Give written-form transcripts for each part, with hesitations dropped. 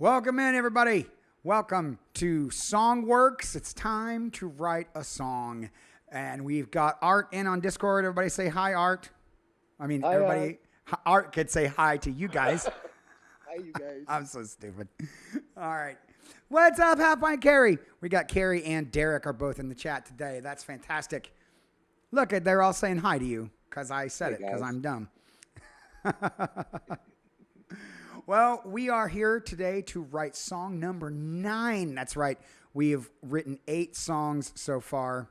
Welcome in, everybody. Welcome to Songw3rks. It's time to write a song. And we've got Art in on Discord. Everybody say hi, Art. I mean, Hi, everybody, Art could say hi to you guys. Hi, you guys. I'm so stupid. All right. What's up, Half Pint Carrie? We got Carrie and Derek are both in the chat today. That's fantastic. Look, they're all saying hi to you because I said it because I'm dumb. Well, we are here today to write song number 9. That's right. We have written 8 songs so far.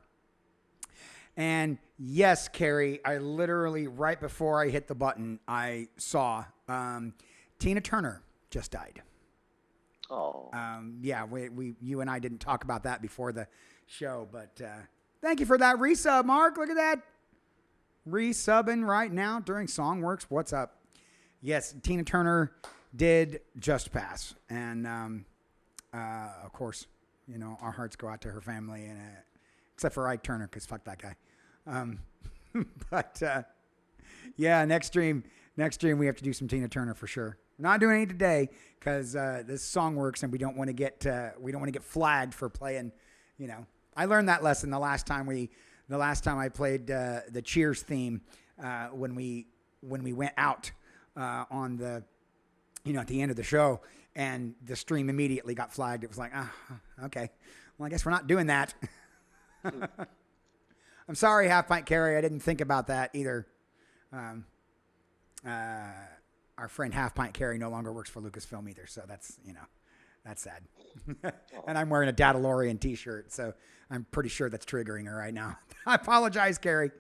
And yes, Carrie, I literally, right before I hit the button, I saw Tina Turner just died. Oh. Yeah, you and I didn't talk about that before the show, but thank you for that resub, Mark. Look at that. Resubbing right now during Songw3rks. What's up? Yes, Tina Turner did just pass. And, of course, you know, our hearts go out to her family, and except for Ike Turner, because fuck that guy. But, yeah, next stream we have to do some Tina Turner for sure. Not doing any today because this Songw3rks, and we don't want to get flagged for playing. You know, I learned that lesson the last time I played the Cheers theme when we went out on the, you know, at the end of the show, and the stream immediately got flagged. It was like, okay, well, I guess we're not doing that. I'm sorry, Half Pint Carrie. I didn't think about that either. Our friend Half Pint Carrie no longer works for Lucasfilm either, so that's sad. And I'm wearing a Dadalorian t-shirt, so I'm pretty sure that's triggering her right now. I apologize, Carrie.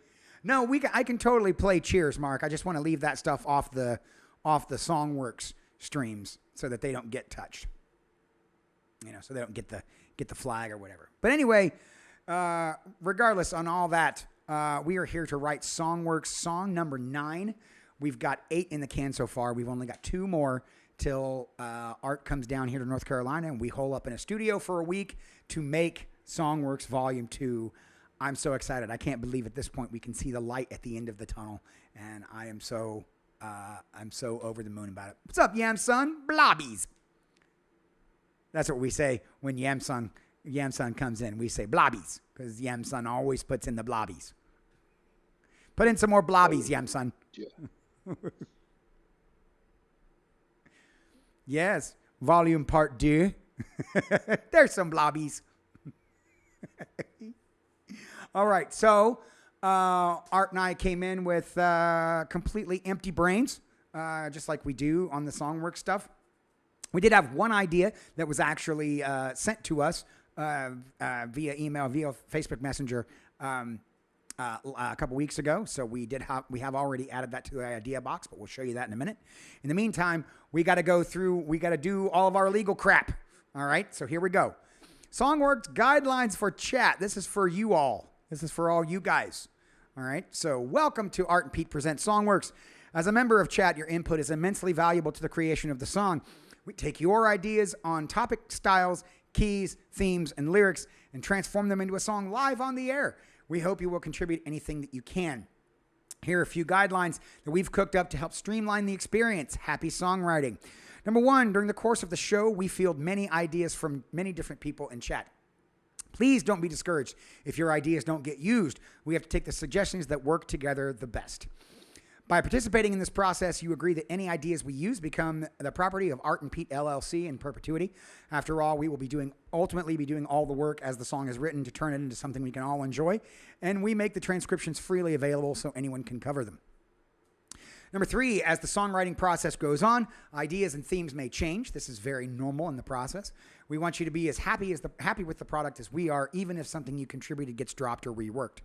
No, I can totally play Cheers, Mark. I just want to leave that stuff off the Songw3rks streams so that they don't get touched. You know, so they don't get the flag or whatever. But anyway, regardless on all that, we are here to write Songw3rks song number 9. We've got 8 in the can so far. We've only got 2 more till Art comes down here to North Carolina, and we hole up in a studio for a week to make Songw3rks Volume 2. I'm so excited. I can't believe at this point we can see the light at the end of the tunnel, and I'm so over the moon about it. What's up, Yam Son? Blobbies. That's what we say when Yam Son comes in. We say blobbies because Yam Son always puts in the blobbies. Put in some more blobbies, Yam Son. Yeah. Yes, volume part 2. There's some blobbies. All right, so Art and I came in with completely empty brains, just like we do on the Songw3rks stuff. We did have one idea that was actually sent to us via email, via Facebook Messenger a couple weeks ago. So we have already added that to the idea box, but we'll show you that in a minute. In the meantime, we got to do all of our legal crap. All right, so here we go. Songw3rks guidelines for chat. This is for you all. This is for all you guys. All right, so welcome to Art and Pete Present Songw3rks. As a member of chat, your input is immensely valuable to the creation of the song. We take your ideas on topic, styles, keys, themes, and lyrics and transform them into a song live on the air. We hope you will contribute anything that you can. Here are a few guidelines that we've cooked up to help streamline the experience. Happy songwriting. Number 1, during the course of the show, we field many ideas from many different people in chat. Please don't be discouraged if your ideas don't get used. We have to take the suggestions that work together the best. By participating in this process, you agree that any ideas we use become the property of Art and Pete LLC in perpetuity. After all, we will ultimately be doing all the work as the song is written to turn it into something we can all enjoy, and we make the transcriptions freely available so anyone can cover them. Number 3, as the songwriting process goes on, ideas and themes may change. This is very normal in the process. We want you to be as happy with the product as we are, even if something you contributed gets dropped or reworked.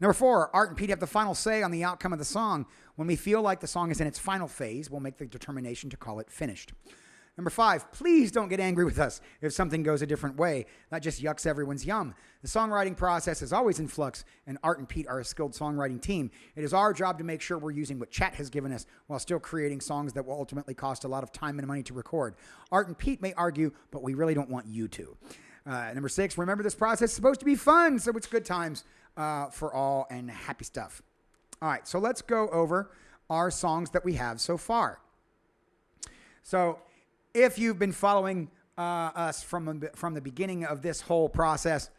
Number 4, Art and Pete have the final say on the outcome of the song. When we feel like the song is in its final phase, we'll make the determination to call it finished. Number 5, please don't get angry with us if something goes a different way. That just yucks everyone's yum. The songwriting process is always in flux, and Art and Pete are a skilled songwriting team. It is our job to make sure we're using what chat has given us while still creating songs that will ultimately cost a lot of time and money to record. Art and Pete may argue, but we really don't want you to. Number 6, remember this process is supposed to be fun, so it's good times for all and happy stuff. All right, so let's go over our songs that we have so far. So if you've been following us from the beginning of this whole process,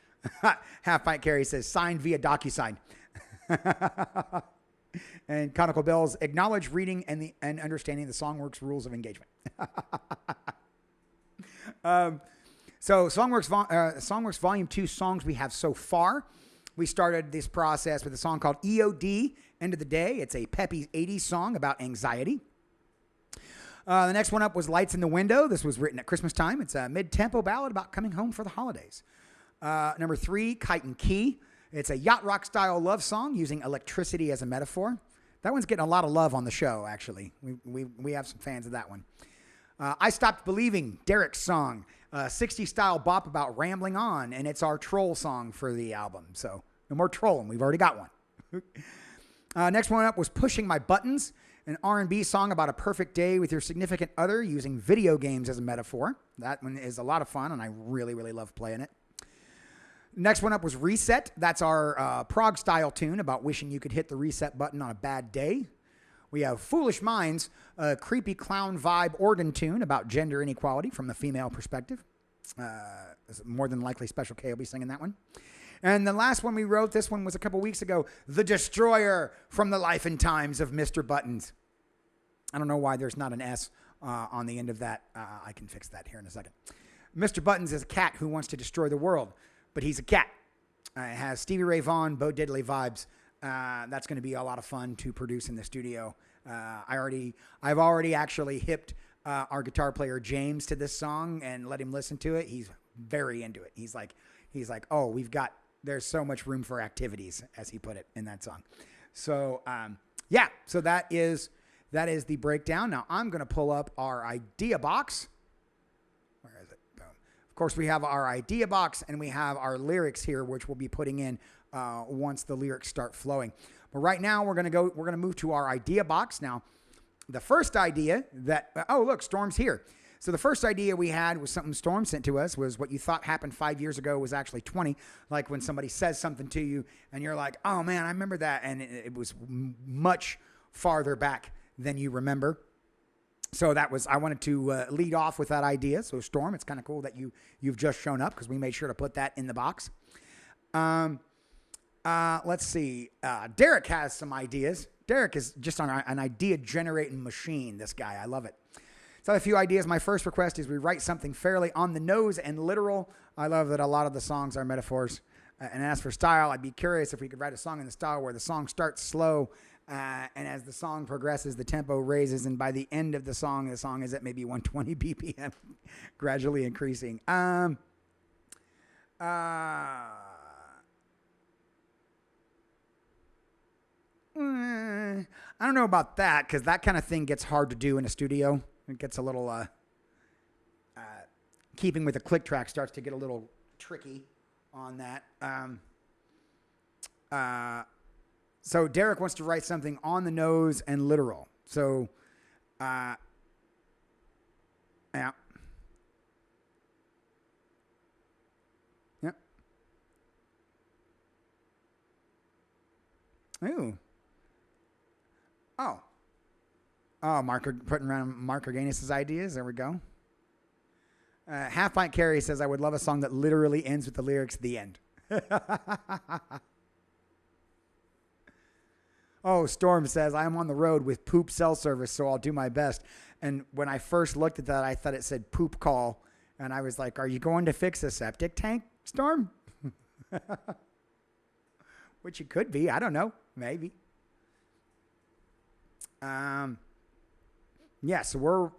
Half Pint Carrie says, signed via DocuSign. And Conical Bells, acknowledge reading and understanding the Songwrks rules of engagement. So Songwrks Volume 2 songs we have so far. We started this process with a song called EOD, End of the Day. It's a peppy 80s song about anxiety. The next one up was Lights in the Window. This was written at Christmas time. It's a mid-tempo ballad about coming home for the holidays. Number 3, Kite and Key. It's a yacht rock style love song using electricity as a metaphor. That one's getting a lot of love on the show, actually. We have some fans of that one. I Stopped Believing, Derek's song. 60s style bop about rambling on, and it's our troll song for the album. So no more trolling. We've already got one. Next one up was Pushing My Buttons, an R&B song about a perfect day with your significant other using video games as a metaphor. That one is a lot of fun, and I really, really love playing it. Next one up was Reset. That's our prog-style tune about wishing you could hit the reset button on a bad day. We have Foolish Minds, a creepy clown vibe organ tune about gender inequality from the female perspective. More than likely Special K will be singing that one. And the last one we wrote, this one was a couple weeks ago, The Destroyer from the Life and Times of Mr. Buttons. I don't know why there's not an S on the end of that. I can fix that here in a second. Mr. Buttons is a cat who wants to destroy the world, but he's a cat. It has Stevie Ray Vaughan, Bo Diddley vibes. That's going to be a lot of fun to produce in the studio. I've already actually hipped our guitar player James to this song and let him listen to it. He's very into it. He's like, oh, there's so much room for activities, as he put it in that song. So, so that is the breakdown. Now I'm going to pull up our idea box. Where is it? Boom. Of course, we have our idea box and we have our lyrics here, which we'll be putting in once the lyrics start flowing. But right now we're going to move to our idea box. Now, the first idea look, Storm's here. So the first idea we had was something Storm sent to us, was what you thought happened 5 years ago was actually 20. Like when somebody says something to you and you're like, oh man, I remember that. And it was much farther back than you remember. So I wanted to lead off with that idea. So Storm, it's kind of cool that you've just shown up because we made sure to put that in the box. Let's see. Derek has some ideas. Derek is just on an idea generating machine. This guy, I love it. So I have a few ideas. My first request is we write something fairly on the nose and literal. I love that a lot of the songs are metaphors. And as for style, I'd be curious if we could write a song in the style where the song starts slow, and as the song progresses, the tempo raises, and by the end of the song is at maybe 120 BPM, gradually increasing. I don't know about that, because that kind of thing gets hard to do in a studio. It gets a little, keeping with the click track starts to get a little tricky on that. So Derek wants to write something on the nose and literal. So, yeah. Yep. Ooh. Oh. Oh, putting around Mark Organis' ideas. There we go. Half Pint Carrie says, I would love a song that literally ends with the lyrics, the end. Oh, Storm says, I am on the road with poop cell service, so I'll do my best. And when I first looked at that, I thought it said poop call. And I was like, are you going to fix a septic tank, Storm? Which it could be. I don't know. Maybe. Yeah, so we're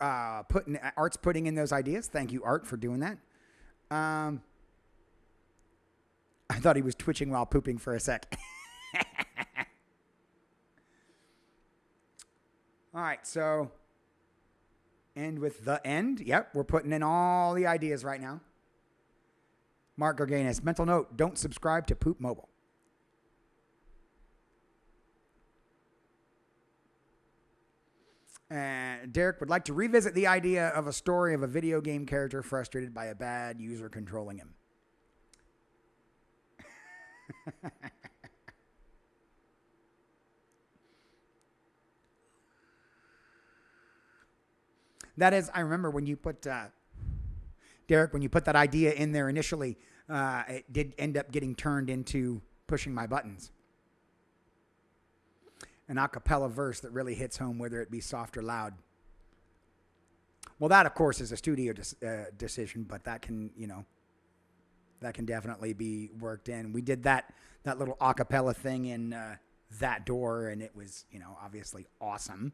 Art's putting in those ideas. Thank you, Art, for doing that. I thought he was twitching while pooping for a sec. All right, so end with the end. Yep, we're putting in all the ideas right now. Mark Organis, mental note, don't subscribe to Poop Mobile. Derek would like to revisit the idea of a story of a video game character frustrated by a bad user controlling him. That is, I remember when you put, Derek, when you put that idea in there initially, it did end up getting turned into pushing my buttons. An a cappella verse that really hits home, whether it be soft or loud. Well, that, of course, is a studio decision, but that can, that can definitely be worked in. We did that little a cappella thing in That Door, and it was, obviously awesome.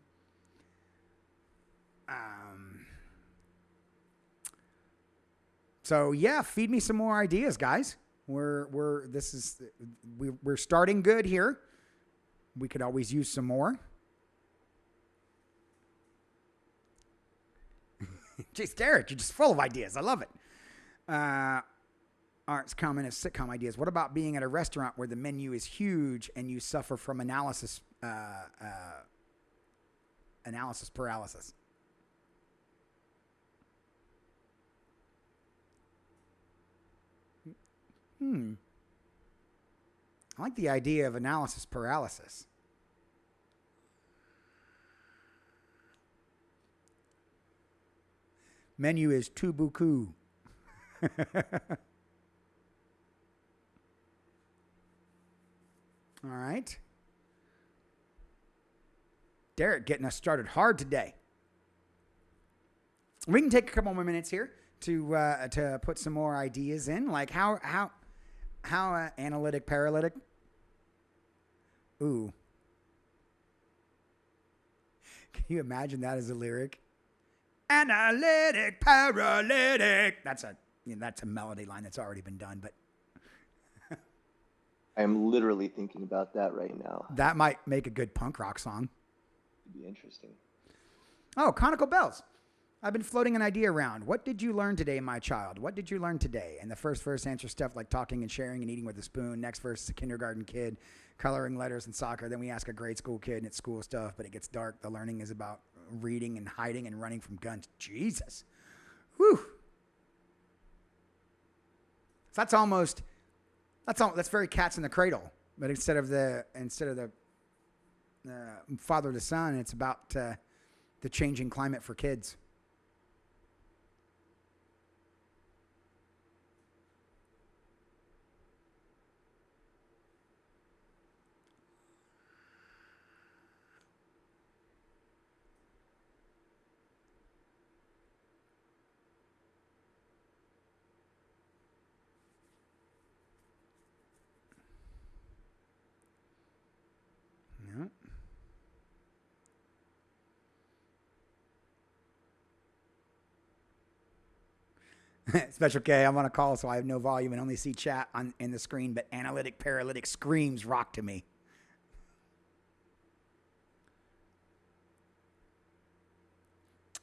So yeah, feed me some more ideas, guys. We're starting good here. We could always use some more. Jeez, Derek, you're just full of ideas. I love it. Art's comment is sitcom ideas. What about being at a restaurant where the menu is huge and you suffer from analysis paralysis? I like the idea of analysis paralysis. Menu is too beaucoup. All right. Derek getting us started hard today. We can take a couple more minutes here to put some more ideas in, like how analytic paralytic. Ooh. Can you imagine that as a lyric? Analytic paralytic. That's a melody line that's already been done, but I am literally thinking about that right now. that might make a good punk rock song. It'd be interesting. Oh, conical bells. I've been floating an idea around. What did you learn today, my child? What did you learn today? And the first verse answers stuff like talking and sharing and eating with a spoon. Next verse is a kindergarten kid, coloring letters and soccer. Then we ask a grade school kid and it's school stuff, but it gets dark. The learning is about reading and hiding and running from guns. Jesus. Whew. So that's very Cats in the Cradle. But instead of the father to son, it's about the changing climate for kids. Special K, I'm on a call, so I have no volume and only see chat in the screen, but analytic paralytic screams rock to me.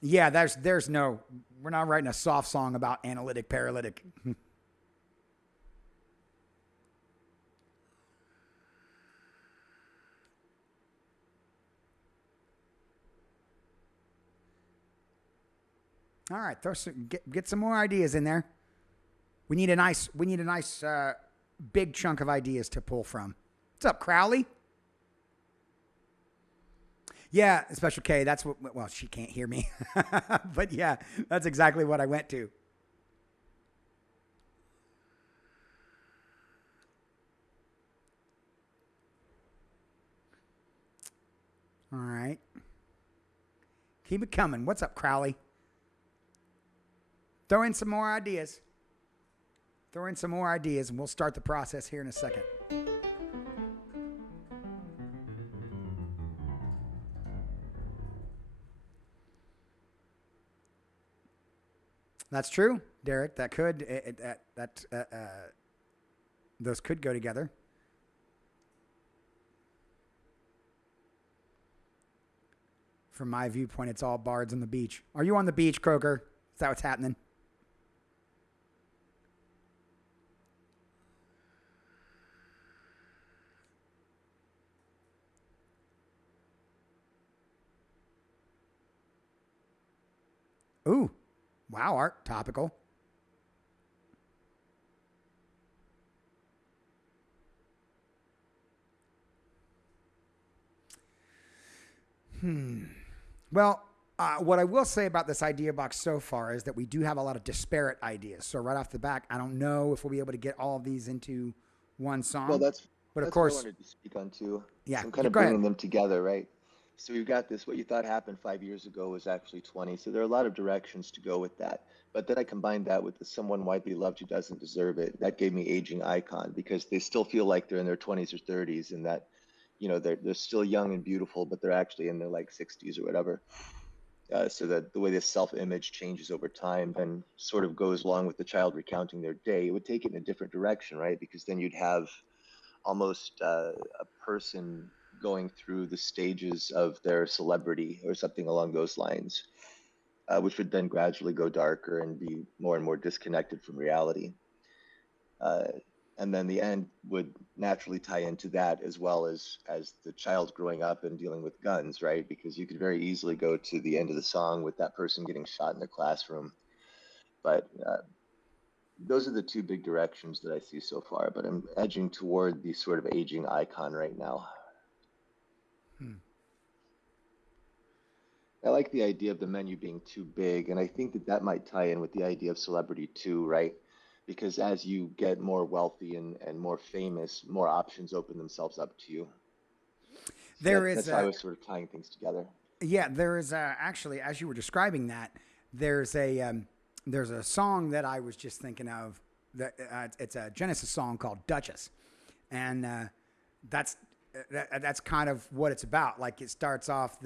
Yeah, we're not writing a soft song about analytic paralytic. All right, get some more ideas in there. We need a nice big chunk of ideas to pull from. What's up, Crowley? Yeah, Special K. That's what. Well, she can't hear me, but yeah, that's exactly what I went to. All right, keep it coming. What's up, Crowley? Throw in some more ideas. And we'll start the process here in a second. That's true, Derek. That could those could go together. From my viewpoint, it's all bards on the beach. Are you on the beach, Kroger? Is that what's happening? Ooh, wow, Art, topical. Well, What I will say about this idea box so far is that we do have a lot of disparate ideas. So right off the back, I don't know if we'll be able to get all of these into one Well, song. that's But of that's what I course, wanted to speak on too. yeah, So I'm kind of go ahead. bringing them together, right? So we've got this, what you thought happened 5 years ago was actually 20. So there are a lot of directions to go with that. But then I combined that with the someone widely loved who doesn't deserve it. That gave me aging icon because they still feel like they're in their 20s or 30s and that, they're still young and beautiful, but they're actually in their like 60s or whatever. So that the way this self-image changes over time and sort of goes along with the child recounting their day, it would take it in a different direction, right? Because then you'd have almost a person going through the stages of their celebrity or something along those lines, which would then gradually go darker and be more and more disconnected from reality. Uh, and then the end would naturally tie into that as well as the child growing up and dealing with guns, right? Because you could very easily go to the end of the song with that person getting shot in their classroom. But those are the two big directions that I see so far. But I'm edging toward the sort of aging icon right now. Hmm. I like the idea of the menu being too big, and I think that that might tie in with the idea of celebrity too, right? Because as you get more wealthy and more famous, more options open themselves up to you. So There is that's how I a was sort of tying things together. Yeah, there is actually, as you were describing that, there's there's a song that I was just thinking of. That it's a Genesis song called Duchess, and that's that's kind of what it's about. Like it starts off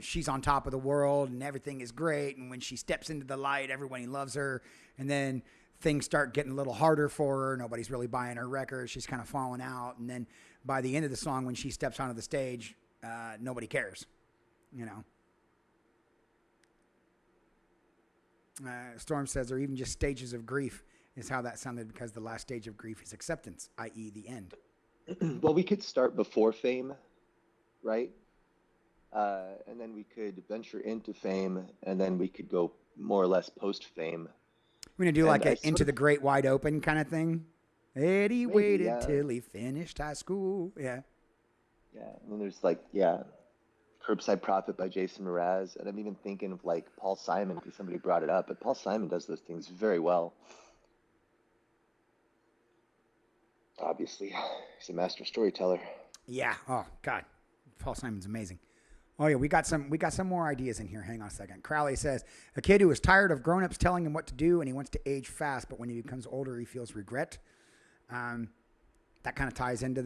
she's on top of the world and everything is great, and when she steps into the light, everybody loves her, and then things start getting a little harder for her. Nobody's really buying her records. She's kind of falling out, and then by the end of the song, when she steps onto the stage, nobody cares. You know, Storm says, or even just stages of grief is how that sounded because the last stage of grief is acceptance, i.e., the end. Well, we could start before fame, right? And then we could venture into fame, and then we could go more or less post fame. We're gonna do And like I a sort into of the great wide open kind of thing. Eddie maybe, waited yeah, till he finished high school. Yeah. yeah. And then there's like, yeah, Curbside Prophet by Jason Mraz. And I'm even thinking of like Paul Simon because somebody brought it up, but Paul Simon does those things very well. Obviously, he's a master storyteller. Yeah. Oh God, Paul Simon's amazing. Oh yeah, we got some more ideas in here. Hang on a second. Crowley says a kid who is tired of grown-ups telling him what to do and he wants to age fast, but when he becomes older, he feels regret. Um, that kind of ties into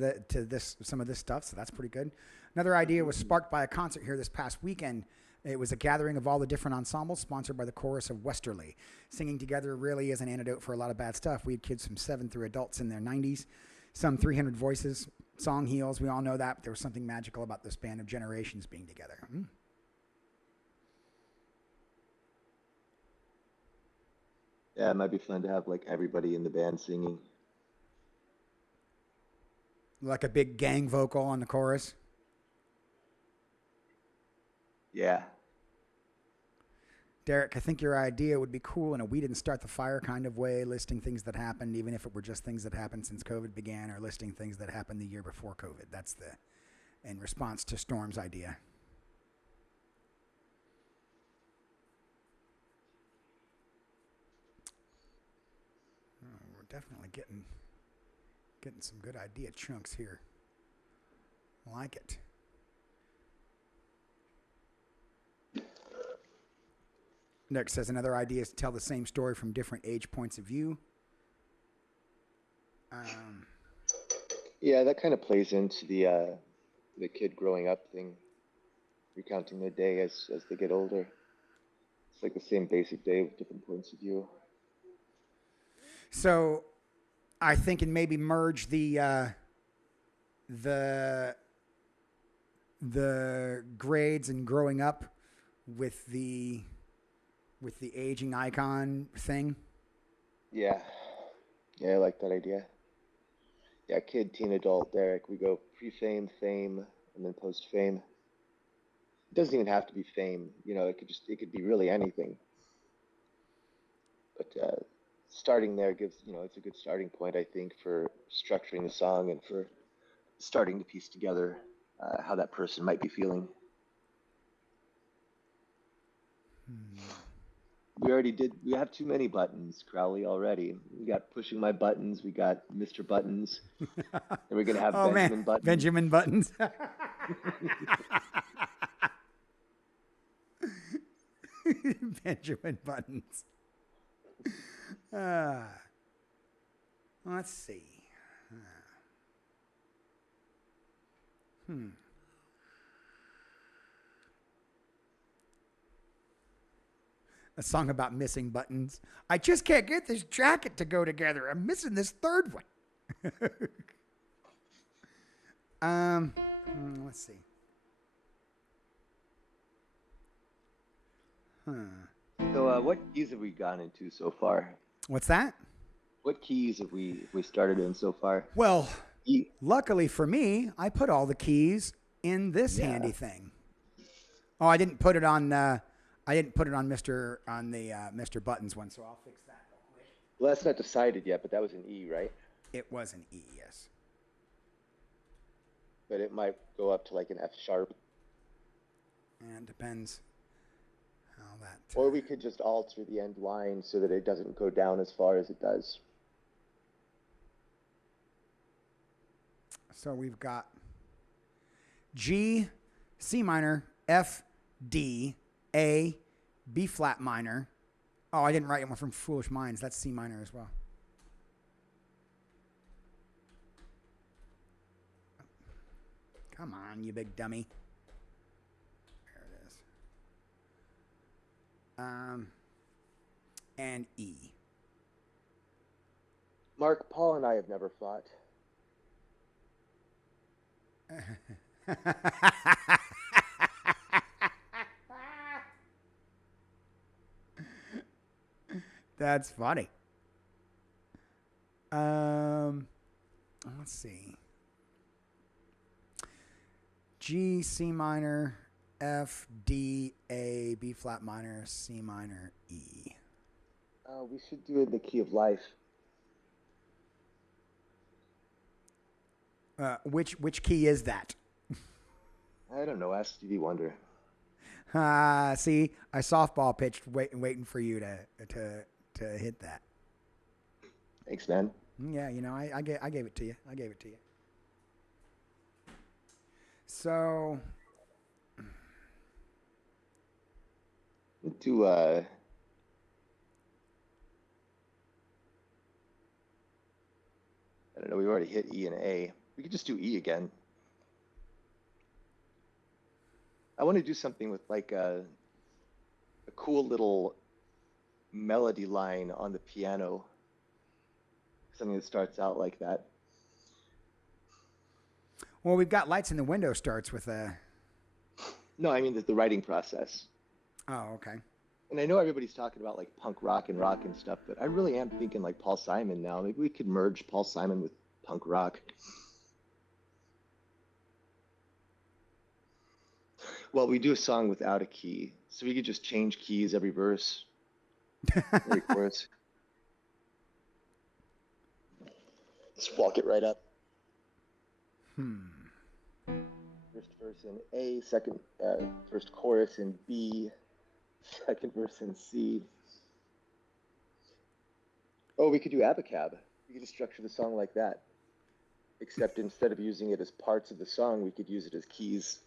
some of this stuff, so that's pretty good. Another idea was sparked by a concert here this past weekend. It was a gathering of all the different ensembles sponsored by the chorus of Westerly. Singing together really is an antidote for a lot of bad stuff. We had kids from 7 through adults in their 90s, some 300 voices, song heals. We all know that, but there was something magical about the span of generations being together. Yeah, it might be fun to have like everybody in the band singing. Like a big gang vocal on the chorus. Yeah, Derek, I think your idea would be cool in a we didn't start the fire kind of way, listing things that happened, even if it were just things that happened since COVID began, or listing things that happened the year before COVID. That's in response to Storm's idea. Oh, we're definitely getting some good idea chunks here. Like it. Derek says another idea is to tell the same story from different age points of view. Um, yeah, that kind of plays into the kid growing up thing, recounting their day as they get older. It's like the same basic day with different points of view. so I think and maybe merge the the grades and growing up with the aging icon thing. Yeah, yeah, I like that idea. Yeah, kid, teen, adult, Derek. We go pre-fame, fame, and then post-fame. It doesn't even have to be fame. It could be really anything. But starting there gives, it's a good starting point, I think, for structuring the song and for starting to piece together how that person might be feeling. We already did. We have too many buttons, Crowley, already. We got pushing my buttons. We got Mr. Buttons. And we're going to have Oh man, Benjamin Buttons. Benjamin Buttons. Benjamin Buttons. Uh, let's see. A song about missing buttons. I just can't get this jacket to go together. I'm missing this third one. Let's see. So, what keys have we gone into so far? What's that? What keys have we started in so far? Well, E. luckily for me, I put all the keys in this Yeah. handy thing. Oh, I didn't put it on. I didn't put it on Mr. on the Mr. Buttons one, so I'll fix that real quick. Well, that's not decided yet, but that was an E, right? It was an E, yes. But it might go up to like an F sharp. And it depends how that. Or we could just alter the end line so that it doesn't go down as far as it does. So we've got G, C minor, F, D, A, B flat minor. Oh, I didn't write one from Foolish Minds. That's C minor as well. Come on, you big dummy. There it is. And E. Mark, Paul and I have never fought. That's funny. Let's see. G, C minor, F, D, A, B flat minor, C minor, E. We should do it in the key of life. Which key is that? I don't know. Ask Stevie Wonder. See, I softball pitched, waiting for you to hit that. Thanks, man. Yeah, you know, I gave it to you. I gave it to you. So, Do I don't know. We already hit E and A. We could just do E again. I want to do something with like a cool little melody line on the piano. Something that starts out like that. well, we've got Lights in the Window starts with a. No, I mean the writing process. Oh, okay. And I know everybody's talking about like punk rock and stuff, but I really am thinking like Paul Simon now. Maybe we could merge Paul Simon with punk rock. Well, we do a song without a key, so we could just change keys every verse, every chorus. Just walk it right up. First verse in A, first chorus in B, second verse in C. Oh, we could do Abacab. We could just structure the song like that. Except instead of using it as parts of the song, we could use it as keys.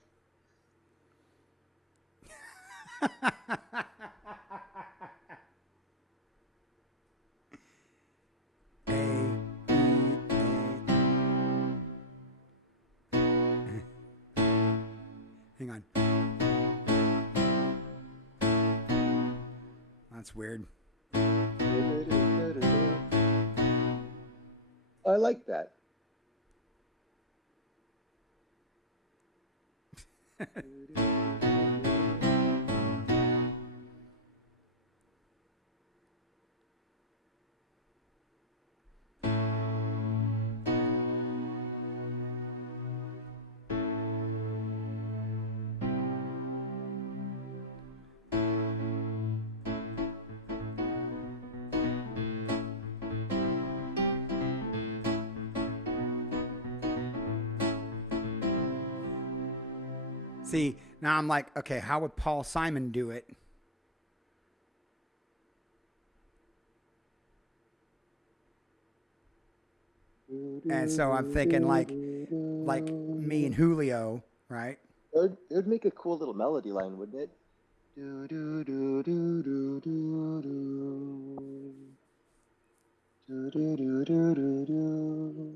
Hang on. That's weird. I like that. See, now I'm like, okay, how would Paul Simon do it? And so I'm thinking like me and Julio, right? It would make a cool little melody line, wouldn't it? Do do do do do do do do do do do do.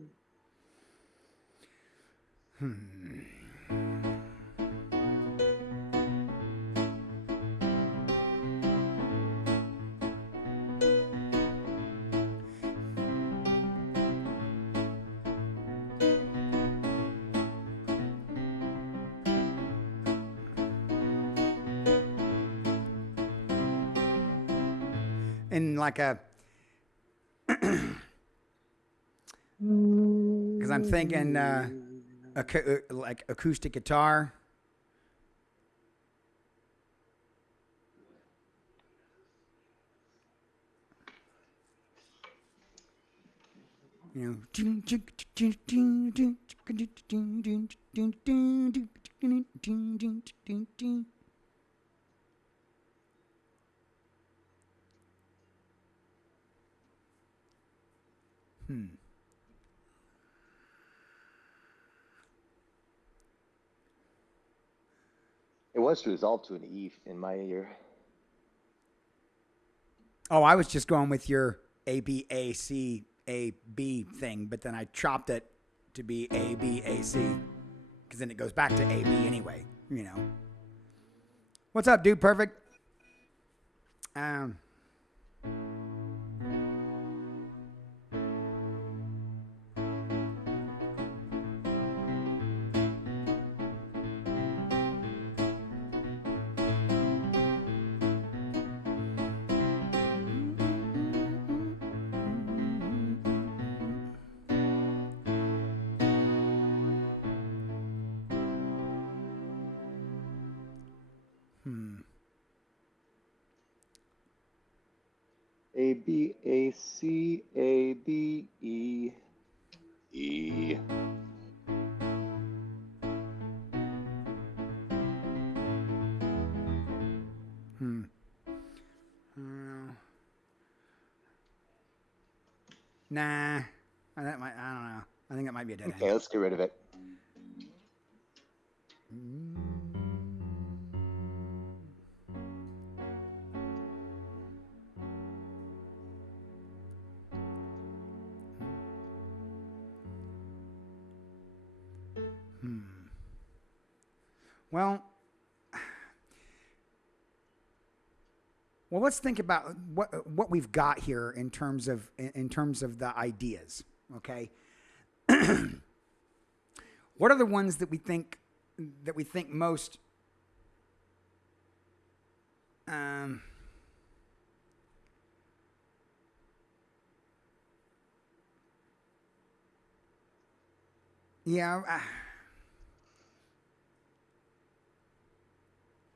In like a, because I'm thinking like acoustic guitar. You know. It wants to resolve to an E in my ear. Oh, I was just going with your A B A C A B thing, but then I chopped it to be A B A C because then it goes back to A B anyway. You know. What's up, dude? Perfect. Um. A B A C A B E E. Nah. That might. I don't know. I think that might be a dead Okay, end. let's get rid of it. Well, let's think about what we've got here in terms of the ideas. Okay, what are the ones that we think most? Yeah,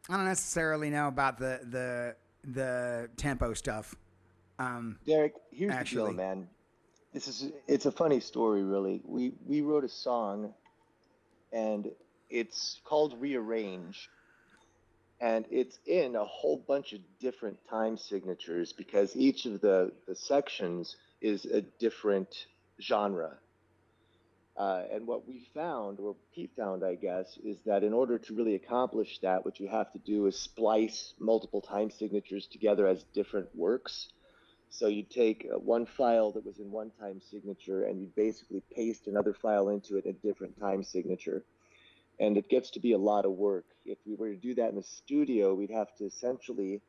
I don't necessarily know about the tempo stuff. Derek, here's the deal, Actually, man. It's a funny story, really. We wrote a song, and it's called Rearrange, and it's in a whole bunch of different time signatures because each of the sections is a different genre. And what we found, or Pete found, I guess, is that in order to really accomplish that, what you have to do is splice multiple time signatures together as different works. So you take one file that was in one time signature and you basically paste another file into it, a different time signature. And it gets to be a lot of work. If we were to do that in the studio, we'd have to essentially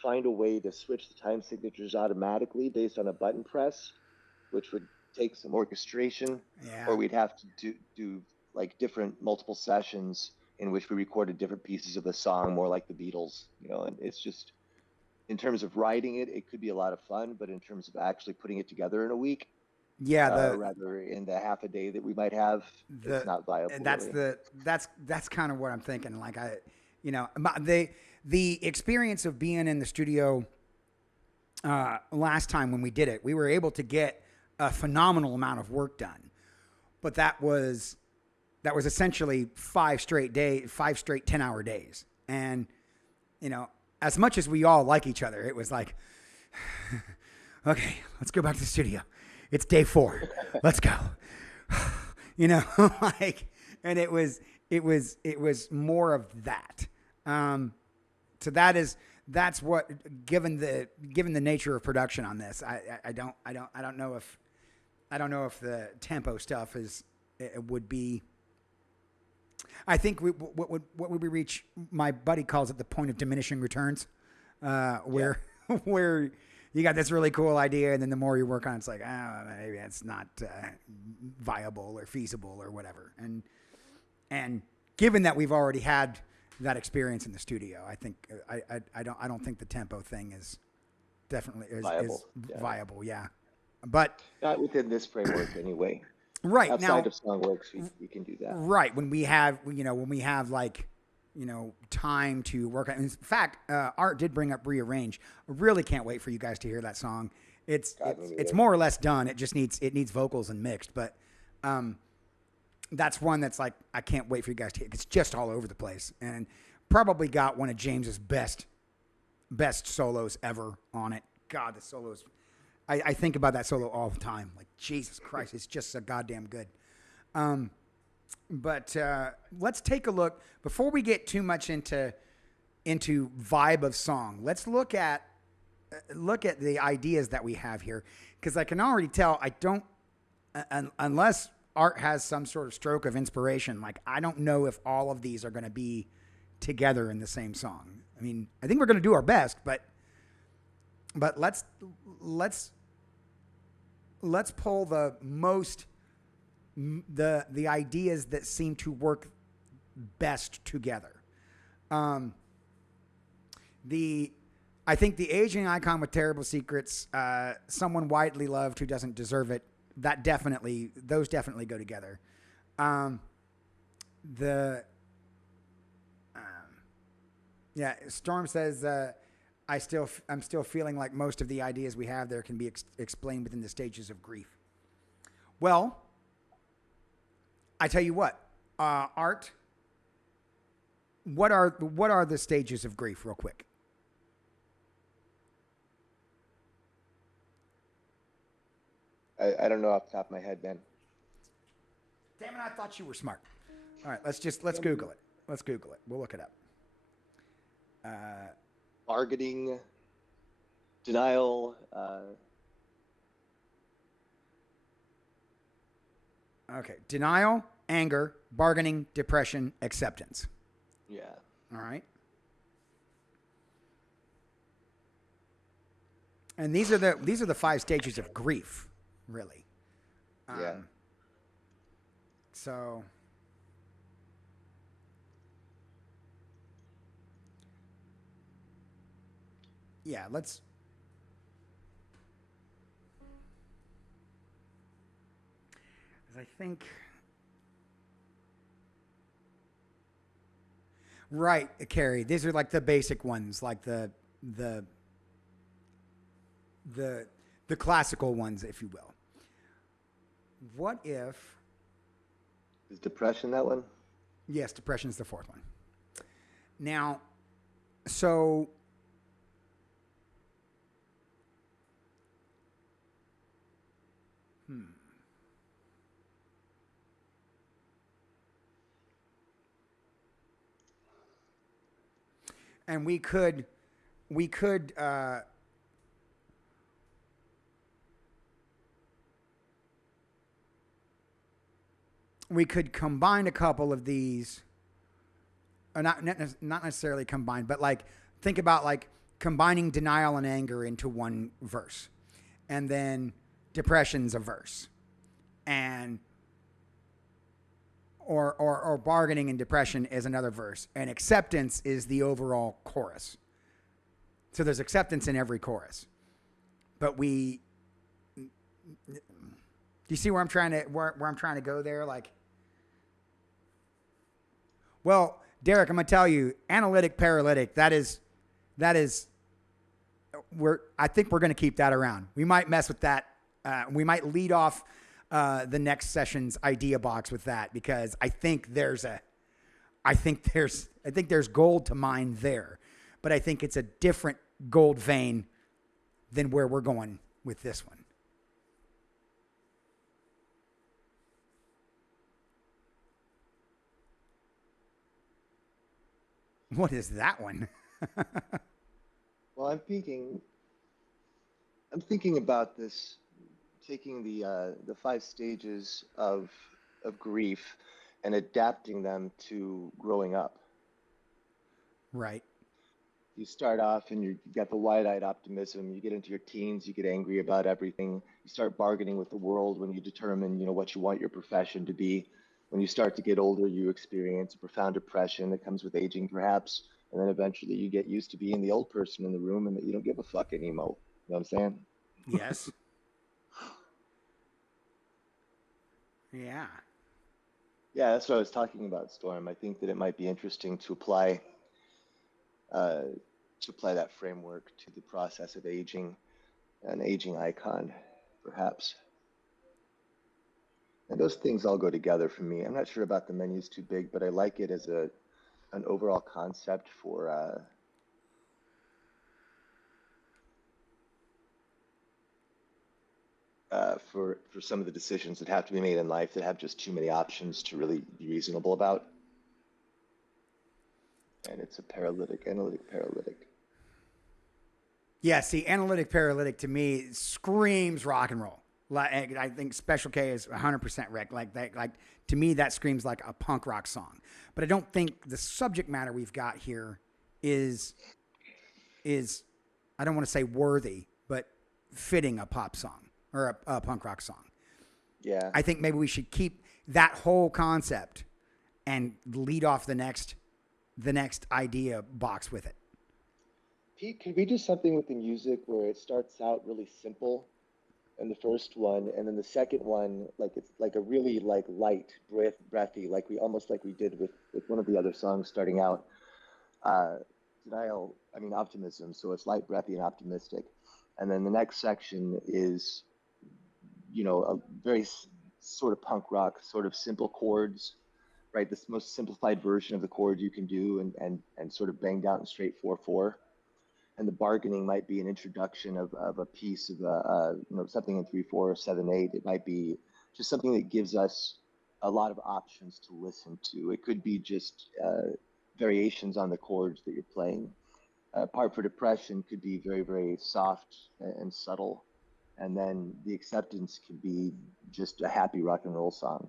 find a way to switch the time signatures automatically based on a button press, which would take some orchestration, or yeah, we'd have to do like different multiple sessions in which we recorded different pieces of the song, more like the Beatles, and it's just in terms of writing it, it could be a lot of fun, but in terms of actually putting it together in a week, yeah. rather in the half a day that we might have, it's The not viable that's really. the that's kind of what I'm thinking. Like the experience of being in the studio last time when we did it, we were able to get a phenomenal amount of work done. But that was essentially 5 straight 10-hour days. And as much as we all like each other, it was like, okay, let's go back to the studio. It's day 4. Let's go. You know, like, and it was more of that. So that's what, given the nature of production on this, I don't know if the tempo stuff it would be. I think what would we reach? My buddy calls it the point of diminishing returns, where where you got this really cool idea, and then the more you work on it, it's like, maybe it's not viable or feasible or whatever. And given that we've already had that experience in the studio, I think I don't think the tempo thing is definitely Viable. Viable, yeah. But Not within this framework anyway. right Outside now, of Songw3rks, we can do that. right when we have like time to work on. In fact, Art did bring up Rearrange. I really can't wait for you guys to hear that song. It's more or less done. It just needs vocals and mixed, but that's one that's like, I can't wait for you guys to hear. It's just all over the place, and probably got one of James's best solos ever on it. God, the solos. I think about that solo all the time. Like, Jesus Christ, it's just so goddamn good. But let's take a look before we get too much into vibe of song. Let's look at the ideas that we have here, because I can already tell I don't unless Art has some sort of stroke of inspiration. Like, I don't know if all of these are going to be together in the same song. I mean, I think we're going to do our best, but let's pull the most. The ideas that seem to work best together. I think the aging icon with terrible secrets, someone widely loved who doesn't deserve it. Those definitely go together. Storm says, I'm still feeling like most of the ideas we have there can be explained within the stages of grief. Well, I tell you what, Art, what are the stages of grief, real quick? I don't know off the top of my head, Ben. Damn it, I thought you were smart. All right, let's Google it. Let's Google it. We'll look it up. Bargaining, denial. Okay, denial, anger, bargaining, depression, acceptance. Yeah. All right. And these are the 5 stages of grief, really. Yeah. So, yeah, let's. I think. Right, Carrie. These are like the basic ones, like the classical ones, if you will. What if? Is depression that one? Yes, depression is the 4th one. Now, so. And we could combine a couple of these, or not necessarily combine, but like think about like combining denial and anger into one verse, and then depression's a verse, and or bargaining and depression is another verse, and acceptance is the overall chorus. So there's acceptance in every chorus, but do you see where I'm trying to go there? Like, well, Derek, I'm gonna tell you, analytic paralytic. That is, I think we're gonna keep that around. We might mess with that. We might lead off the next session's idea box with that, because I think there's gold to mine there, but I think it's a different gold vein than where we're going with this one. What is that one? Well, I'm thinking about this, taking the five stages of grief and adapting them to growing up. Right. You start off and you got the wide-eyed optimism. You get into your teens, you get angry about everything. You start bargaining with the world when you determine, what you want your profession to be. When you start to get older, you experience a profound depression that comes with aging, perhaps, and then eventually you get used to being the old person in the room and that you don't give a fuck anymore. You know what I'm saying? Yes. Yeah. Yeah, that's what I was talking about, Storm. I think that it might be interesting uh, to apply that framework to the process of aging, an aging icon, perhaps. And those things all go together for me. I'm not sure about the menus too big, but I like it as an overall concept for some of the decisions that have to be made in life that have just too many options to really be reasonable about. And it's a analytic paralytic. Yeah, see, analytic paralytic to me screams rock and roll. Like, I think Special K is 100% Rick. Like that, like to me, that screams like a punk rock song. But I don't think the subject matter we've got here is is I don't want to say worthy, but fitting a pop song or a punk rock song. Yeah. I think maybe we should keep that whole concept and lead off the next idea box with it. Pete, could we do something with the music where it starts out really simple in the first one, and then the second one, like it's like a really like light, breathy, like we did with one of the other songs starting out. Uh, optimism. So it's light, breathy, and optimistic. And then the next section is, a very sort of punk rock, sort of simple chords, right? This most simplified version of the chord you can do, and sort of banged out in straight 4/4. And the bargaining might be an introduction of a piece of something in 3/4 or 7/8. It might be just something that gives us a lot of options to listen to. It could be just variations on the chords that you're playing. Part for depression could be very, very soft and subtle, and then the acceptance could be just a happy rock and roll song.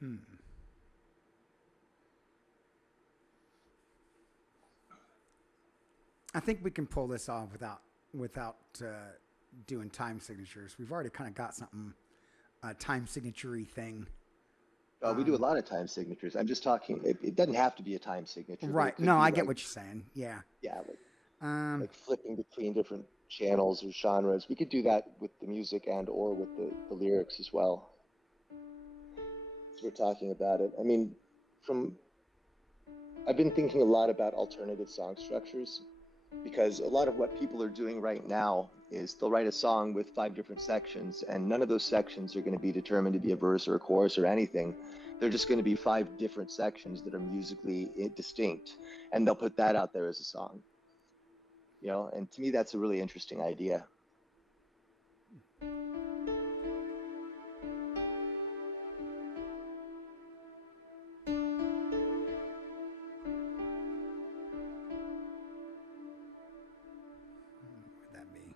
Hmm. I think we can pull this off without doing time signatures. We've already kind of got something a time signature thing. We do a Um, lot of time signatures. I'm just talking. It doesn't have to be a time signature, but it right. could No, be I get like, what you're saying. Yeah. yeah, Um, like flipping between different channels or genres. We could do that with the music and or with the lyrics as well. As we're talking about it. I mean, from I've been thinking a lot about alternative song structures because a lot of what people are doing right now is they'll write a song with five different sections, and none of those sections are going to be determined to be a verse or a chorus or anything. They're just going to be five different sections that are musically distinct, and they'll put that out there as a song. And to me, that's a really interesting idea. what would that be?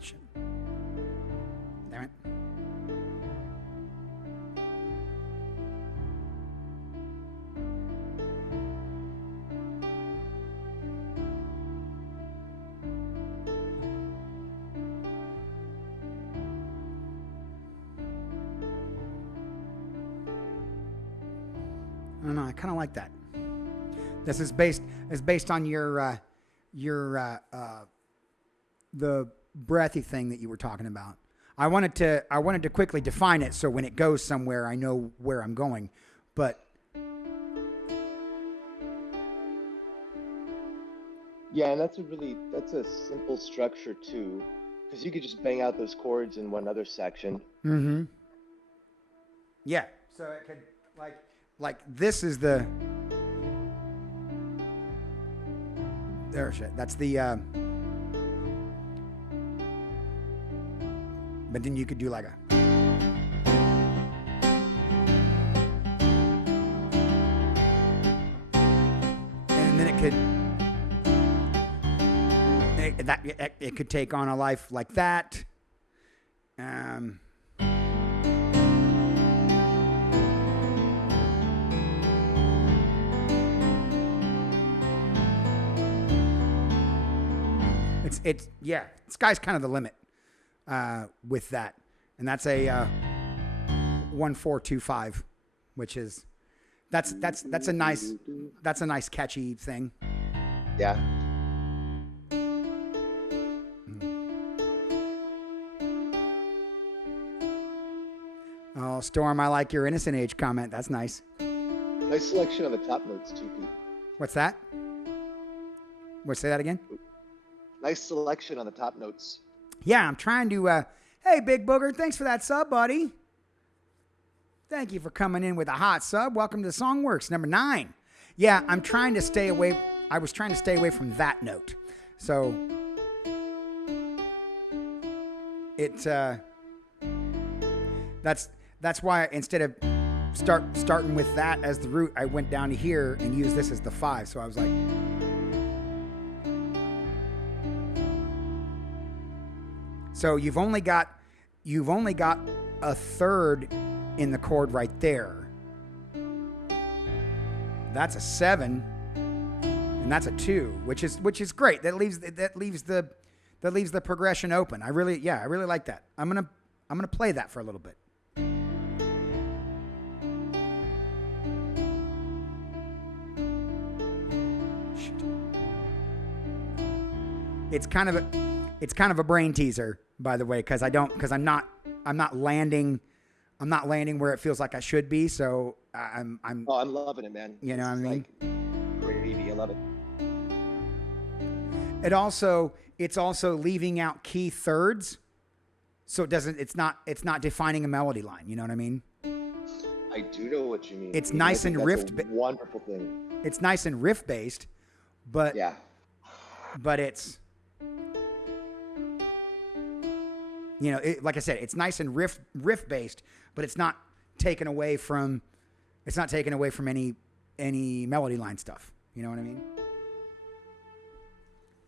Shit. Damn it. I don't know. I kind of like that. This is based on your the breathy thing that you were talking about. I wanted to quickly define it so when it goes somewhere, I know where I'm going. But Yeah, and that's a simple structure too, because you could just bang out those chords in one other section. mm-hmm. Yeah. So it could like this is the there shit. That's the but then you could do like a and then it could take on a life like that. It's yeah, sky's kind of the limit with that, and that's a 1-4-2-5, which is that's a nice catchy thing. Yeah. Oh, Storm, I like your innocent age comment. That's nice. Nice selection on the top notes too, Pete. What's that? Say that again? Nice selection on the top notes. Yeah, I'm trying to. Hey, Big Booger, thanks for that sub, buddy. Thank you for coming in with a hot sub. Welcome to Songw3rks, number 9. Yeah, I'm trying to stay away. I was trying to stay away from that note. So it that's why instead of starting with that as the root, I went down to here and used this as the 5. So I was like. So you've only got a third in the chord right there. That's a 7, and that's a 2, which is great. That leaves the progression open. I really like that. I'm gonna play that for a little bit. It's kind of a brain teaser, by the way, because I'm not landing where it feels like I should be. So I'm loving it, man. You know what I mean? Like gravy. I love it. It's also leaving out key thirds, so it's not defining a melody line. You know what I mean? I do know what you mean. It's nice and riff. Wonderful thing. It's nice and riff based, but yeah, but it's. You know, like I said, it's nice and riff based, but it's not taken away from any melody line stuff. You know what I mean?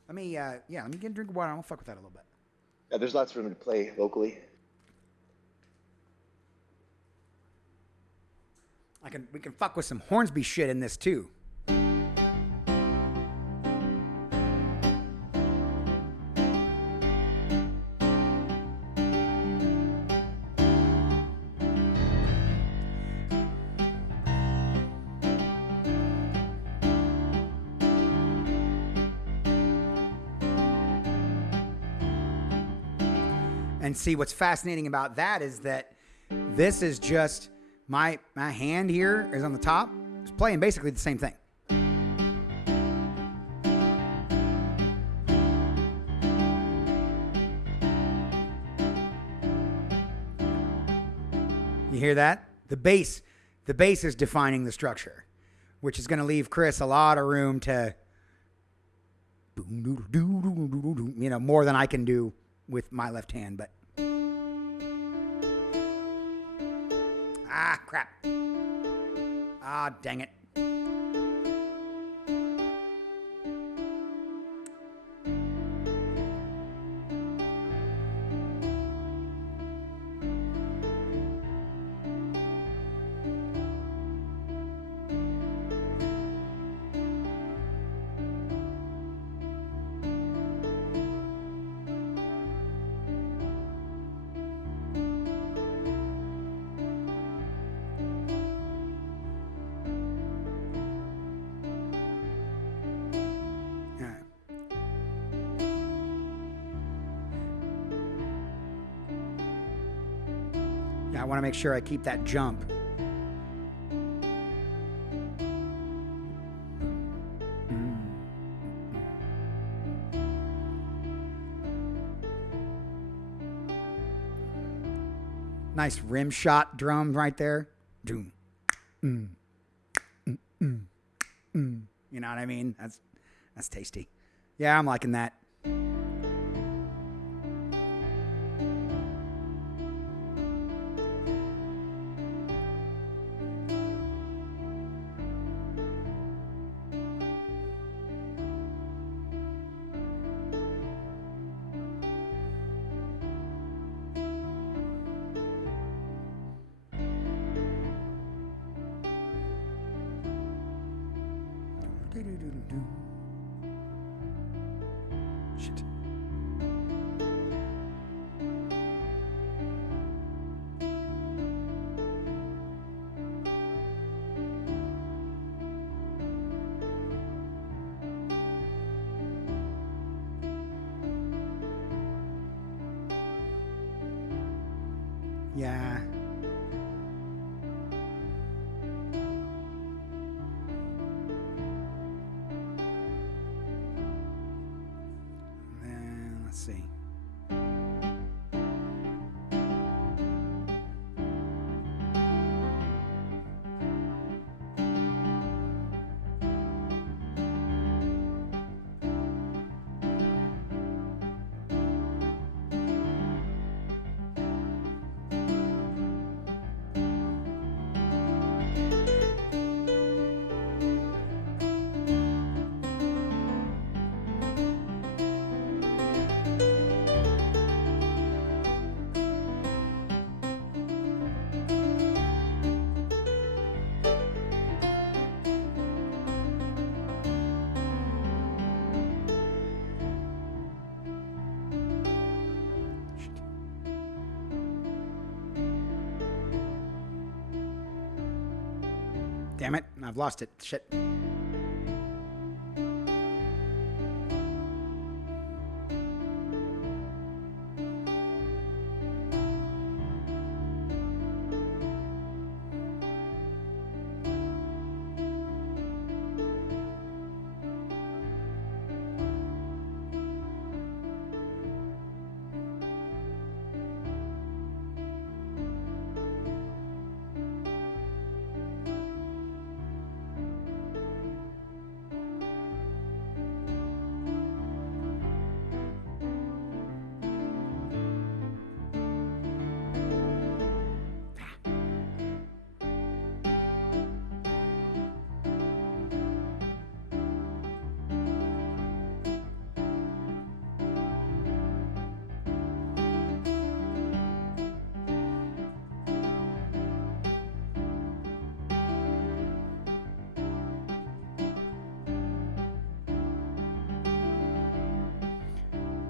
Let me get a drink of water. I'll fuck with that a little bit. Yeah, there's lots of room to play vocally. We can fuck with some Hornsby shit in this too. And see, what's fascinating about that is that this is just my hand here is on the top. It's playing basically the same thing. You hear that? The bass is defining the structure, which is going to leave Chris a lot of room to, more than I can do with my left hand, but crap. Dang it. Yeah, I want to make sure I keep that jump. Nice rim shot drum right there. Doom. You know what I mean? That's tasty. Yeah, I'm liking that. Shit. Yeah. And let's see. Damn it, I've lost it. Shit.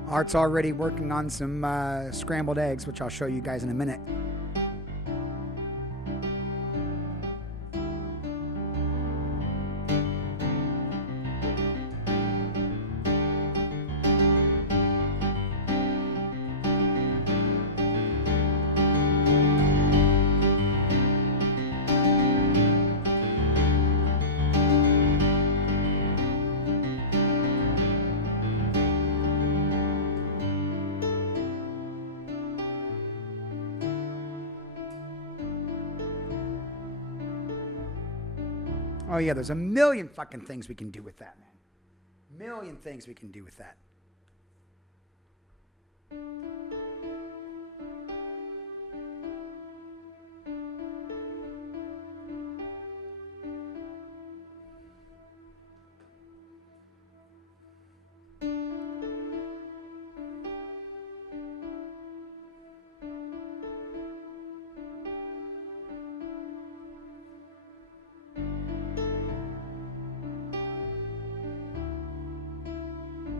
Art's already working on some scrambled eggs, which I'll show you guys in a minute. Oh yeah, there's a million fucking things we can do with that, man. Million things we can do with that.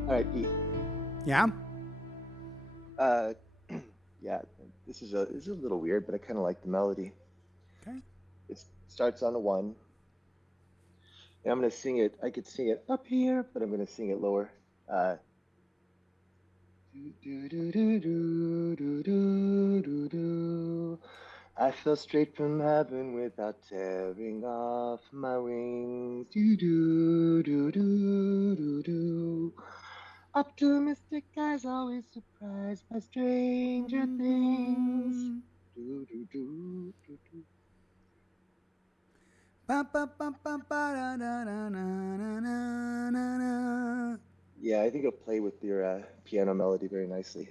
All right, E. Yeah? Uh, yeah, this is a little weird, but I kind of like the melody. Okay. It starts on a one, and I'm gonna sing it. I could sing it up here, but I'm gonna sing it lower. Do, do, do, do, do, do, do, do, do. I fell straight from heaven without tearing off my wings. Do do do do do do. Optimistic eyes always surprised by stranger things. Do do do do do. Ba, ba, ba, ba, ba, da, da, da, na, na, na, na, na. Yeah, I think it'll play with your piano melody very nicely.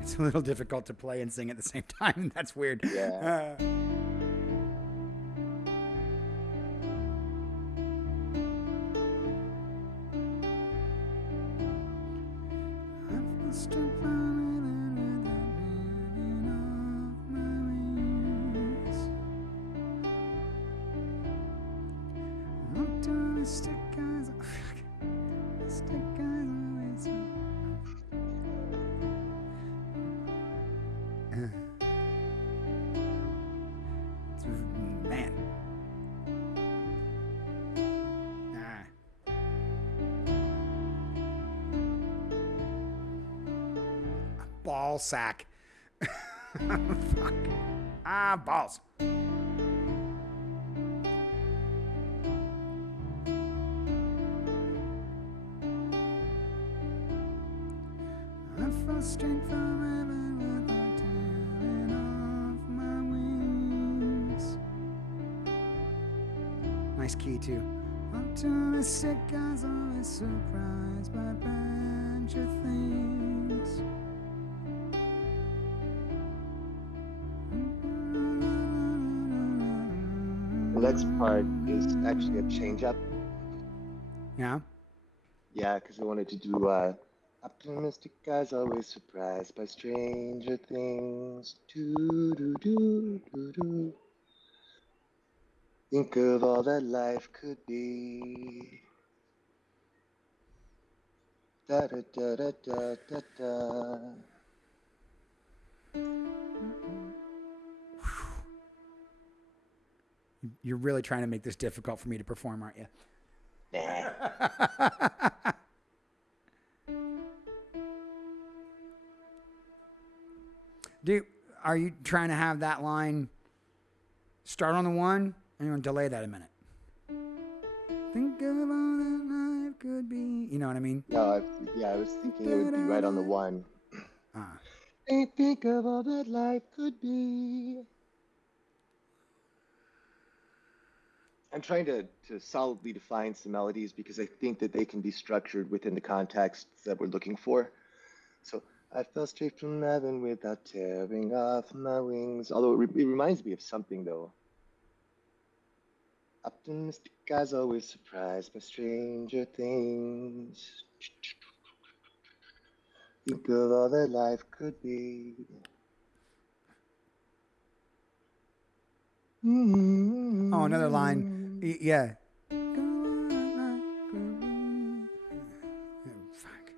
It's a little difficult to play and sing at the same time. That's weird. Yeah. Man. Ah. Ball sack. Fuck. Ah, balls. I fell straight from heaven without tearing off my wings. Nice key too. Optimistic guys always surprised by a bunch of things. The next part is actually a change up. Yeah. Yeah, because I wanted to do optimistic guys always surprised by stranger things. Do do do do do. Think of all that life could be. Da da da da da da da. You're really trying to make this difficult for me to perform, aren't you? Nah. Dude, are you trying to have that line start on the one and you want to delay that a minute? Think of all that life could be. You know what I mean? No, I was thinking it would be right on the one. Ah. Think of all that life could be. I'm trying to solidly define some melodies because I think that they can be structured within the contexts that we're looking for. So I fell straight from heaven without tearing off my wings. Although it reminds me of something though. Optimistic guys always surprised by stranger things. Think of all that life could be. Oh, another line. Mm-hmm. Yeah. Fuck.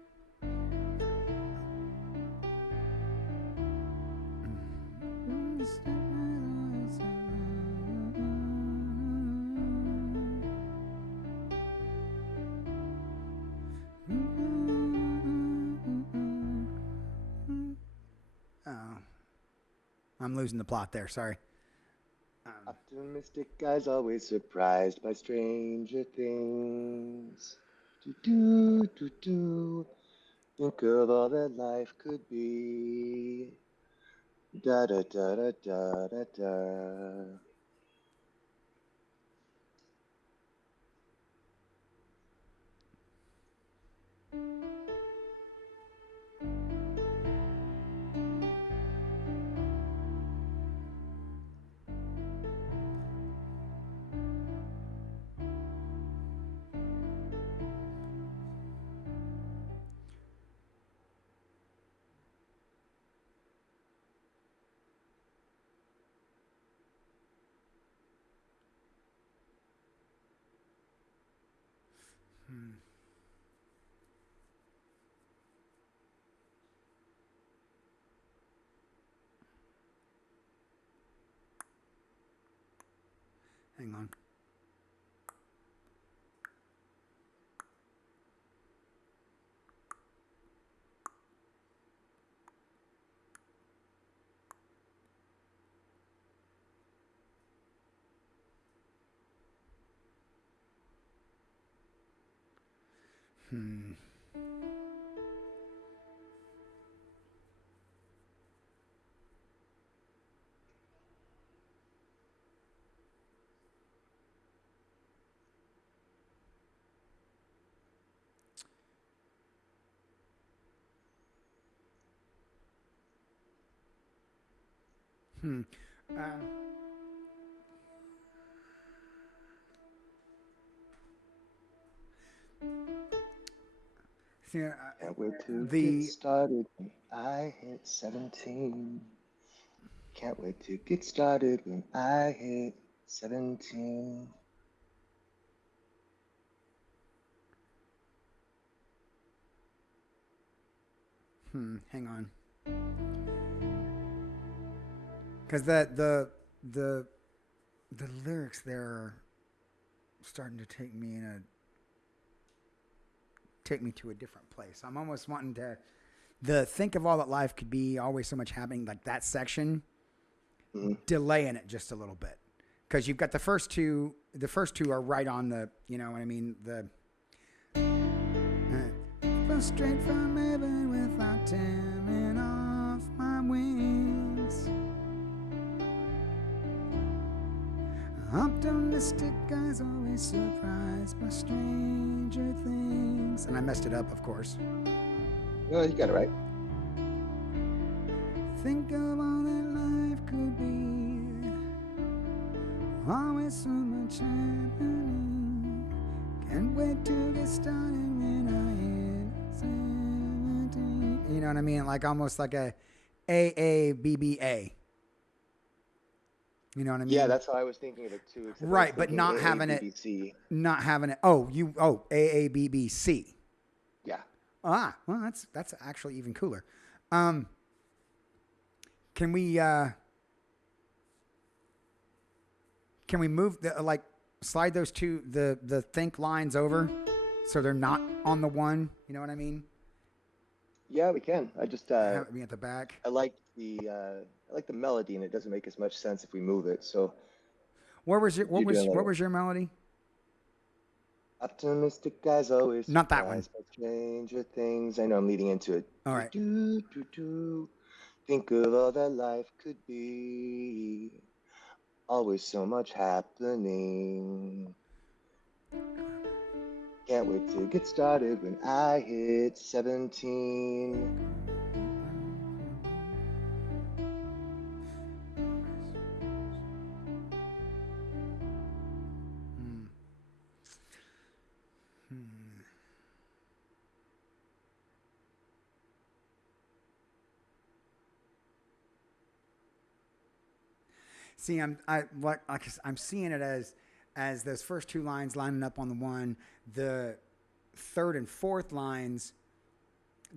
Oh, I'm losing the plot there. Sorry. Optimistic guys always surprised by stranger things. Do do do do. Think of all that life could be. Da da da da da da da. Hmm. Hang on. Hmm. Hmm. Um, see, Can't wait to get the started when I hit 17. Can't wait to get started when I hit 17. hang on, because the the lyrics there are starting to take me to a different place. I'm almost wanting to the think of all that life could be, always so much happening, like that section, Mhm. delaying it just a little bit, because you've got the first two. The first two are right on the, you know what I mean. The flew straight from heaven without tearing off my wings. Optimistic guys always surprised by stranger things. And I messed it up, of course. No, you got it right. Think of all that life could be. Always so much happening. Can't wait to get started when I hit 17. You know what I mean? Like almost like a AABBA. You know what I Yeah, mean? that's how I was thinking of it too, except I was Right, but thinking AABBC. not having it. Oh, you. Oh, AABBC. Yeah. Ah, well, that's actually even cooler. Um, can we move the like slide those two the think lines over so they're not on the one? You know what I mean? Yeah, we can. I just Have it be at the back. I like the melody, and it doesn't make as much sense if we move it. So you're doing a what little was your melody? optimistic guys always Not that one. surprised by stranger things. I know I'm leading into it. All Do right. do do do. Think of all that life could be. Always so much happening. Can't wait to get started when I hit 17. Hmm. Hmm. See, I'm seeing it as those first two lines lining up on the one, the third and fourth lines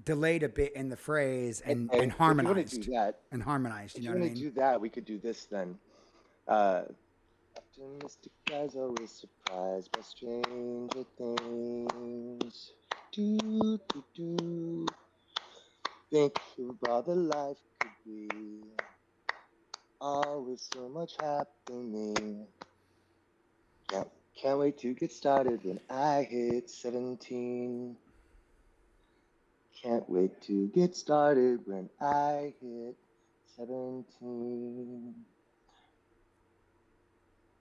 delayed a bit in the phrase and Okay, if you want to do harmonized that, and harmonized. You if know you what I want to mean? do that, we could do this then. Uh, Optimistic guys always surprised by stranger things. Do, do, do. Think of all the life could be. Always so much happening. Can't wait to get started when I hit 17. Can't wait to get started when I hit 17.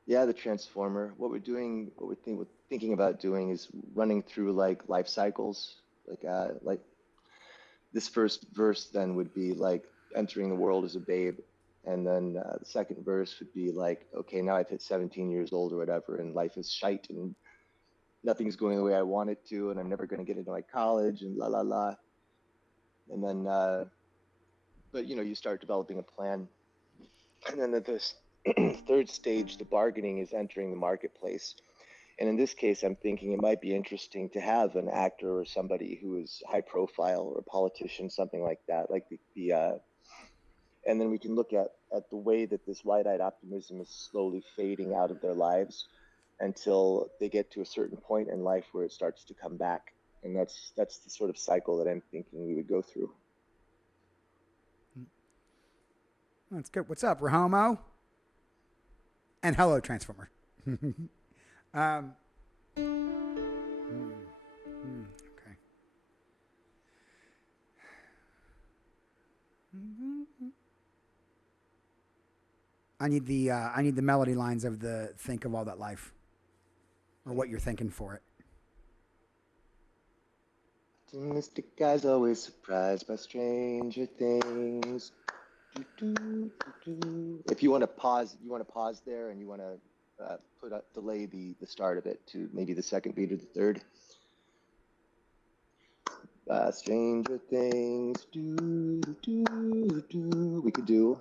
Yeah, the transformer. What we're doing, we're thinking about doing is running through like life cycles. Like this first verse then would be like entering the world as a babe, and then the second verse would be like, okay, now I've hit 17 years old or whatever, and life is shite, and nothing's going the way I want it to, and I'm never going to get into my college, and la la la. And then, but you know, you start developing a plan, and then at this third stage, the bargaining is entering the marketplace. And in this case, I'm thinking it might be interesting to have an actor or somebody who is high profile or a politician, something like that, like and then we can look at the way that this wide-eyed optimism is slowly fading out of their lives until they get to a certain point in life where it starts to come back. And that's the sort of cycle that I'm thinking we would go through. That's good. What's up, Rahomo? And hello, Transformer. um, okay. I need the melody lines of the "Think of All That Life," or what you're thinking for it. Optimistic guys always surprised by stranger things. Do, do, do, do. If you want to pause there, and you want to delay the start of it to maybe the second beat or the third. Stranger things, do, do, do, do. We could do.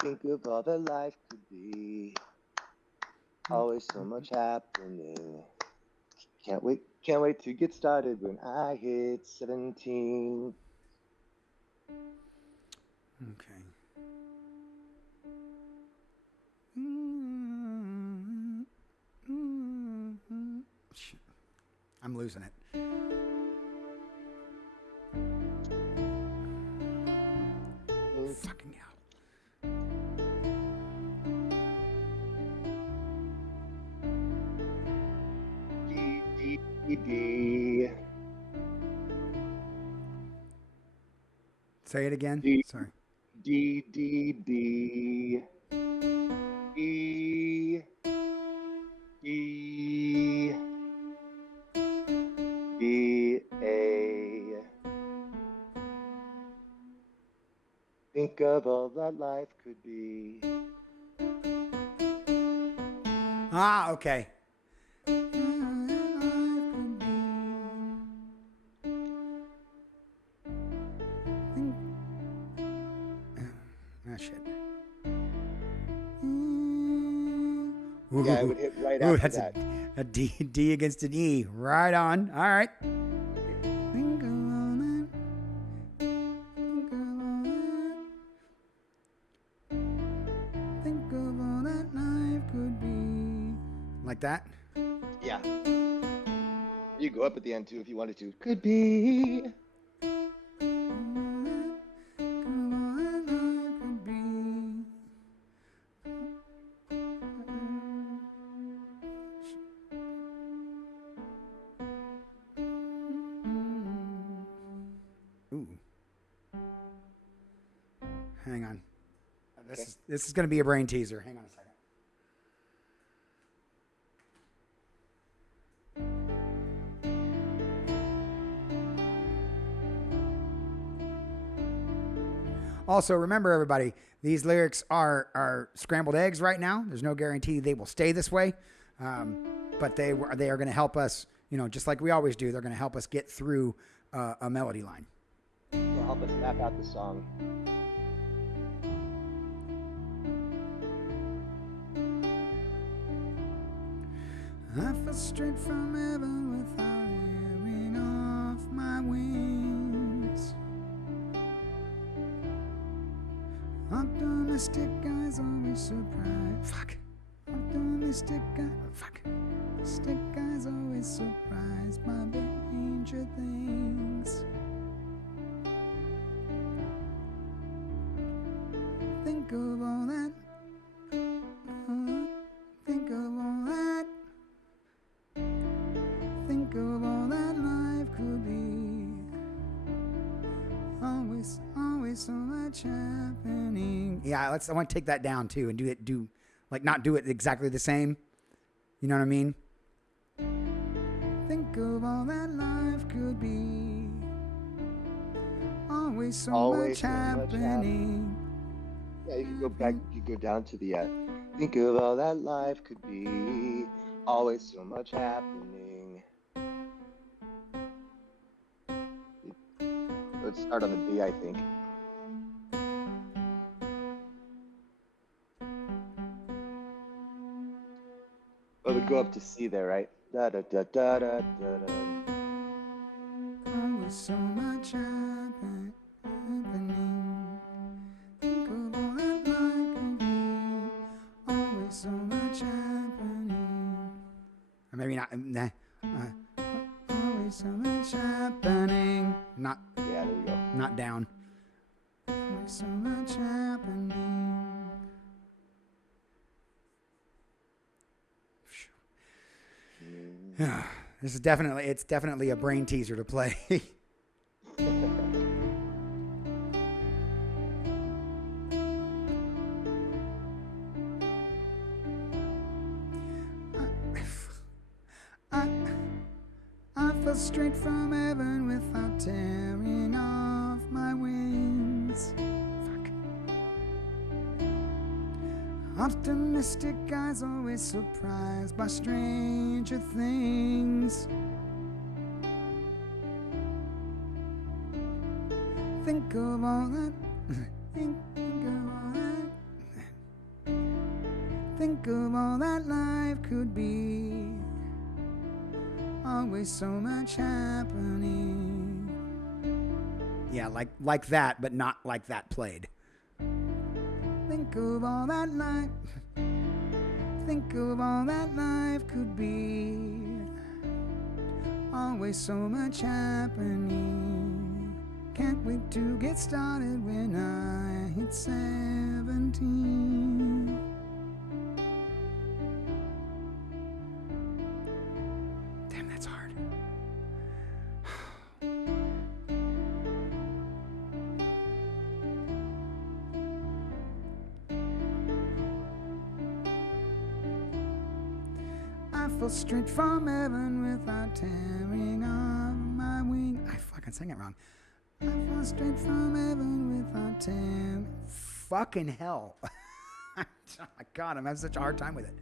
Think of all that life could be. Always so much happening. Can't wait to get started when I hit 17. Okay. I'm losing it. Fucking hell. D, D, D, D. Say it again. D, Sorry. D, D, D. E, E, B, A. Think of all that life could be. Ah, okay. Ah, shit. Ooh, Yeah, I would hit right ooh, after that's that. a D against an E. Right on. All right. Think of all that life could be. Like that? Yeah. You go up at the end too if you wanted to. Could be. Ooh. Hang on. Okay. This is going to be a brain teaser. Hang on a second. Also, remember, everybody, these lyrics are scrambled eggs right now. There's no guarantee they will stay this way, but they are going to help us. You know, just like we always do. They're going to help us get through a melody line. They'll help us map out the song. I fell straight from heaven without hearing off my wings. Optimistic guys always surprised. Fuck. Optimistic guys. Fuck. Optimistic guys always surprised by stranger things. Think of all that. Think of all that. Think of all that life could be. Always so much happening. Yeah, I want to take that down too and not do it exactly the same. You know what I mean? Think of all that life could be. Always so much happening. Yeah, you can go back. You go down to the. Think of all that life could be. Always so much happening. Let's start on the B, I think. What would would go up to C there, right? Da da da da da da da. Always so much happening. Think of all that life can be. Always so much happening. Or maybe not. Nah. Always so much happening. Not. Yeah, there we go. Not down. Always so much happening. This is definitely, it's definitely a brain teaser to play. I fell straight from heaven without tearing off my wings. Fuck. Optimistic guys always surprised by stranger things. Think of all that. Think of all that. Think of all that life could be. Always so much happening. Yeah, like that, but not like that played. Think of all that life. Think of all that life could be. Always so much happening. Can't wait to get started when I hit 17. Damn, that's hard. I fell straight from heaven without tearing off my wing. I fucking sang it wrong. I fell straight from heaven without tearing. Fucking hell. Oh my God, I'm having such a hard time with it.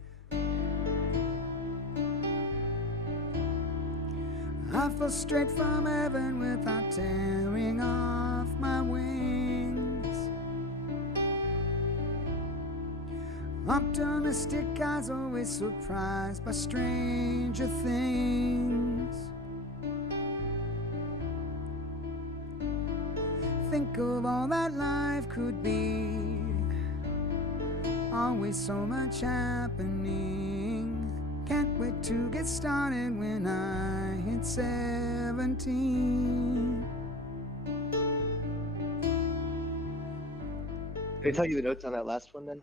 I fell straight from heaven without tearing off my wings. Optimistic guys always surprised by stranger things. Think of all that life could be. Always so much happening. Can't wait to get started when I hit 17. Can I tell you the notes on that last one then?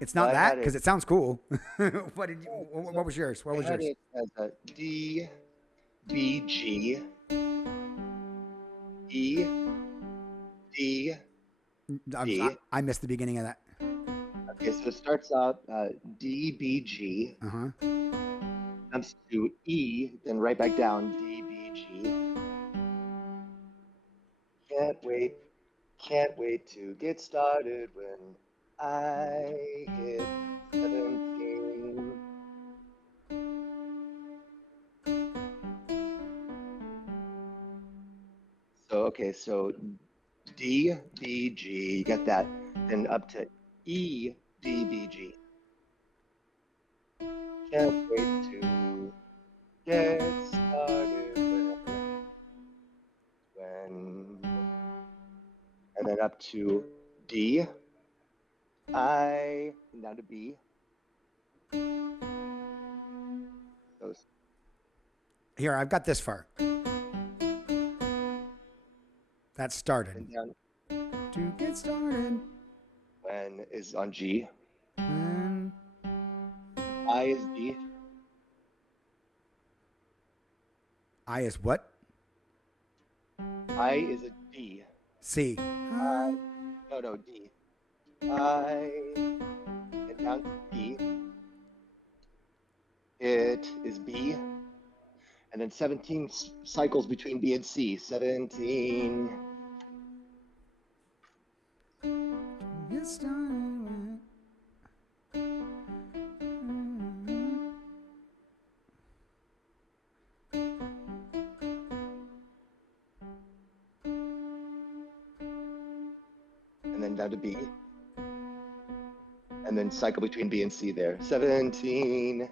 It's not Well, that because it sounds cool. What did you? What was yours? What was I had yours? it as a D, B, G, E, D, D. I missed the beginning of that. Okay, so it starts out D, B, G, Uh-huh. comes to E, then right back down, D, B, G. Can't wait to get started when I hit 17. So, okay, so D, B, G, you got that. Then up to E, D, B, G. Can't wait to get started when, and then up to D, I, and down to B. Those. Here, I've got this far. That started. And down To get started. when is on G. When I is D. I is what? I is a D. C. No, D. I, and down to B. It is B. And then 17 cycles between B and C. 17. Get started when. down to B, and then cycle between B and C there. 17.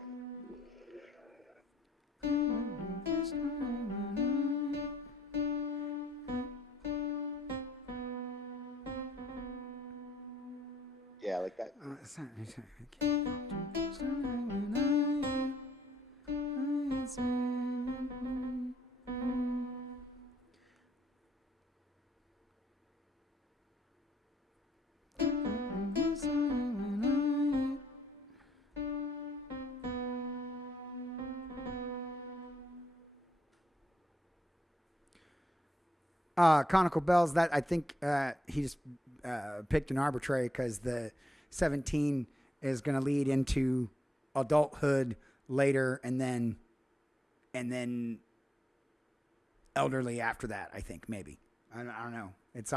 Yeah, like that. Conical Bells, that I think he just picked an arbitrary because the 17 is going to lead into adulthood later and then elderly after that, I think, maybe. I don't know. It's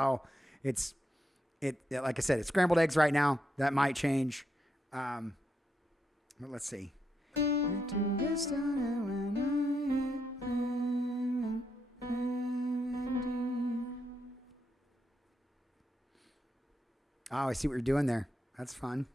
like I said, it's scrambled eggs right now. That might change. But let's see. Oh, I see what you're doing there. That's fun.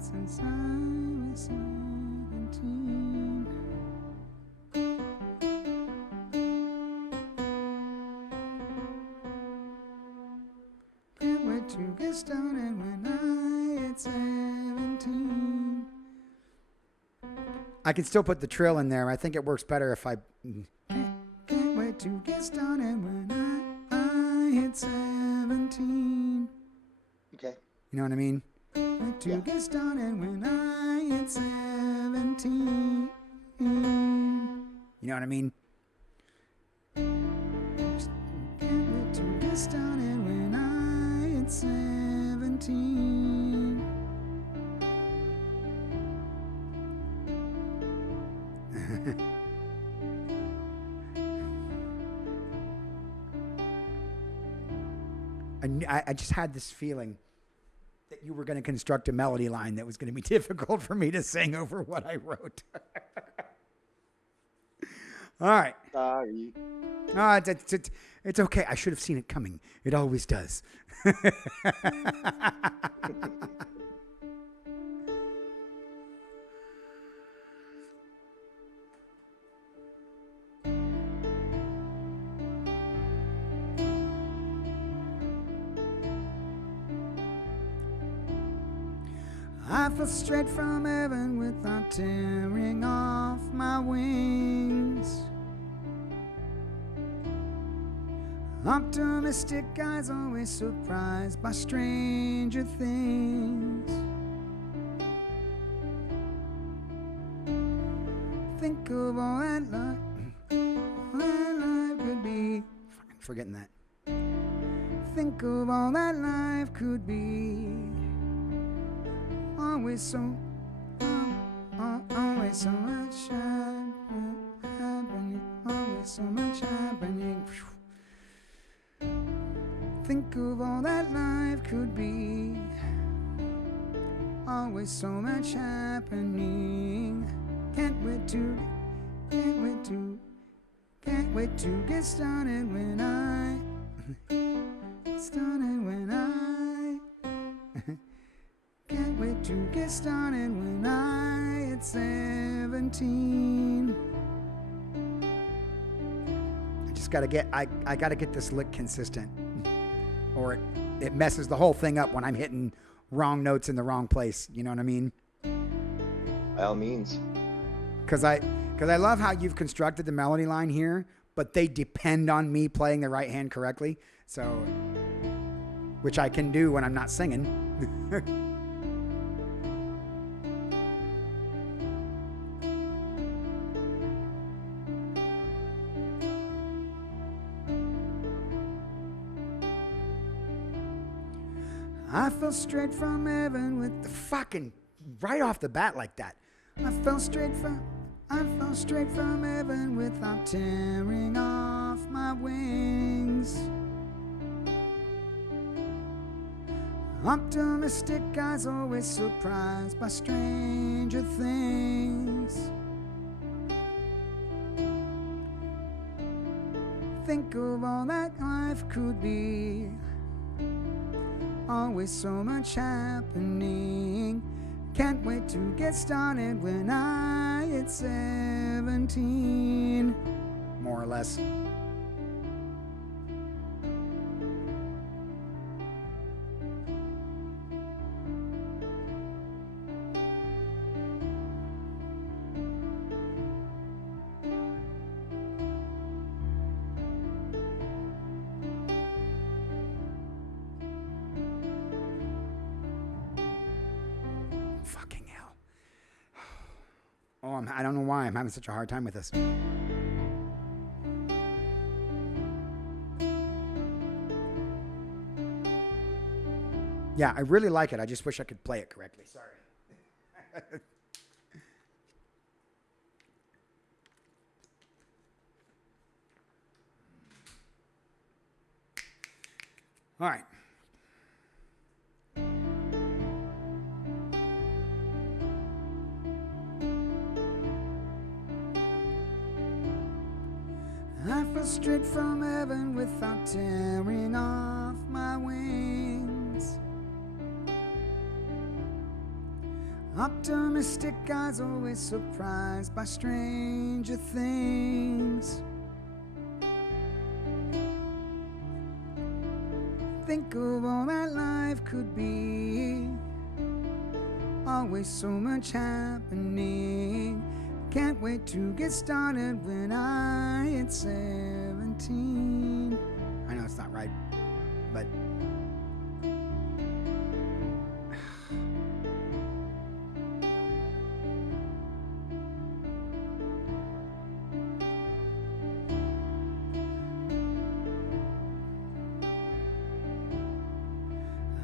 Since I was 17. Can't wait to get started when I hit 17. I can still put the trill in there. I think it works better if I can't wait to get started when I hit 17. Okay. You know what I mean? To get started when I hit 17. You know what I mean? Can't wait to get started when I hit 17. I just had this feeling that you were going to construct a melody line that was going to be difficult for me to sing over what I wrote. All right. Sorry. It's okay. I should have seen it coming. It always does. I fell straight from heaven without tearing off my wings. Optimistic eyes always surprised by stranger things. Think of all that life could be. Fucking forgetting that. Think of all that life could be. Always so much happening. Always so much happening. Think of all that life could be. Always so much happening. Can't wait to get started when I can't wait to get started when I hit 17. I gotta get this lick consistent, or it messes the whole thing up when I'm hitting wrong notes in the wrong place. You know what I mean? By all means. Because I love how you've constructed the melody line here, but they depend on me playing the right hand correctly. So which I can do when I'm not singing. I fell straight from heaven with the fucking right off the bat like that. I fell straight from heaven without tearing off my wings. Optimistic eyes always surprised by stranger things. Think of all that life could be. Always so much happening. Can't wait to get started when I hit 17. More or less. Fucking hell. Oh, I don't know why I'm having such a hard time with this. Yeah, I really like it. I just wish I could play it correctly. Sorry. All right. I fell straight from heaven without tearing off my wings. Optimistic eyes always surprised by stranger things. Think of all that life could be. Always so much happening. Can't wait to get started when I hit 17. I know it's not right, but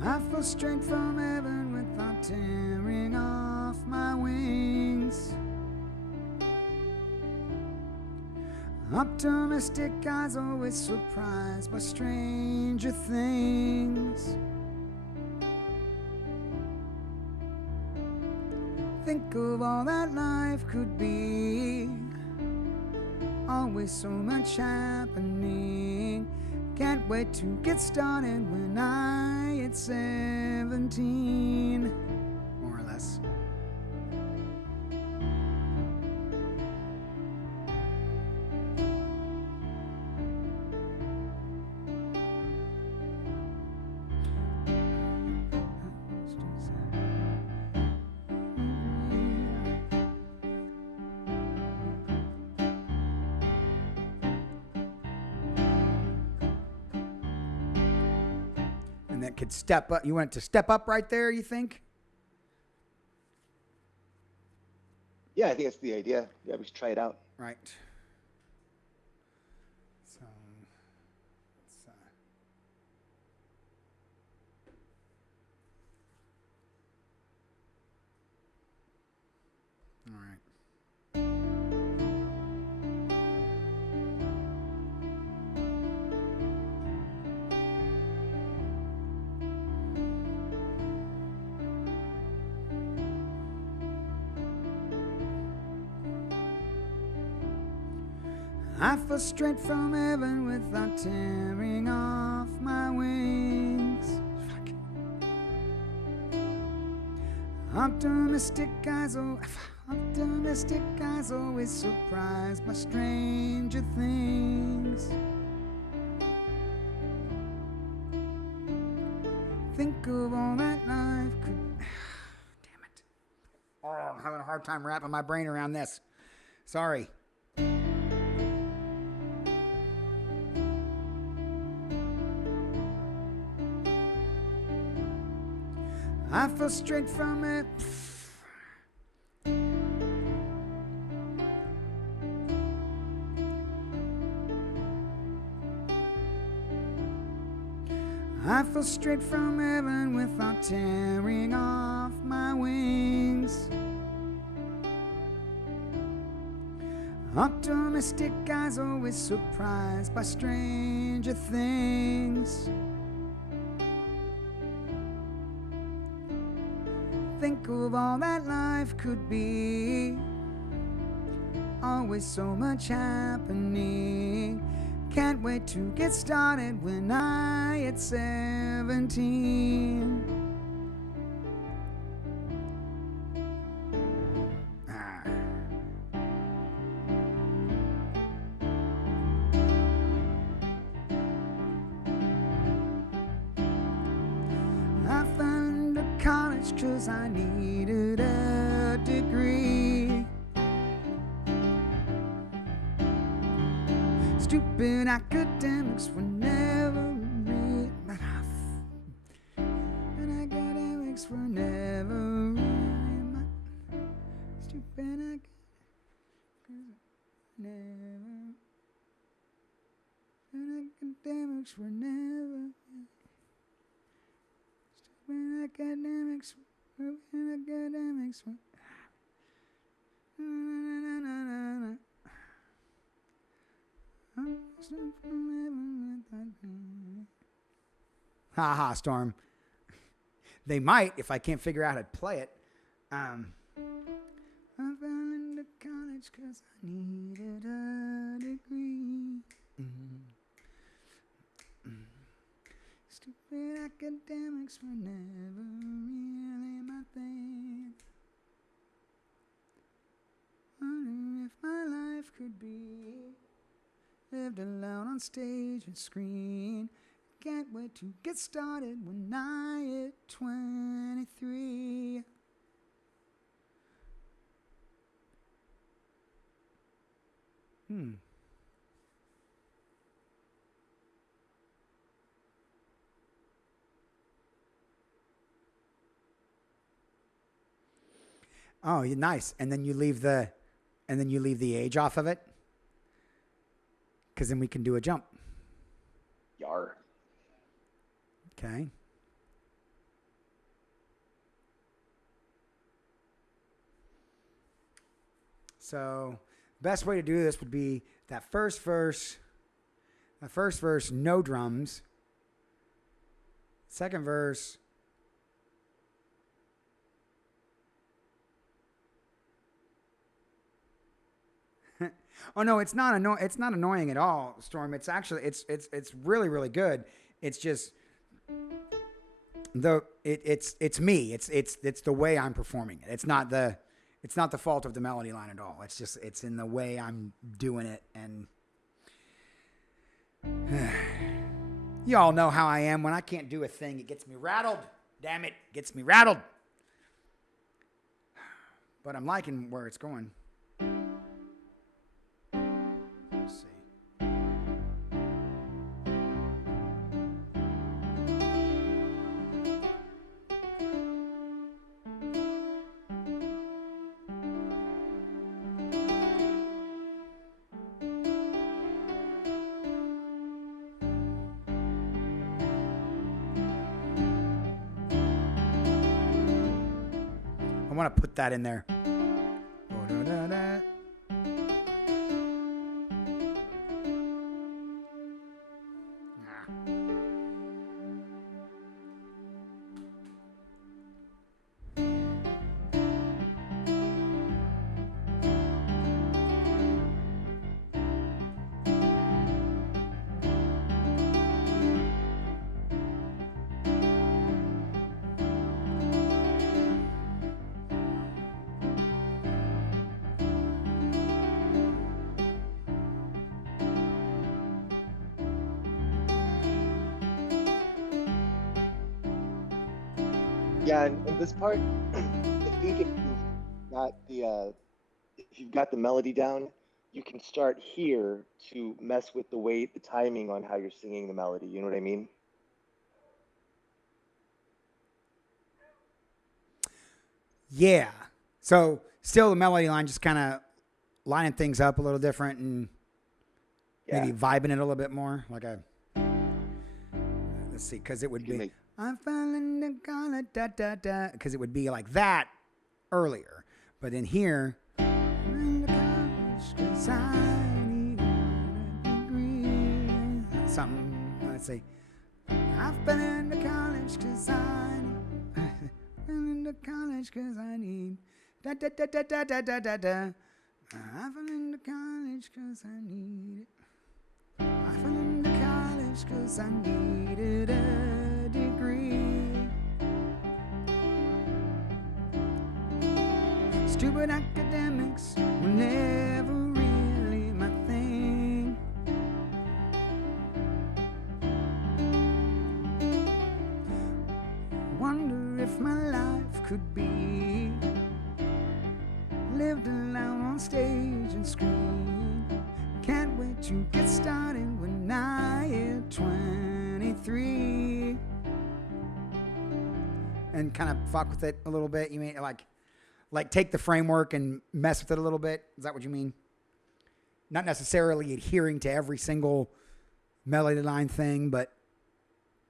I fell straight from heaven without tearing off my wings. Optimistic eyes always surprised by stranger things. Think of all that life could be. Always so much happening. Can't wait to get started when I hit 17. More or less. That could step up. You want it to step up right there, you think? Yeah, I think that's the idea. Yeah, we should try it out. Right. So, let's, all right. I fell straight from heaven without tearing off my wings. Fuck. Optimistic eyes always surprised by stranger things. Think of all that life could. Damn it. Oh, I'm having a hard time wrapping my brain around this. Sorry. I fell straight from it. I fell straight from heaven without tearing off my wings. Optimistic guys always surprised by stranger things. Think of all that life could be. Always so much happening. Can't wait to get started when I hit 17. I found a college 'cause I needed a degree. Stupid academics were never real. And academics were never really stupid academics never. And academics were never. Stupid academics were. Academics were. Ha ha, Storm. They might if I can't figure out how to play it. I fell into college 'cause I needed a degree. Stupid academics were never really my thing. Wondering if my life could be lived alone on stage and screen. Can't wait to get started when I hit 23. Oh, nice. And then you leave the age off of it, because then we can do a jump. Yar. Okay. So, best way to do this would be that first verse, no drums. Second verse, oh no, it's not annoying at all, Storm. It's actually it's really, really good. It's just it's me. It's the way I'm performing it. It's not the fault of the melody line at all. It's in the way I'm doing it. And you all know how I am. When I can't do a thing, it gets me rattled. Damn it, it gets me rattled. But I'm liking where it's going. Let's see. I want to put that in there. Yeah, and this part, I think if you've got the melody down, you can start here to mess with the weight, the timing on how you're singing the melody. You know what I mean? Yeah. So still the melody line just kind of lining things up a little different and Yeah. maybe vibing it a little bit more. Let's see, because it would be, I fell in the collar, da da da, because it would be like that earlier. But in here, something, let's see. I've been into college because I need. Been into college because I need. Da da da da da da da da da. I've been into college because I need it. I've been into college because I needed a degree. Stupid academics were never really my thing. Wonder if my life could be lived alone on stage and screen. Can't wait to get started when I hit 23. And kind of fuck with it a little bit. You mean like take the framework and mess with it a little bit? Is that what you mean? Not necessarily adhering to every single melody line thing, but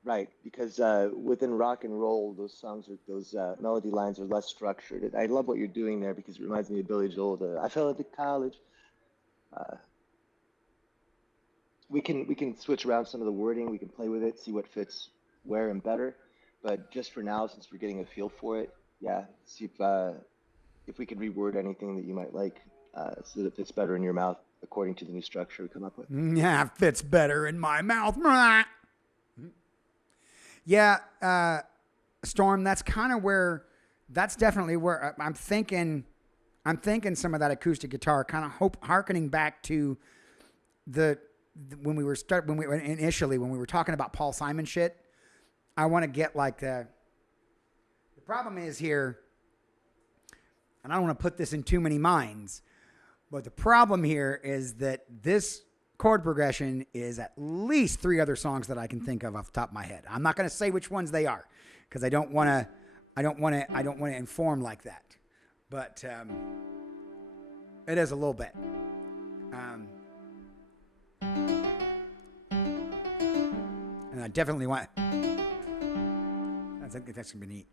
Right, because within rock and roll, those melody lines are less structured. I love what you're doing there because it reminds me of Billy Joel. I fell into college. Uh, we can switch around some of the wording. We can play with it, see what fits where and better. But just for now, since we're getting a feel for it, yeah, see if we can reword anything that you might like so that it fits better in your mouth according to the new structure we come up with. Yeah, fits better in my mouth. Yeah, Storm, that's definitely where I'm thinking some of that acoustic guitar, kind of harkening back to when we were talking about Paul Simon shit. I want to get like the problem is here, and I don't want to put this in too many minds, but the problem here is that this chord progression is at least 3 other songs that I can think of off the top of my head. I'm not going to say which ones they are because I don't want to inform like that. But it is a little bit. And I definitely want. I think that's gonna be neat.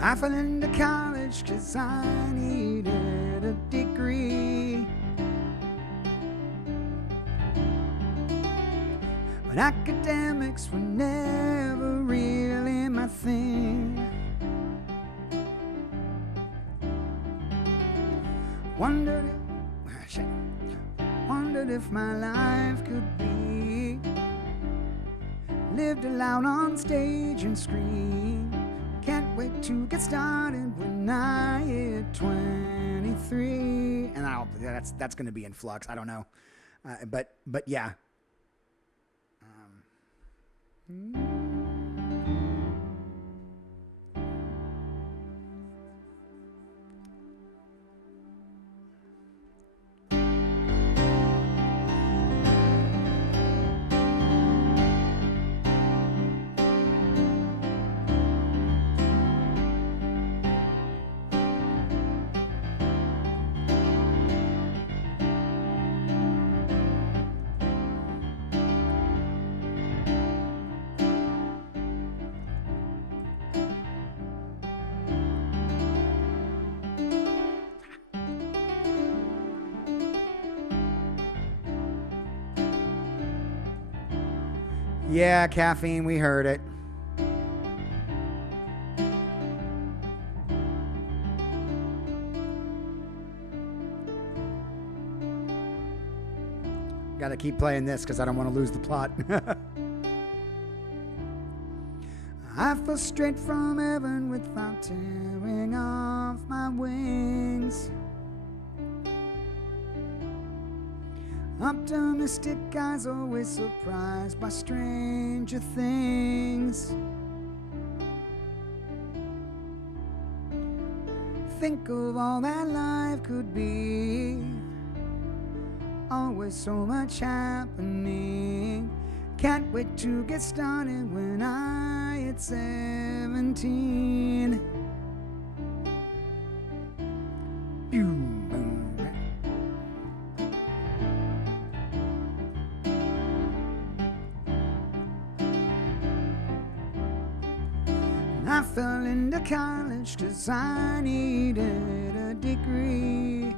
I fell into college because I needed a degree. But academics were never really my thing. Wondered if my life could be lived aloud on stage and screen. Can't wait to get started when I hit 23. And that's going to be in flux. I don't know, but yeah. Yeah, caffeine, we heard it. Got to keep playing this because I don't want to lose the plot. I fell straight from heaven without tearing off my wings. Optimistic eyes always surprised by stranger things. Think of all that life could be. Always so much happening. Can't wait to get started when I hit 17. Boom, boom. I fell into college 'cause I needed a degree.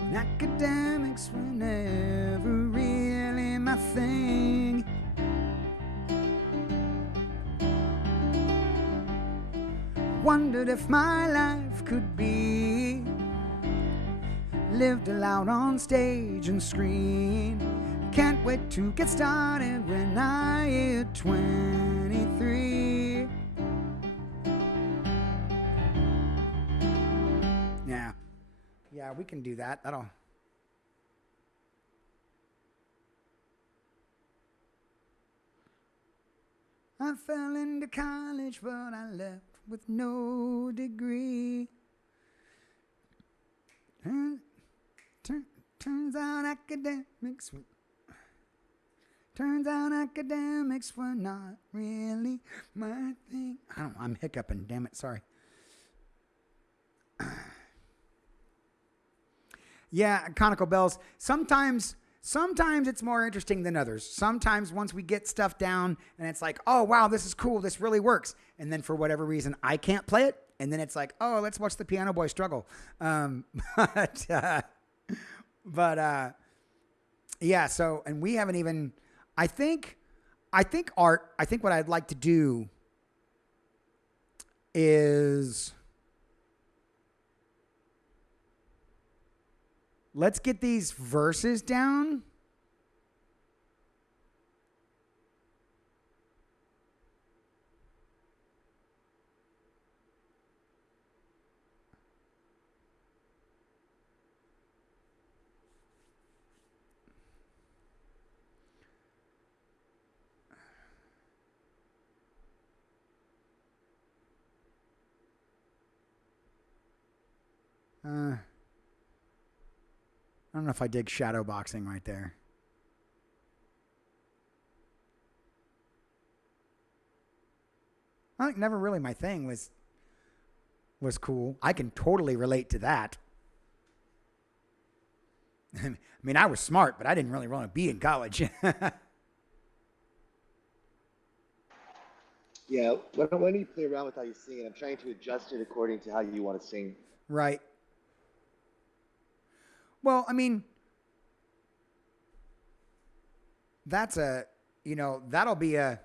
And academics were never really my thing. Wondered if my life could be lived aloud on stage and screen. Can't wait to get started when I hit 23. Yeah, we can do that. That'll. I fell into college, but I left with no degree. Turns out academics were not really my thing. I'm hiccuping, damn it, sorry. Yeah, conical bells. Sometimes it's more interesting than others. Sometimes once we get stuff down and it's like, oh, wow, this is cool. This really works. And then for whatever reason, I can't play it. And then it's like, oh, let's watch the piano boy struggle. Yeah, so, and we haven't even, I think what I'd like to do is, let's get these verses down. I don't know if I dig shadow boxing right there. I think never really my thing was cool. I can totally relate to that. I mean, I was smart, but I didn't really want to be in college. Yeah, why don't you play around with how you sing it? I'm trying to adjust it according to how you want to sing. Right. Well, I mean, that's that'll be a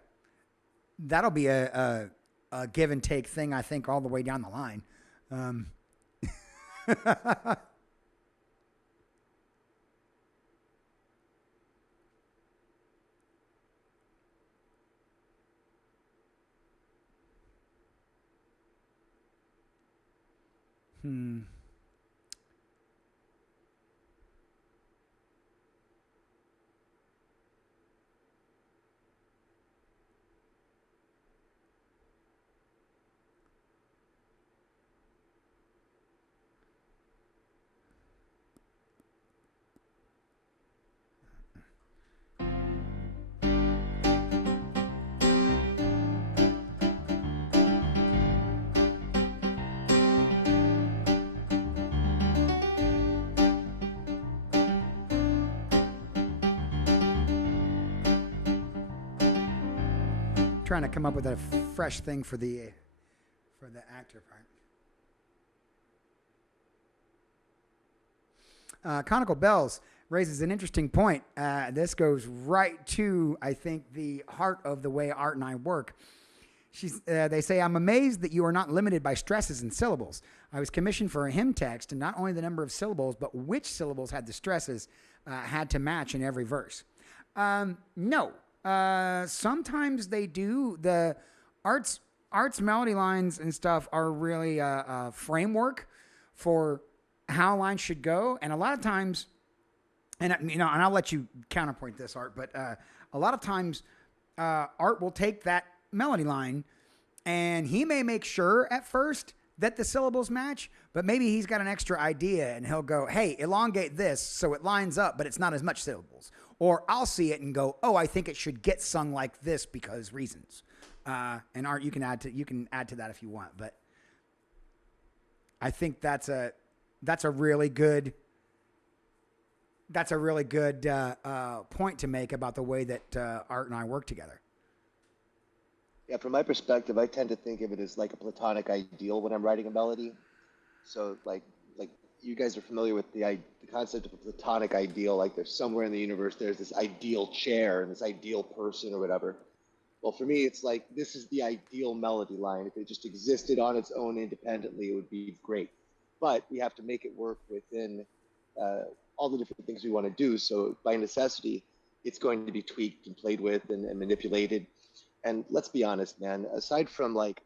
give and take thing, I think, all the way down the line. Trying to come up with a fresh thing for the actor part. Conical Bells raises an interesting point. This goes right to, I think, the heart of the way Art and I work. They say, I'm amazed that you are not limited by stresses and syllables. I was commissioned for a hymn text, and not only the number of syllables, but which syllables had the stresses had to match in every verse. No. Sometimes they do. The arts melody lines and stuff are really a framework for how lines should go. And a lot of times, and I'll let you counterpoint this, Art, but a lot of times Art will take that melody line and he may make sure at first that the syllables match, but maybe he's got an extra idea and he'll go, hey, elongate this so it lines up, but it's not as much syllables. Or I'll see it and go, oh, I think it should get sung like this because reasons. And Art, you can add to that if you want, but I think that's a really good point to make about the way that Art and I work together. Yeah, from my perspective, I tend to think of it as like a platonic ideal when I'm writing a melody. So like you guys are familiar with the concept of a platonic ideal, like there's somewhere in the universe there's this ideal chair and this ideal person or whatever. Well, for me, it's like this is the ideal melody line. If it just existed on its own independently, it would be great. But we have to make it work within all the different things we want to do. So by necessity, it's going to be tweaked and played with and manipulated. And let's be honest, man, aside from like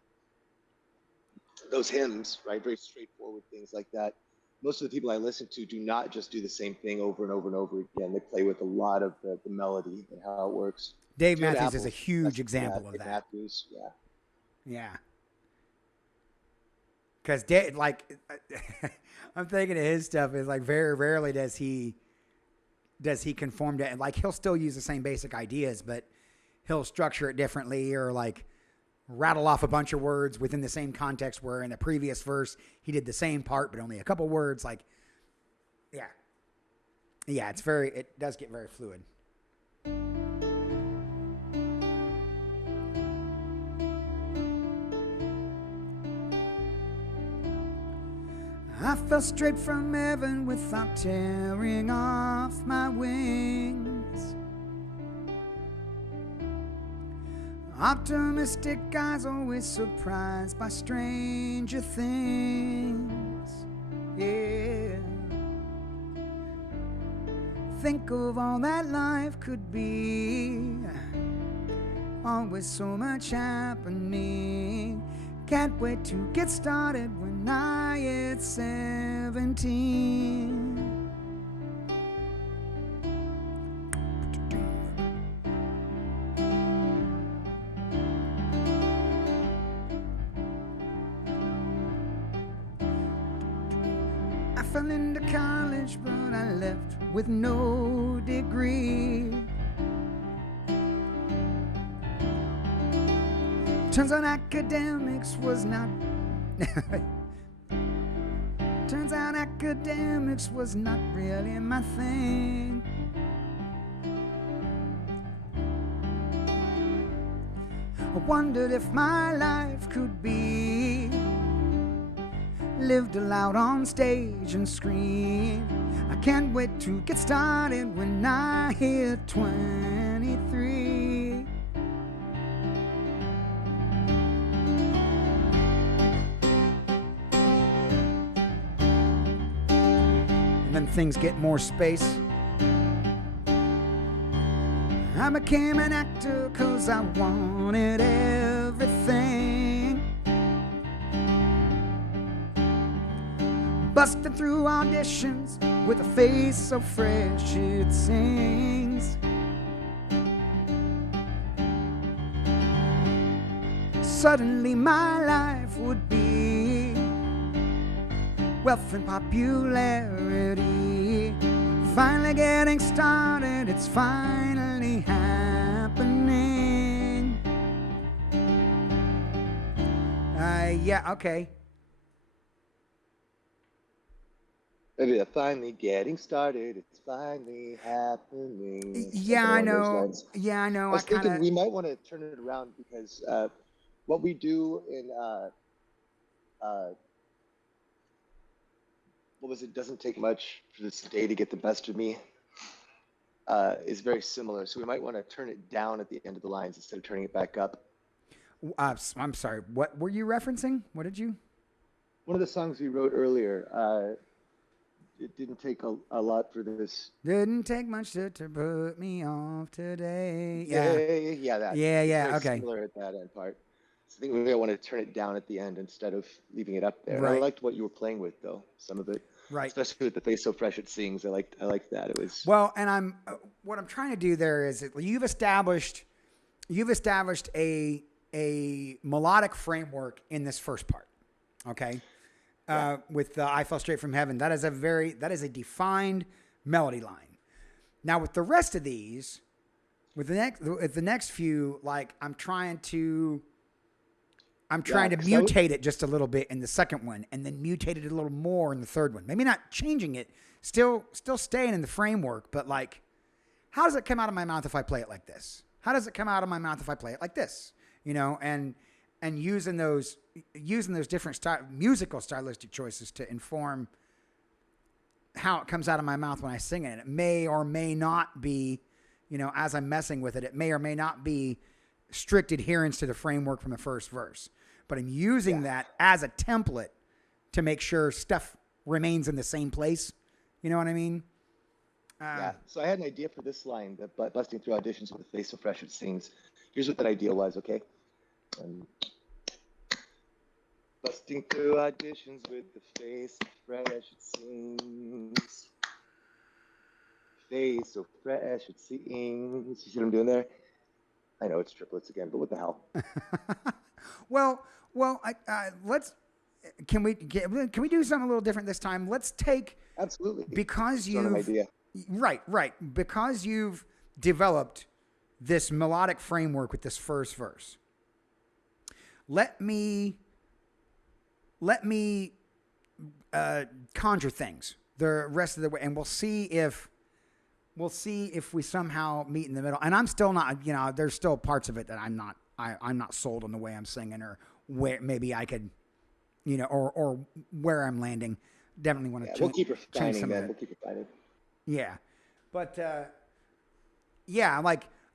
those hymns, right, very straightforward things like that, most of the people I listen to do not just do the same thing over and over and over again. They play with a lot of the melody and how it works. Dave Matthews is a huge example of that. Matthews, yeah. Yeah. Because like, I'm thinking of his stuff is like very rarely does he conform to it. Like he'll still use the same basic ideas, but he'll structure it differently or like rattle off a bunch of words within the same context where in the previous verse he did the same part, but only a couple words. Like, yeah. Yeah, it does get very fluid. I fell straight from heaven without tearing off my wings. Optimistic eyes always surprised by stranger things. Yeah. Think of all that life could be. Always so much happening. Can't wait to get started when I hit 17. I fell into college, but I left with no degree. Turns out academics was not really my thing. I wondered if my life could be lived aloud on stage and screen. I can't wait to get started when I hit 23. And then things get more space. I became an actor 'cause I wanted everything. Busting through auditions with a face so fresh it sings. Suddenly my life would be wealth and popularity. Finally getting started, it's finally happening. Yeah, okay. Maybe finally getting started, it's finally happening. Yeah, I know. Yeah, I know. I was thinking we might want to turn it around because what we do in what was it? Doesn't take much for this day to get the best of me. Is very similar. So we might want to turn it down at the end of the lines instead of turning it back up. I'm sorry. What were you referencing? What did you? One of the songs we wrote earlier, it didn't take a lot for this. Didn't take much to put me off today. Yeah. Yeah, that. Yeah. It's Yeah. very Okay. similar at that end part. So I think maybe I want to turn it down at the end instead of leaving it up there. And I Right. liked what you were playing with, though, some of it, Right. especially with the face so fresh it sings. I liked that. It was Well, and what I'm trying to do there is that you've established a melodic framework in this first part. Okay. With I Fell Straight from Heaven. That is a defined melody line. Now with the rest of these, with the next few, like I'm trying to mutate it just a little bit in the second one, and then mutate it a little more in the third one. Maybe not changing it, still staying in the framework, but like, how does it come out of my mouth if I play it like this? How does it come out of my mouth if I play it like this? You know, and using those different musical stylistic choices to inform how it comes out of my mouth when I sing it. And it may or may not be, you know, as I'm messing with it, it may or may not be strict adherence to the framework from the first verse. But I'm using that as a template to make sure stuff remains in the same place. You know what I mean? yeah. So I had an idea for this line, but busting through auditions with the face so fresh it sings. Here's what that idea was, okay? Busting through auditions with the face so fresh it sings. Face so fresh it sings. You see what I'm doing there? I know it's triplets again, but what the hell? well, let's. Can we do something a little different this time? Let's take Absolutely because you idea. Right because you've developed this melodic framework with this first verse. Let me conjure things the rest of the way, and we'll see if we somehow meet in the middle. And I'm still not, you know, there's still parts of it that I'm not sold on the way I'm singing, or where maybe I could, you know, or where I'm landing. Definitely want to we'll keep refining some that. We'll keep refining. Yeah, but yeah,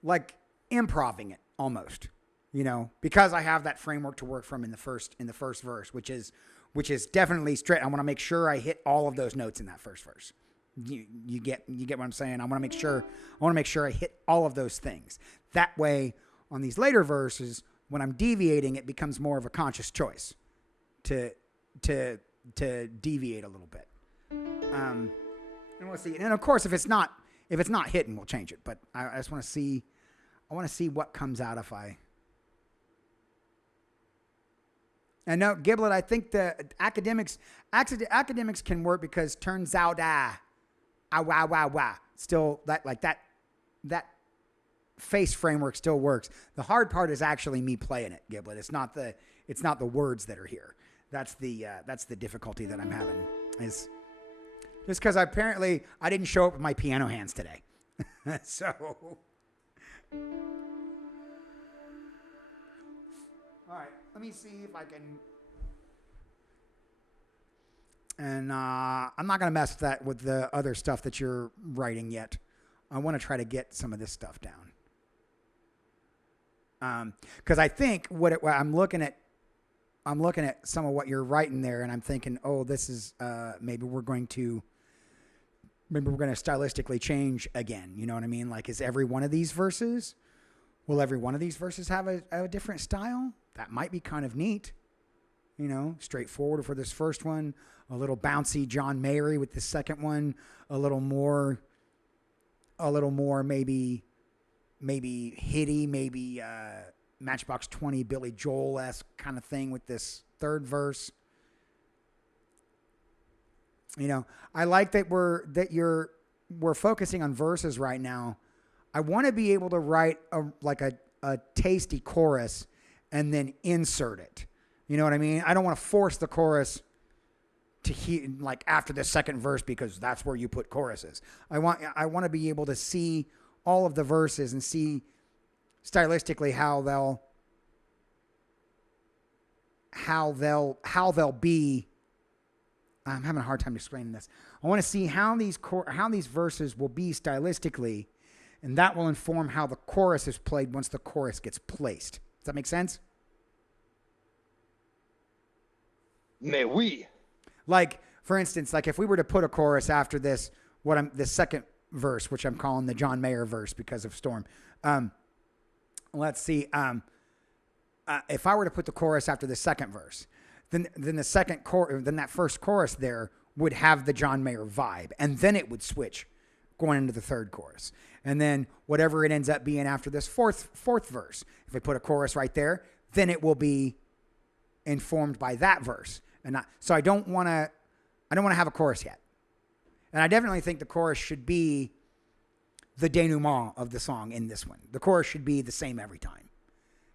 like improving it almost, you know, because I have that framework to work from in the first verse, which is definitely straight. I want to make sure I hit all of those notes in that first verse. You get what I'm saying? I want to make sure I hit all of those things. That way, on these later verses, when I'm deviating, it becomes more of a conscious choice to deviate a little bit. And we'll see. And of course, if it's not hitting, we'll change it. But I just want to see. I want to see what comes out if I. And no, Giblet, I think the academics can work because turns out still that face framework still works. The hard part is actually me playing it, Giblet. It's not the words that are here. That's the difficulty that I'm having, is just because apparently I didn't show up with my piano hands today. So all right, let me see if I can. And I'm not going to mess with that with the other stuff that you're writing yet. I want to try to get some of this stuff down. Because I think I'm looking at some of what you're writing there, and I'm thinking, oh, this is maybe we're going to stylistically change again. You know what I mean? Like, will every one of these verses have a different style? That might be kind of neat. You know, straightforward for this first one, a little bouncy John Mayer with the second one, a little more maybe hitty, maybe Matchbox 20 Billy Joel-esque kind of thing with this third verse. You know, I like that we're focusing on verses right now. I want to be able to write a tasty chorus and then insert it. You know what I mean? I don't want to force the chorus to like after the second verse because that's where you put choruses. I want to be able to see all of the verses and see stylistically how they'll be. I'm having a hard time explaining this. I want to see how these verses will be stylistically, and that will inform how the chorus is played once the chorus gets placed. Does that make sense? Mais oui. Like, for instance, like if we were to put a chorus after this, the second verse, which I'm calling the John Mayer verse because of Storm. Let's see. If I were to put the chorus after the second verse, then that first chorus there would have the John Mayer vibe, and then it would switch going into the third chorus. And then whatever it ends up being after this fourth verse, if we put a chorus right there, then it will be informed by that verse. So I don't want to have a chorus yet. And I definitely think the chorus should be the denouement of the song in this one. The chorus should be the same every time.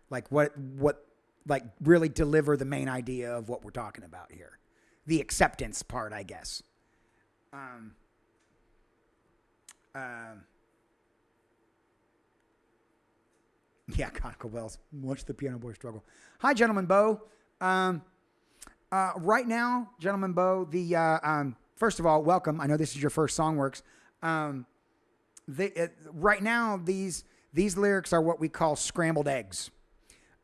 Like like really deliver the main idea of what we're talking about here. The acceptance part, I guess. Yeah, conical bells. Watch the piano boy struggle. Hi, Gentleman Bo. Right now, Gentleman Bo, first of all, welcome. I know this is your first Songw3rks. Right now, these lyrics are what we call scrambled eggs.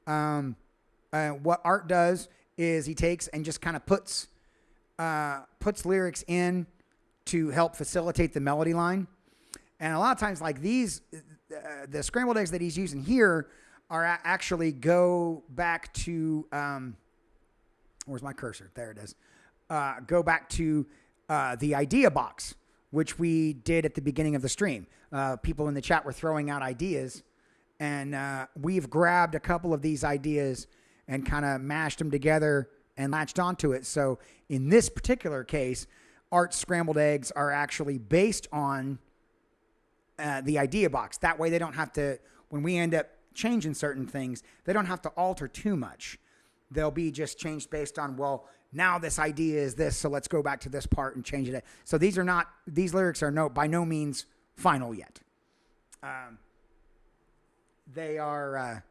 What Art does is he takes and just kind of puts lyrics in to help facilitate the melody line. And a lot of times, like these, the scrambled eggs that he's using here are actually go back to, where's my cursor? There it is. Go back to the idea box, which we did at the beginning of the stream. People in the chat were throwing out ideas, and we've grabbed a couple of these ideas and kind of mashed them together and latched onto it. So in this particular case, Art's scrambled eggs are actually based on the idea box. That way they don't have to, when we end up changing certain things, they don't have to alter too much. They'll be just changed based on, well, now this idea is this, so let's go back to this part and change it. So these lyrics are by no means final yet. They are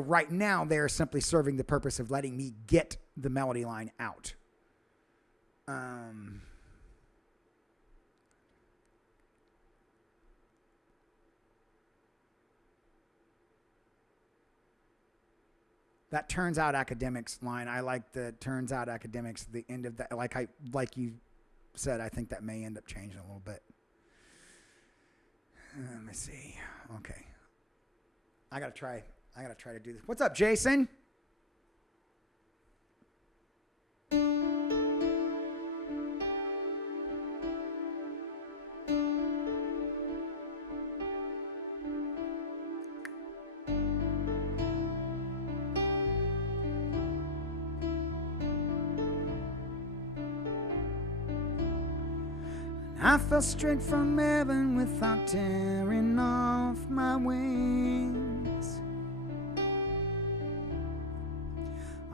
right now, they are simply serving the purpose of letting me get the melody line out. That turns out academics line. I like the turns out academics. The end of that, like you said, I think that may end up changing a little bit. Let me see. Okay, I gotta try to do this. What's up, Jason? I fell straight from heaven without tearing off my wings.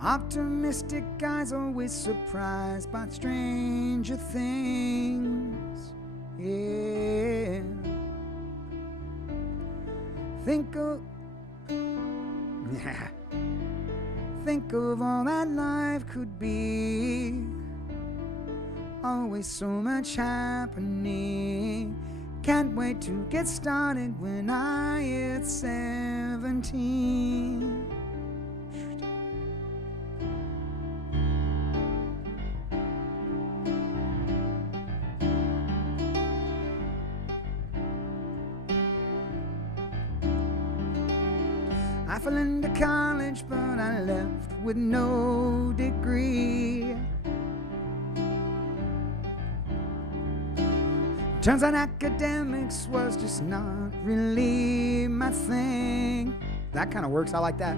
Optimistic eyes always surprised by stranger things. Yeah. Think of all that life could be. Always so much happening. Can't wait to get started when I hit 17. I fell into college, but I left with no degree. Turns out academics was just not really my thing. That kind of works. I like that.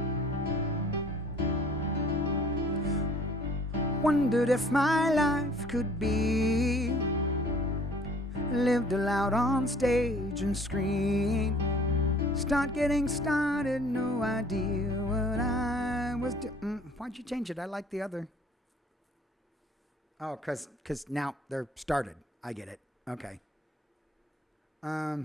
Wondered if my life could be lived aloud on stage and screen. Start getting started, no idea what I was doing. Why'd you change it? I like the other. Oh, because now they're started. I get it. Okay. I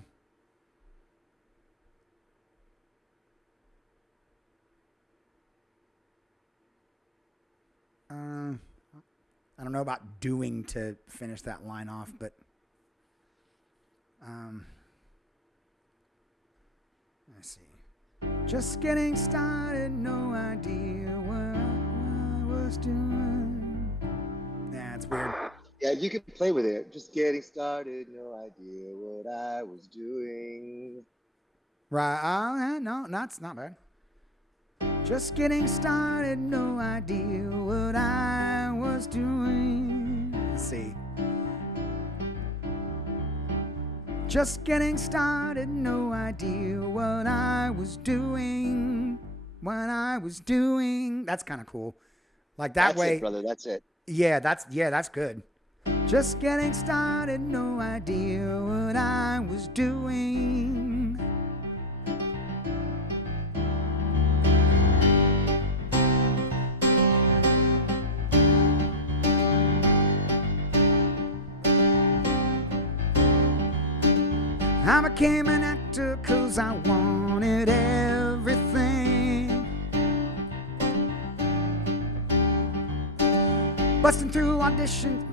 don't know about doing to finish that line off, but let's see. Just getting started, no idea what I was doing. you can play with it. Just getting started, no idea what I was doing. Right. No, that's not bad. Just getting started, no idea what I was doing. Let's see. Just getting started, no idea what I was doing. What I was doing. That's kind of cool. Like that That's way. it, brother. That's it. Yeah, that's good. Just getting started, no idea what I was doing. I became an actor 'cause I wanted everything. Busting through auditions.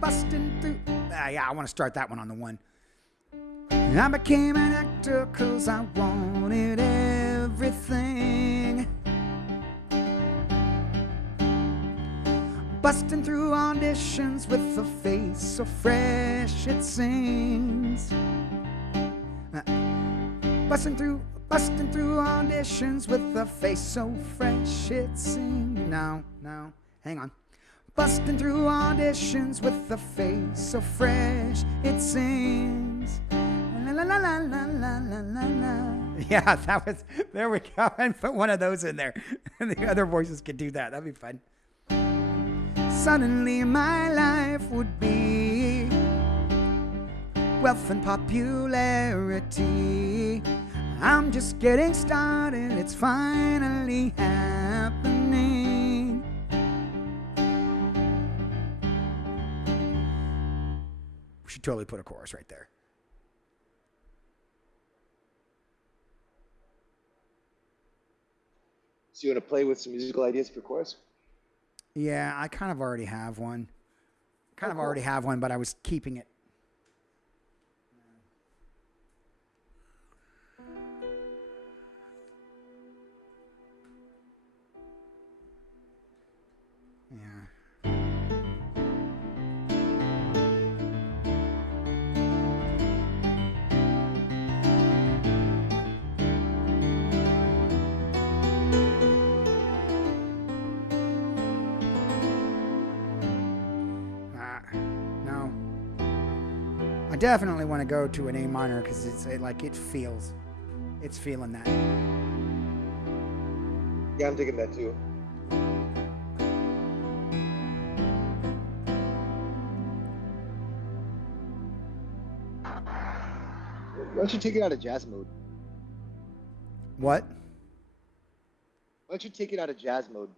Busting through. Yeah, I want to start that one on the one. I became an actor 'cause I wanted everything. Busting through auditions with a face so fresh it sings. Busting through auditions with a face so fresh it sings. No, hang on. Busting through auditions with a face so fresh it sings. La la la la la la la la. Yeah, that was. There we go. And put one of those in there, and the other voices could do that. That'd be fun. Suddenly my life would be wealth and popularity. I'm just getting started, it's finally happening. We should totally put a chorus right there. So you want to play with some musical ideas for chorus? Yeah, I kind of already have one. Already have one, but I was keeping it. Yeah. No. I definitely want to go to an A minor because it's feeling that. Yeah, I'm thinking that too. Why don't you take it out of jazz mode? What? Why don't you take it out of jazz mode?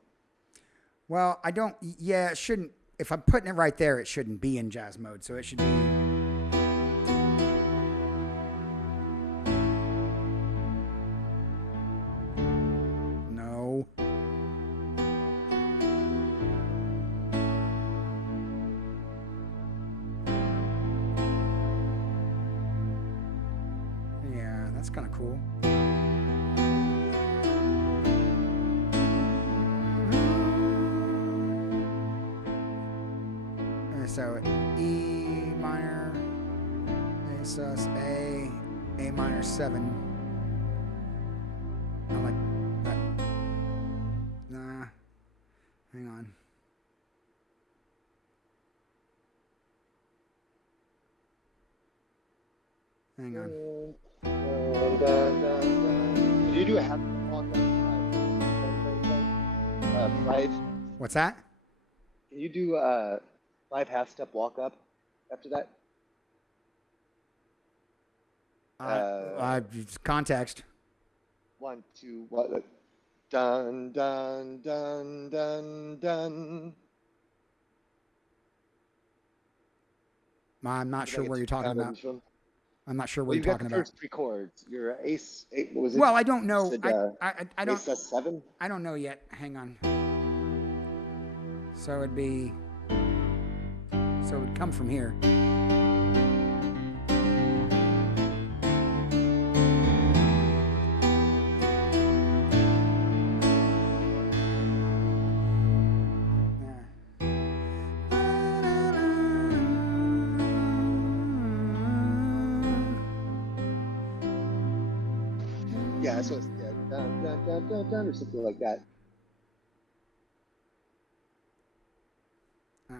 Well, I don't. Yeah, it shouldn't. If I'm putting it right there, it shouldn't be in jazz mode. So it should be. No. Yeah, that's kind of cool. So E minor, A sus, A minor 7. I like that. Nah, hang on. Hang on. Did you do a half walk up? 5. What's that? Can you do 5 half-step walk up after that? Context. 1, 2, 1. Dun dun dun dun dun. I'm not sure where you're talking about. I'm not sure where you're talking about. You got the first 3 chords. Your ace 8. What was it? Well, I don't know. Said, I don't. Ace S7. I don't know yet. Hang on. So it'd be. So it would come from here. Yeah, so it's yeah, dun, dun, dun, dun, dun, or something like that. Uh,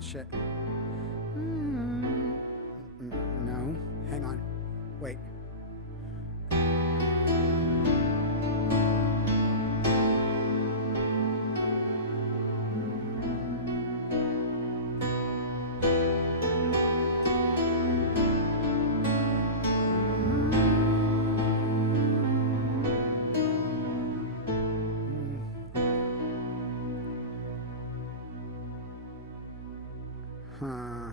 shit. No. Hang on. Wait. Huh.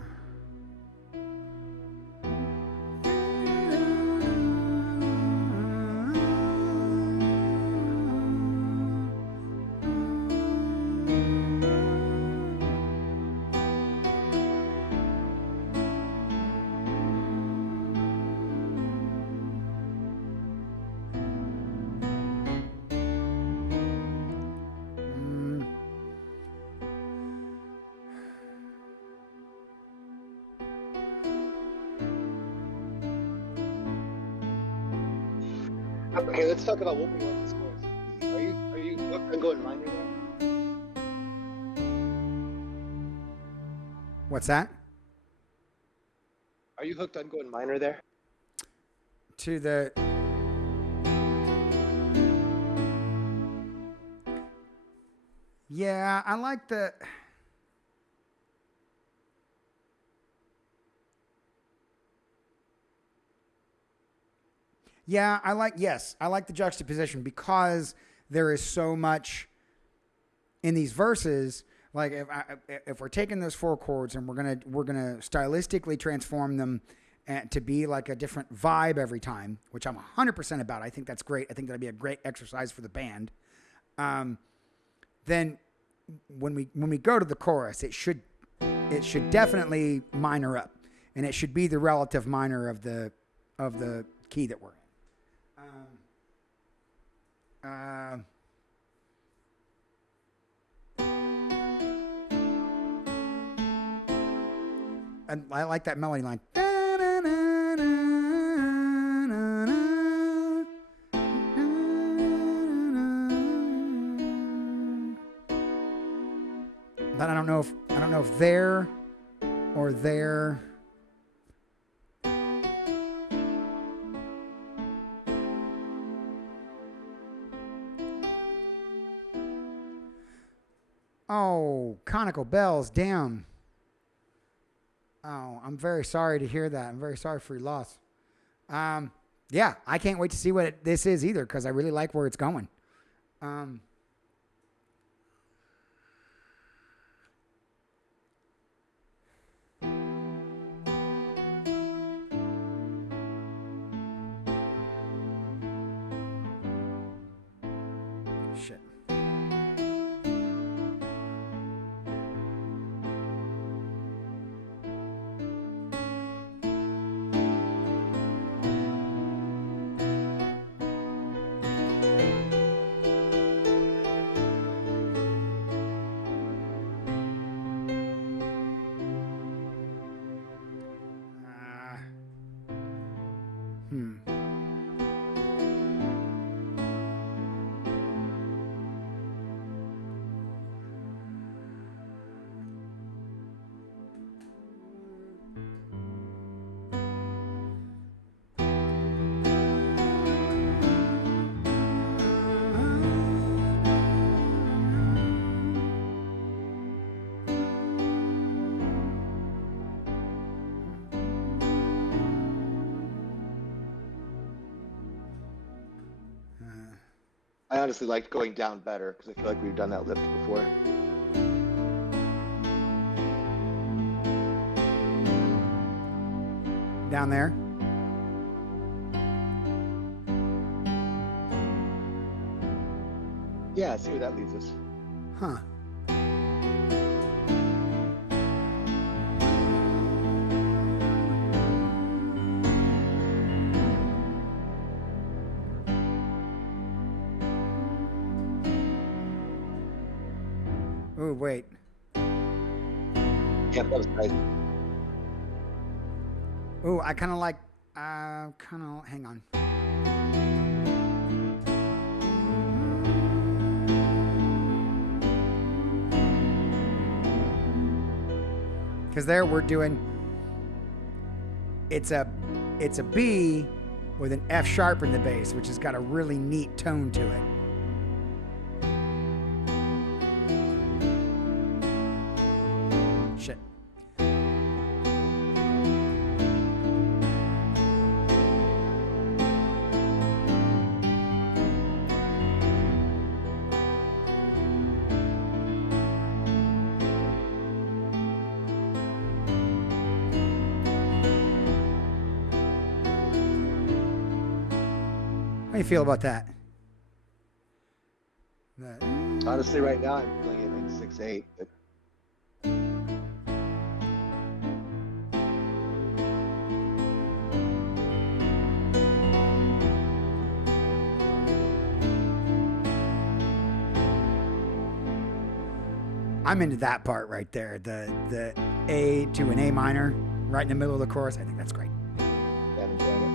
Mm. Okay, let's talk about what we want this chorus to be. Are you hooked on going minor there? What's that? Are you hooked on going minor there? To the. Yeah, I like the. Yeah, yes, I like the juxtaposition because there is so much in these verses. Like if we're taking those four chords and we're gonna stylistically transform them to be like a different vibe every time, which I'm 100% about. I think that's great. I think that'd be a great exercise for the band. Then when we go to the chorus, it should definitely minor up, and it should be the relative minor of the key that we're in. And I like that melody line. But I don't know if there or there. Oh, conical bells, damn. Oh, I'm very sorry to hear that. I'm very sorry for your loss. Yeah, I can't wait to see what this is either because I really like where it's going. Shit. Hmm. I honestly liked going down better because I feel like we've done that lift before. Down there. Yeah, see where that leads us. Huh. Oh, wait. Yeah, that was nice. Oh, I kind of like, hang on. Because there we're doing, it's a B with an F sharp in the bass, which has got a really neat tone to it. Shit. How do you feel about that? Honestly, right now I'm feeling it in 6/8, but I'm into that part right there. The A to an A minor right in the middle of the chorus. I think that's great. I'm enjoying it.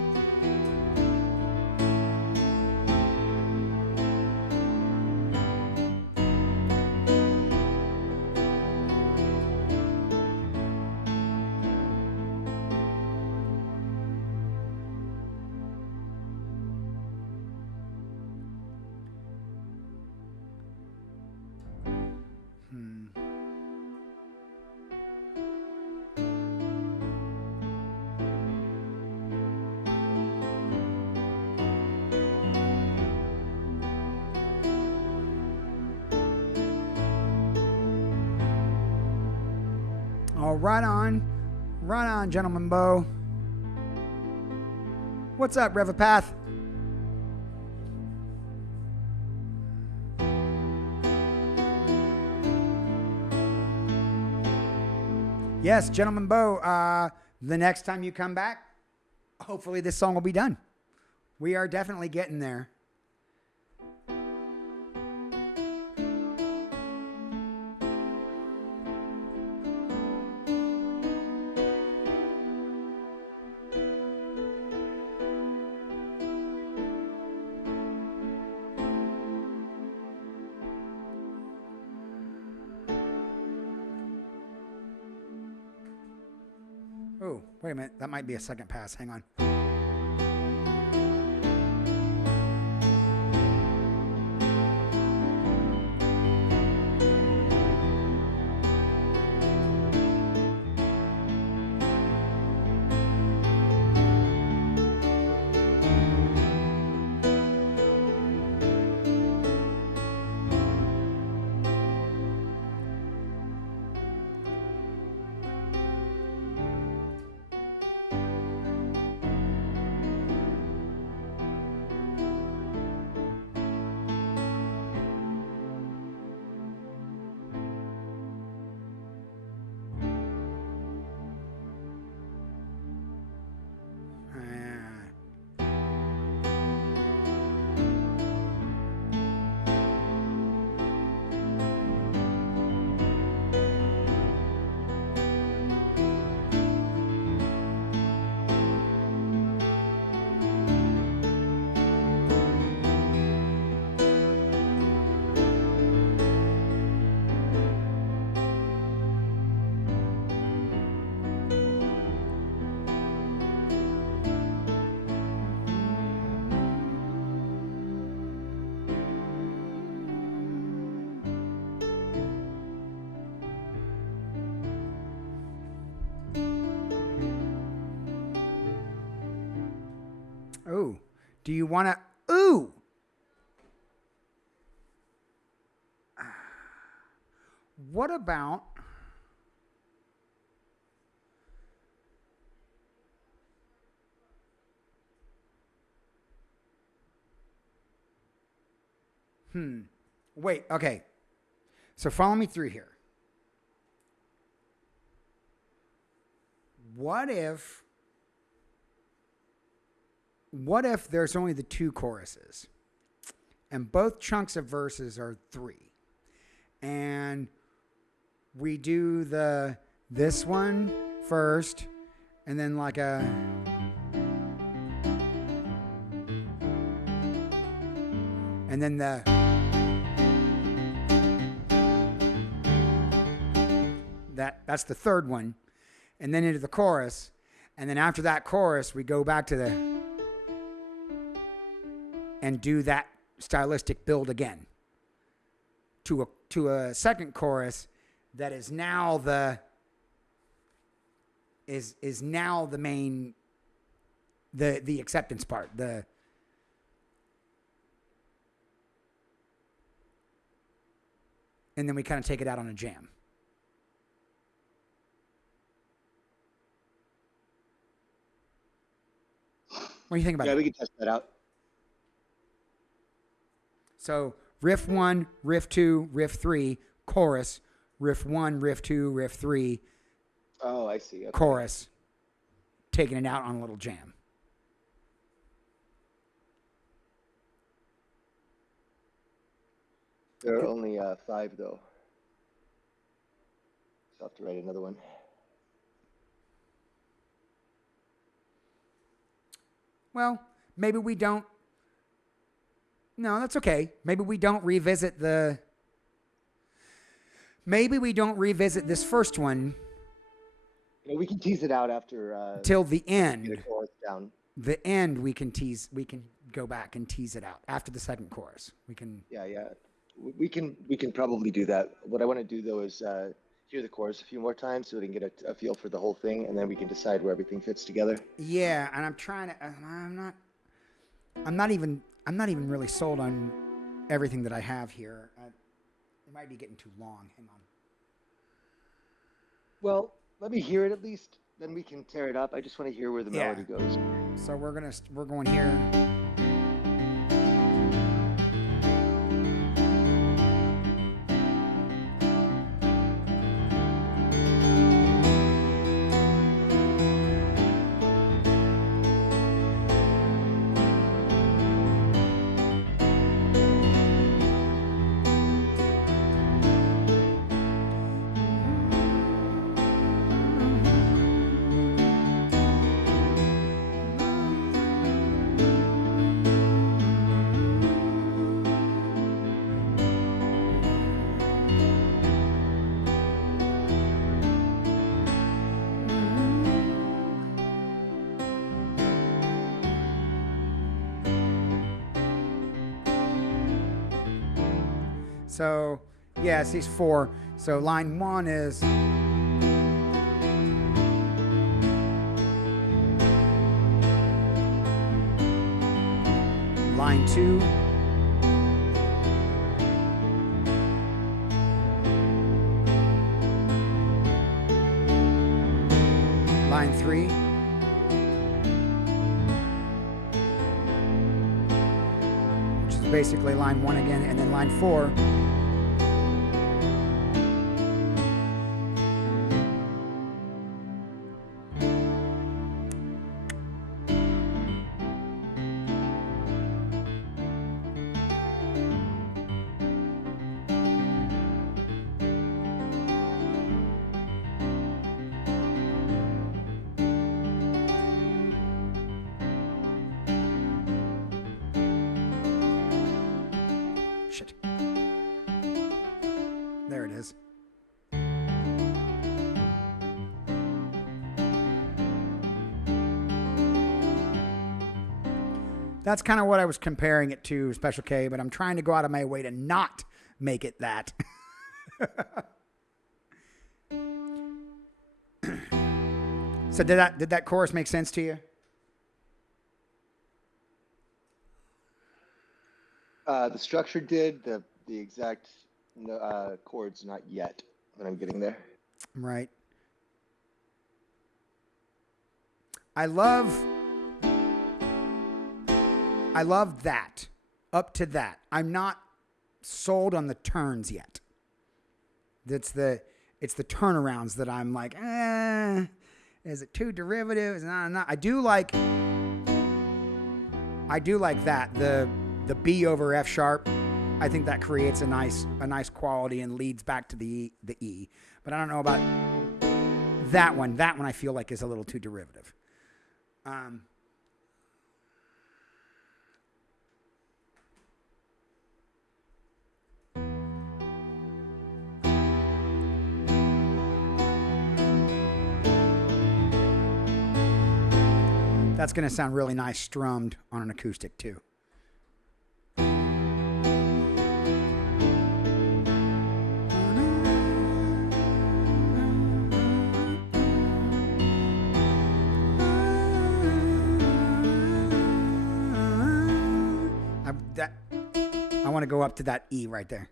Oh, right on, gentleman Bo. What's up, Revapath? Yes, gentleman Bo. The next time you come back, hopefully this song will be done. We are definitely getting there. Oh, wait a minute. That might be a second pass. Hang on. Oh, do you want to? Ooh. What about? Wait, okay. So follow me through here. What if there's only the two choruses and both chunks of verses are 3? And we do this one first, and then like a, and then that's the third one, and then into the chorus, and then after that chorus we go back to the and do that stylistic build again to a second chorus that is now the now the main the acceptance part, and then we kind of take it out on a jam. What do you think about that? Yeah, we can test that out. So riff 1, riff 2, riff 3, chorus, riff 1, riff 2, riff 3, Oh, I see. Okay. chorus, taking it out on a little jam. There are only 5 though. So I'll have to write another one. Well, maybe we don't. No, that's okay. Maybe we don't revisit this first one You know, we can tease it out after till the get end. the chorus down. The end we can go back and tease it out after the second chorus. We can. Yeah. We can probably do that. What I want to do though is hear the chorus a few more times so we can get a feel for the whole thing, and then we can decide where everything fits together. Yeah, and I'm trying to. I'm not even really sold on everything that I have here. It might be getting too long. Hang on. Well, let me hear it at least. Then we can tear it up. I just want to hear where the melody goes. So we're going here. So, yeah, it's these 4. So line 1 is line 2, line 3, which is basically line 1 again, and then line 4. Shit. There it is. That's kind of what I was comparing it to, Special K, but I'm trying to go out of my way to not make it that. So did that chorus make sense to you? The structure did, the exact chords not yet, but I'm getting there. Right. I love that. Up to that. I'm not sold on the turns yet. It's the turnarounds that I'm like, is it too derivative? Is it not? I do like that. The B over F sharp I think that creates a nice quality and leads back to the E. But I don't know about that one. That one I feel like is a little too derivative. That's going to sound really nice strummed on an acoustic too. I want to go up to that E right there.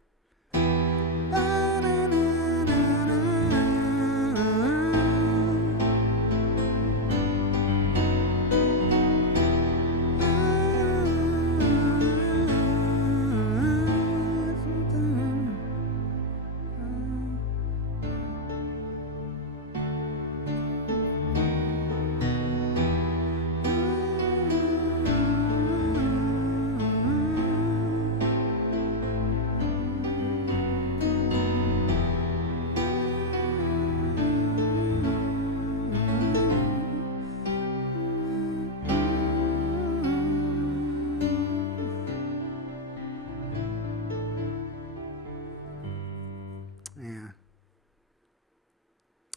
Yeah.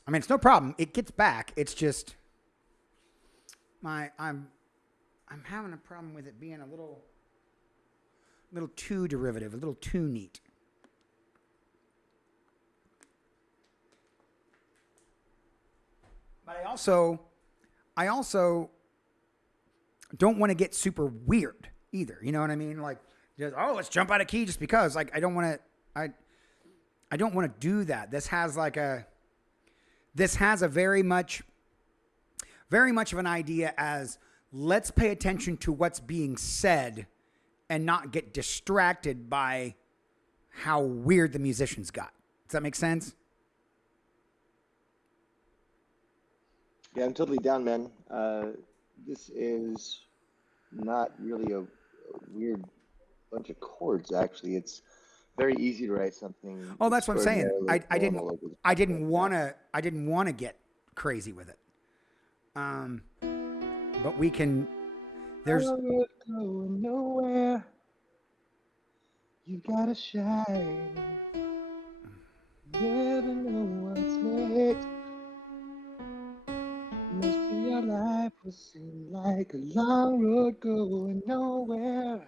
I mean, it's no problem. It gets back. It's just I'm having a problem with it being a little too derivative, a little too neat. But I also don't want to get super weird either. You know what I mean? Like, just, oh, let's jump out of key just because. Like, I don't want to do that. This has a very much of an idea as let's pay attention to what's being said and not get distracted by how weird the musicians got. Does that make sense? Yeah, I'm totally down, man. This is not really a weird bunch of chords, actually. It's very easy to write something. Oh, that's what I'm saying. I normal over the I top didn't like want to get crazy with it. But we can. There's. Going nowhere. You gotta shine. Never know what's next. Most of your life will seem like a long road going nowhere.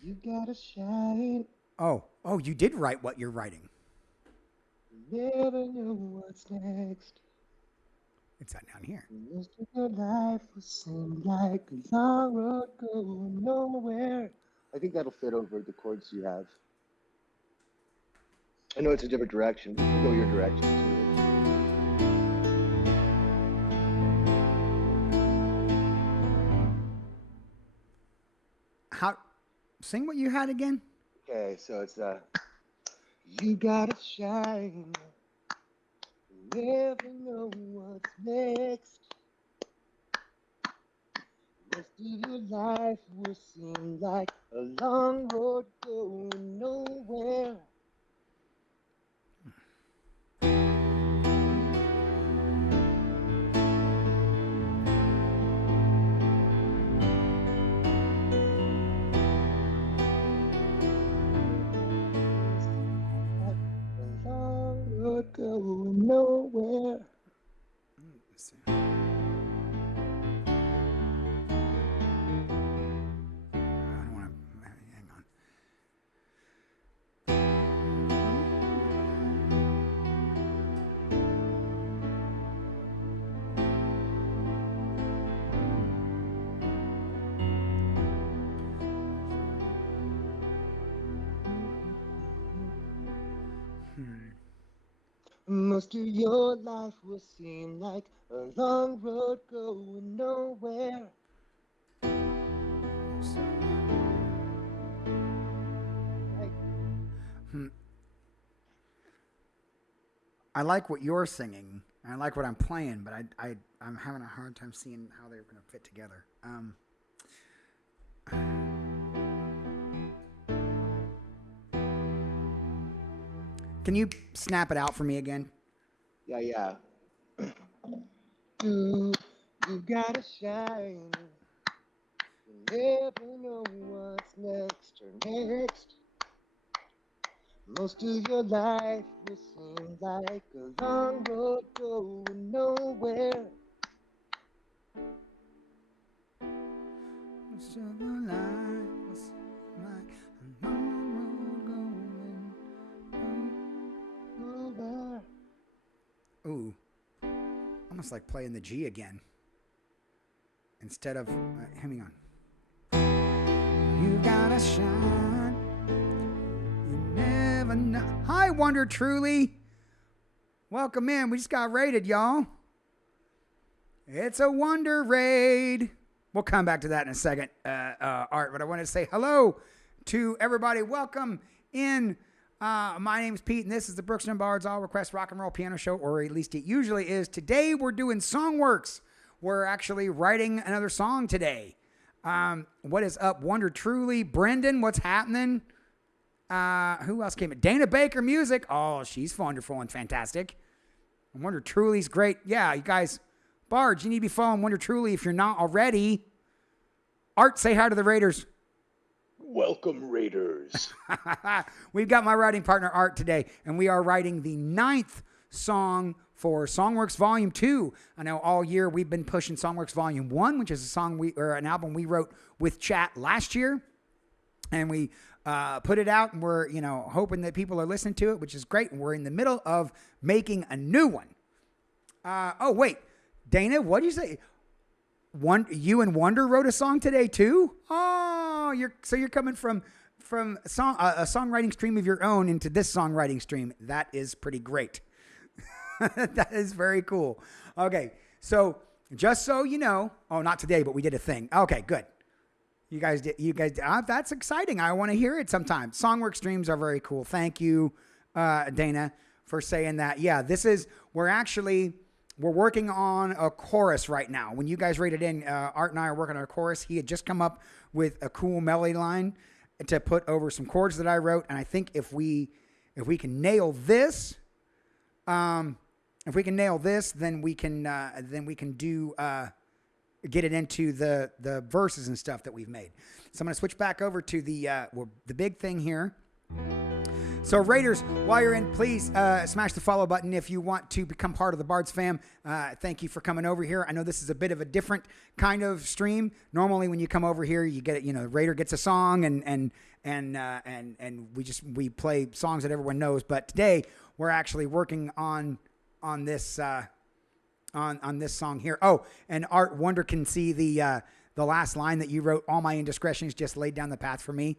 You gotta shine. Oh, you did write what you're writing. Never know what's next. It's that down here. Most of your life will seem like a long road going nowhere. I think that'll fit over the chords you have. I know it's a different direction. You can go your direction How? Sing what you had again. too. Okay, so it's you gotta shine. Never know what's next. Most of your life will seem like a long road going nowhere. A long road going nowhere. Let's see. I don't want to. Hang on. Most of your life will seem like a long road going nowhere. I like what you're singing. I like what I'm playing, but I'm having a hard time seeing how they're going to fit together. Can you snap it out for me again? Yeah, yeah. You, you gotta shine. You never know what's next or next. Most of your life will seem like a long road going nowhere. Most of your life was like a long road going Nowhere. Ooh, almost like playing the G again. Instead of hemming on. You gotta shine. You never know. Hi, Wonder Truly. Welcome in. We just got raided, y'all. It's a Wonder Raid. We'll come back to that in a second, Art. But I want to say hello to everybody. Welcome in. My name's Pete, and this is the Brooks and Bard's All Request Rock and Roll Piano Show, or at least it usually is. Today, we're doing Songw3rks. We're actually writing another song today. What is up, Wonder Truly? Brendan, what's happening? Who else came in? Dana Baker Music. Oh, she's wonderful and fantastic. Wonder Truly's great. Yeah, you guys, Bards, you need to be following Wonder Truly if you're not already. Art, say hi to the Raiders. Welcome, Raiders. We've got my writing partner, Art, today, and we are writing the 9th song for Songw3rks Volume 2. I know all year we've been pushing Songw3rks Volume 1, which is an album we wrote with Chat last year. And we put it out, and we're, hoping that people are listening to it, which is great. And we're in the middle of making a new one. Oh, wait. Dana, what did you say? You and Wonder wrote a song today, too? Oh, you're coming from a songwriting stream of your own into this songwriting stream. That is pretty great. That is very cool. Okay, so just so you know, not today, but we did a thing. Okay, good. You guys, that's exciting. I want to hear it sometime. Songw3rks streams are very cool. Thank you, Dana, for saying that. Yeah, we're working on a chorus right now. When you guys rated in, Art and I are working on a chorus. He had just come up with a cool melody line to put over some chords that I wrote. And I think if we can nail this, then we can do get it into the verses and stuff that we've made. So I'm going to switch back over to the big thing here. So Raiders, while you're in, please smash the follow button if you want to become part of the Bards fam. Thank you for coming over here. I know this is a bit of a different kind of stream. Normally, when you come over here, you get Raider gets a song and we play songs that everyone knows. But today we're actually working on this on this song here. Oh, and Art Wonder can see the last line that you wrote. All my indiscretions just laid down the path for me.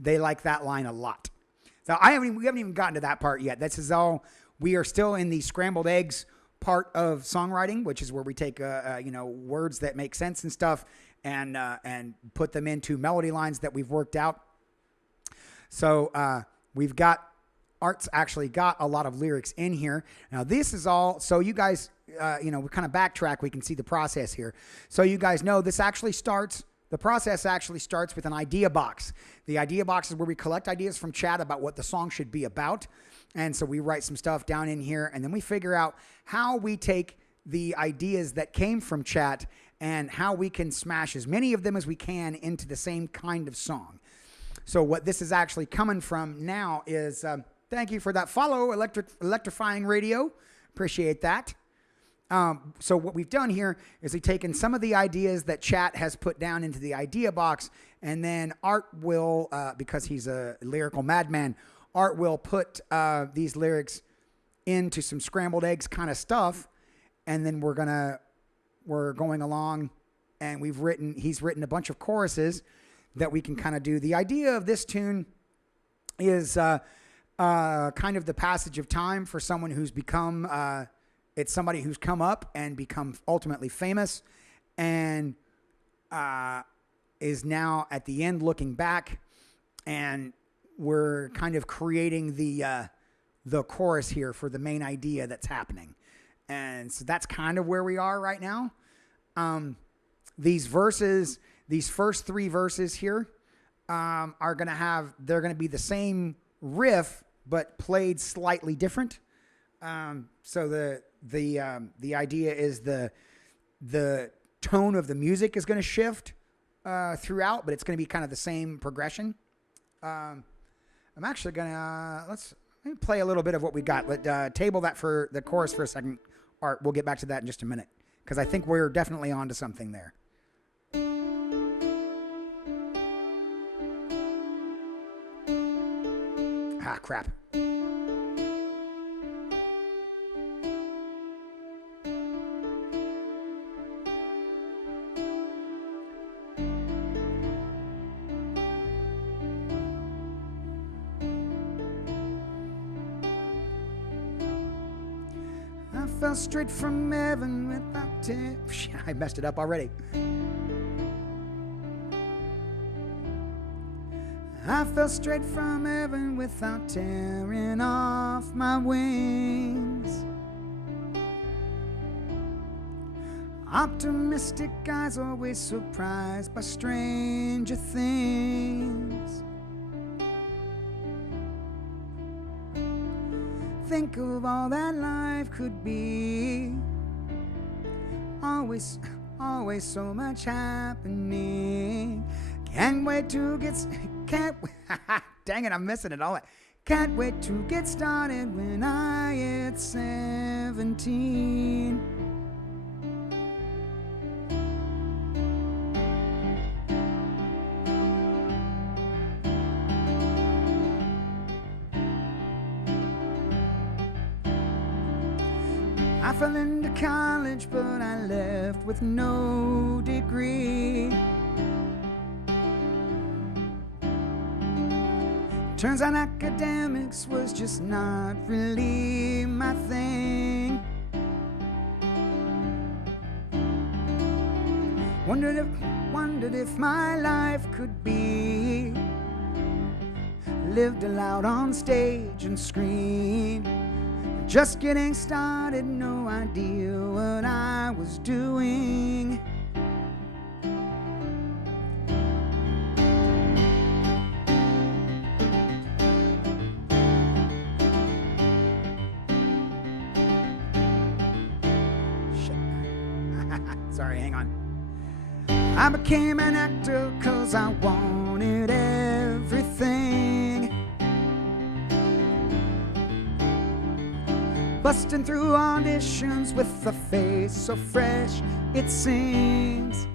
They like that line a lot. So we haven't even gotten to that part yet. This is all, we are still in the scrambled eggs part of songwriting, which is where we take, words that make sense and stuff and put them into melody lines that we've worked out. So Art's actually got a lot of lyrics in here. Now this is all, so you guys, we kind of backtrack, we can see the process here. So you guys know the process actually starts with an idea box. The idea box is where we collect ideas from chat about what the song should be about. And so we write some stuff down in here, and then we figure out how we take the ideas that came from chat and how we can smash as many of them as we can into the same kind of song. So what this is actually coming from now is, thank you for that follow, Electrifying Radio. Appreciate that. So what we've done here is we've taken some of the ideas that chat has put down into the idea box, and then Art will, because he's a lyrical madman, Art will put these lyrics into some scrambled eggs kind of stuff, and then we're going along, and he's written a bunch of choruses that we can kind of do. The idea of this tune is kind of the passage of time for someone who's become. It's somebody who's come up and become ultimately famous and is now at the end looking back, and we're kind of creating the chorus here for the main idea that's happening. And so that's kind of where we are right now. These verses, these first 3 verses here, they're going to be the same riff, but played slightly different. So the idea is the tone of the music is going to shift throughout, but it's going to be kind of the same progression. I'm actually going to let me play a little bit of what we got. Let table that for the chorus for a second. Art, we'll get back to that in just a minute because I think we're definitely onto something there. Ah, crap. I fell straight from heaven without tip. I messed it up already. I fell straight from heaven without tearing off my wings. Optimistic eyes always surprised by stranger things. Think of all that life could be. Always so much happening. Can't wait to get dang it, I'm missing it all. Can't wait to get started when I hit 17. I fell into college, but I left with no degree. Turns out academics was just not really my thing. Wondered if my life could be lived aloud on stage and screen. Just getting started, no idea what I was doing. Sorry, hang on. I became an actor 'cause I wanted everything. Busting through auditions with a face so fresh it sings.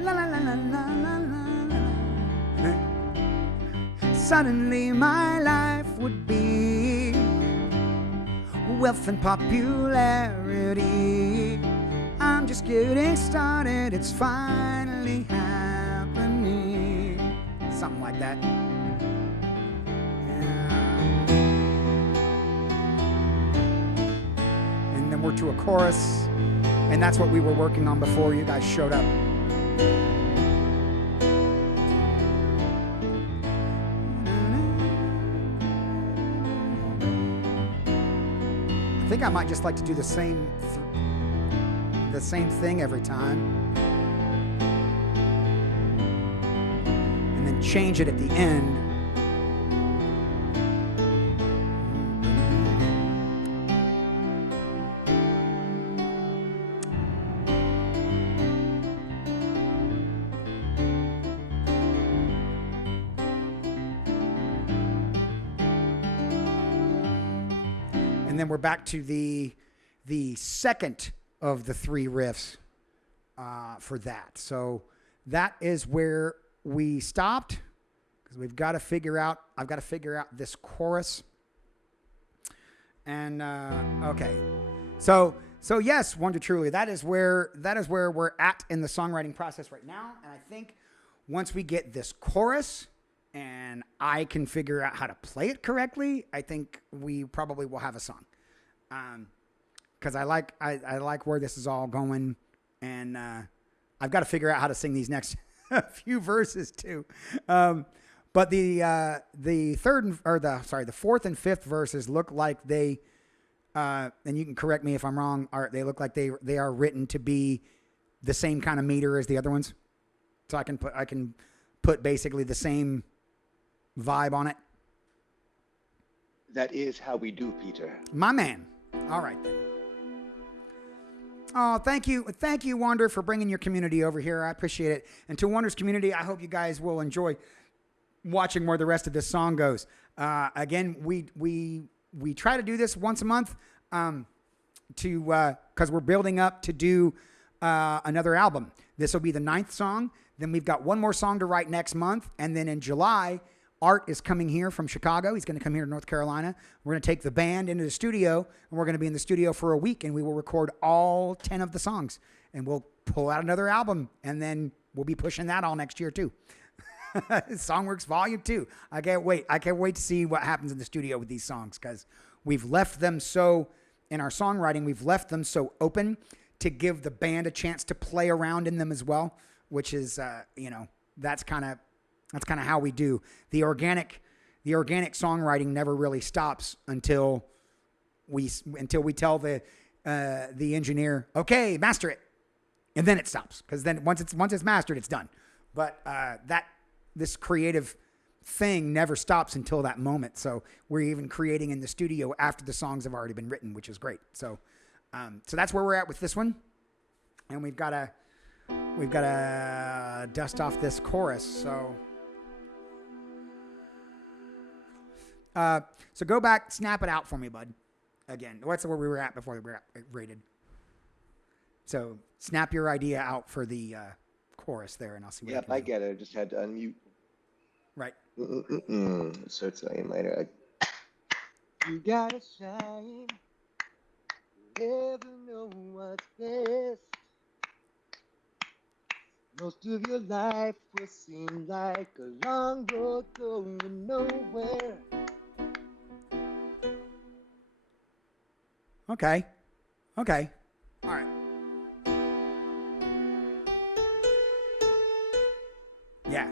La la la la la la la. Suddenly my life would be wealth and popularity. I'm just getting started, it's finally happening. Something like that. And then we're to a chorus, and that's what we were working on before you guys showed up. I think I might just like to do the same thing every time, and then change it at the end. And then we're back to the second of the 3 riffs for that. So that is where we stopped, because I've got to figure out this chorus. And okay, so yes, Wonder Truly, that is where we're at in the songwriting process right now. And I think once we get this chorus and I can figure out how to play it correctly, I think we probably will have a song. Because I like where this is all going, and I've got to figure out how to sing these next few verses too. But the fourth and fifth verses look like they and you can correct me if I'm wrong, Art, they look like they are written to be the same kind of meter as the other ones. So I can put basically the same vibe on it. That is how we do, Peter. My man. All right then. Oh, thank you, Wander, for bringing your community over here. I appreciate it. And to Wander's community, I hope you guys will enjoy watching where the rest of this song goes. Again, we try to do this once a month, because we're building up to do another album. This will be the 9th song. Then we've got one more song to write next month, and then in July, Art is coming here from Chicago. He's going to come here to North Carolina. We're going to take the band into the studio, and we're going to be in the studio for a week, and we will record all 10 of the songs, and we'll pull out another album, and then we'll be pushing that all next year too. Songw3rks Volume 2. I can't wait. I can't wait to see what happens in the studio with these songs, because we've left them so, in our songwriting, we've left them so open to give the band a chance to play around in them as well, which is, that's kind of how we do. The organic songwriting never really stops until we tell the engineer, okay, master it, and then it stops, because then once it's mastered, it's done. But this creative thing never stops until that moment. So we're even creating in the studio after the songs have already been written, which is great. So that's where we're at with this one, and we've got to dust off this chorus. So go back, snap it out for me, bud. Again, what's where we were at before we were rated. So snap your idea out for the chorus there, and I'll see what Yep, I get it. I just had to unmute. Right. So it's later. You gotta shine. You never know what's best. Most of your life will seem like a long road going nowhere. Okay. All right. Yeah.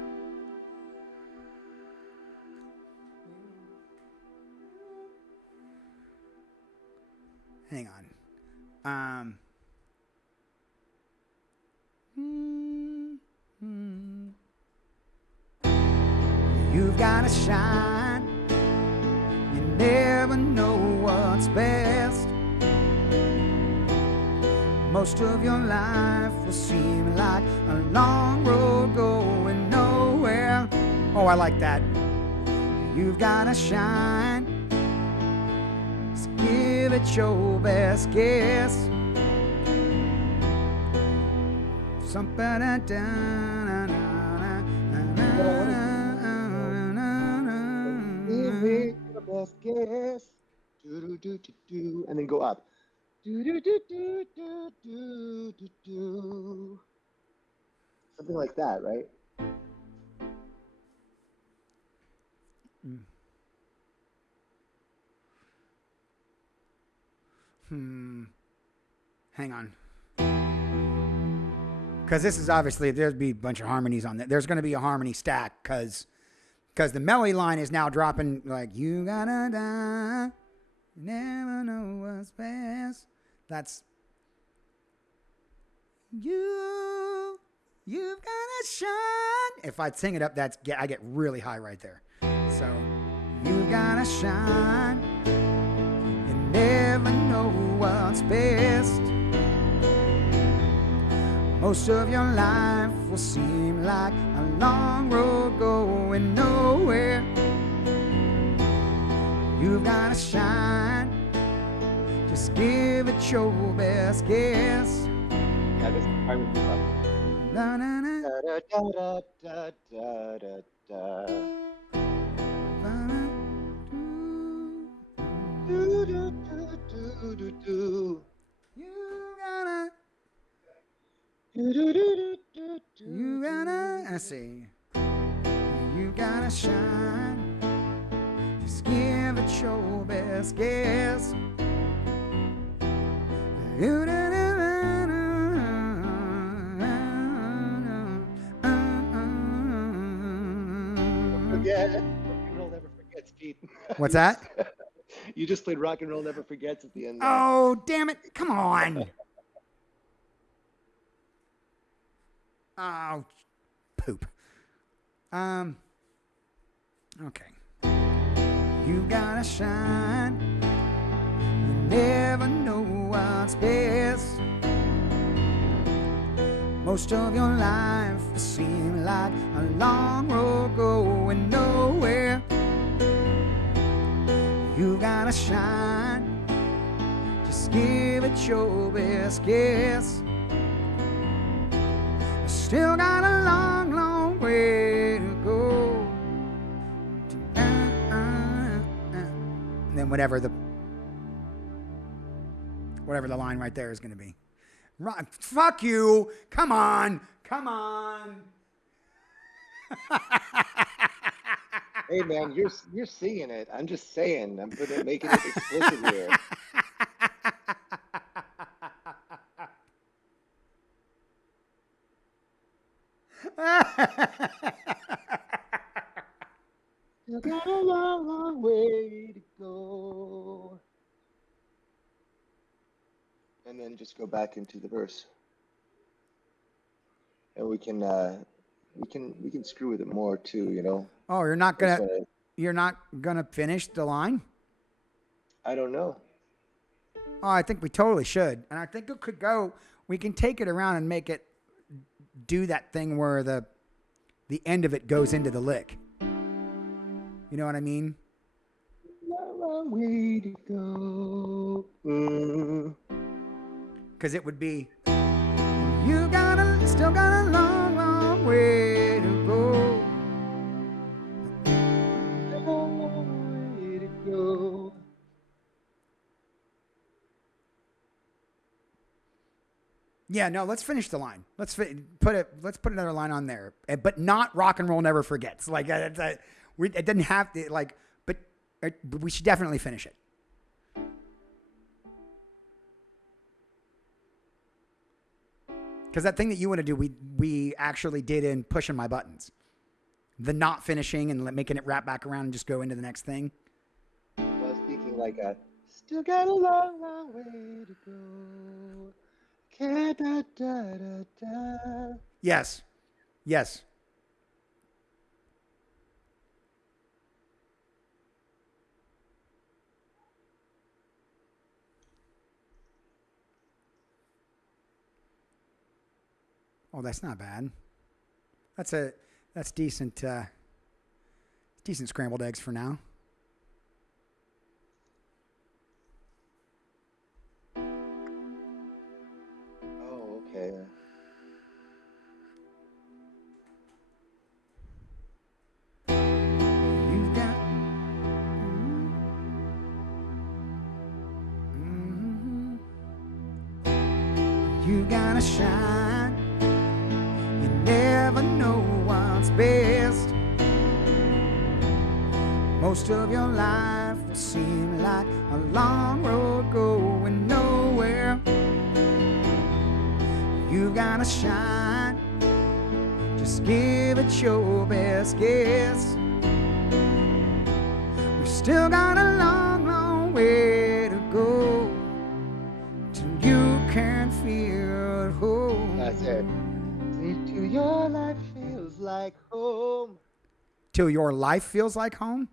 Hang on. You've got to shine. You never know what's best. Most of your life will seem like a long road going nowhere. Oh, I like that. You've got to shine. So give it your best guess. Something Give it your best guess. And then go up. Something like that, right? Hang on. Because this is obviously, there'd be a bunch of harmonies on that. There's going to be a harmony stack because the melody line is now dropping like, you gotta die, you never know what's best. That's you've gotta shine. If I sing it up, I get really high right there. So you gotta shine. You never know what's best. Most of your life will seem like a long road going nowhere. You've gotta shine. Just give it your best guess. Yeah, this part would be up. Da, da, da. Da, da, da, da, da, da. Do, do, do, do, do, do. You gotta. Do, do, do, do, do, You gotta. I see. You gotta shine. Just give it your best guess. Forget. You'll never forget, Pete. What's that? You just played Rock and Roll Never Forgets at the end there. Oh, damn it. Come on. Oh, poop. Okay. You gotta shine. You never know what's best. Most of your life seemed like a long road going nowhere. You gotta shine. Just give it your best guess. Still got a long, long way to go. And then whatever the line right there is going to be. Fuck you. Come on. Come on. Hey man, you're seeing it. I'm just saying. I'm making it explicit here. You got a long, long way to go. And then just go back into the verse. And we can screw with it more too, you know. Oh, you're not gonna finish the line? I don't know. Oh, I think we totally should. And I think it could go, we can take it around and make it do that thing where the end of it goes into the lick. You know what I mean? Long, long way to go. Because it would be, you still got a long, long way to go. Long, long way to go. Yeah, no, let's finish the line. Let's put another line on there, but not Rock and Roll Never Forgets. Like it didn't have to, like, but we should definitely finish it. Because that thing that you want to do, we actually did in Pushing My Buttons. The not finishing and making it wrap back around and just go into the next thing. I was thinking like still got a long, long way to go. Da-da-da-da-da. Yes. Yes. Oh, that's not bad. That's decent. Decent scrambled eggs for now. Oh, okay. You've got. You gotta shine. You never know what's best. Most of your life will seem like a long road going nowhere. You gotta shine. Just give it your best guess. We still got a long, long way to go till you can feel home. That's it. Till your life feels like home. Till your life feels like home?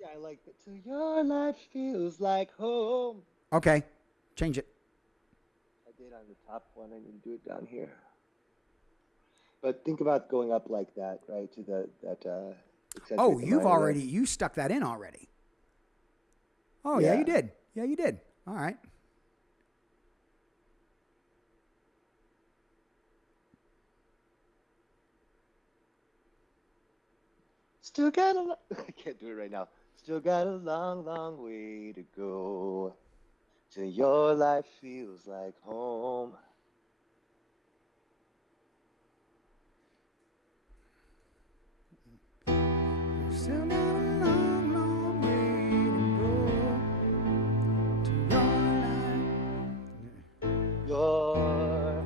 Yeah, I like that. Till your life feels like home. Okay, change it. I did on the top one. I need to do it down here. But think about going up like that, right? To that eccentric Oh, you've minor already, there. you stuck that in already. Oh, Yeah. yeah, you did. Yeah, you did. All right. Still got a I can't do it right now. Still got a long, long way to go till your life feels like home. Still got a long, long way to go to your life. Your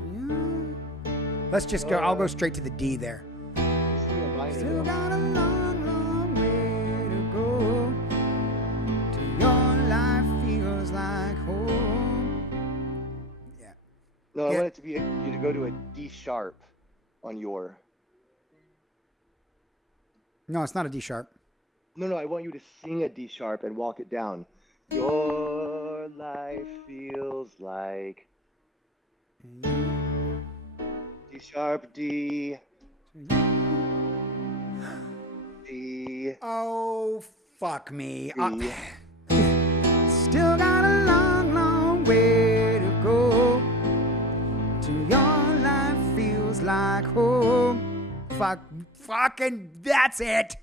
Let's just go. I'll go straight to the D there. sing a minor Still though. got a long, long way to go to your life. go to a D sharp on your. No, it's not a D sharp. No, I want you to sing a D sharp and walk it down. Your life feels like D sharp, D, D, Oh, fuck me. D. Still got a long, long way to go till your life feels like home. Fucking, that's it.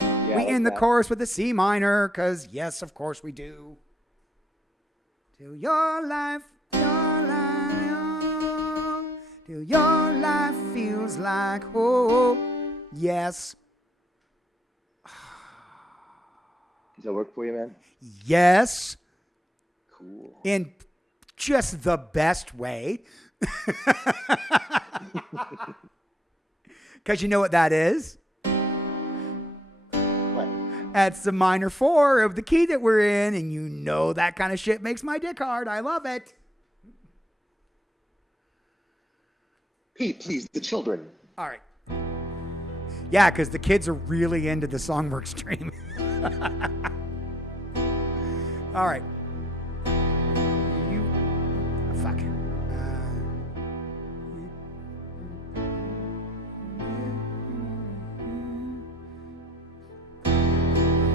Yeah, We like end the that. chorus with a C minor, because yes, of course we do. Till your life feels like home. Yes. Does that work for you, man? Yes. Cool. In just the best way. Because you know what that is? What? That's the minor 4 of the key that we're in, and you know that kind of shit makes my dick hard. I love it. Pete, please, the children. All right. Yeah, because the kids are really into the Songw3rks stream. All right. Fuck.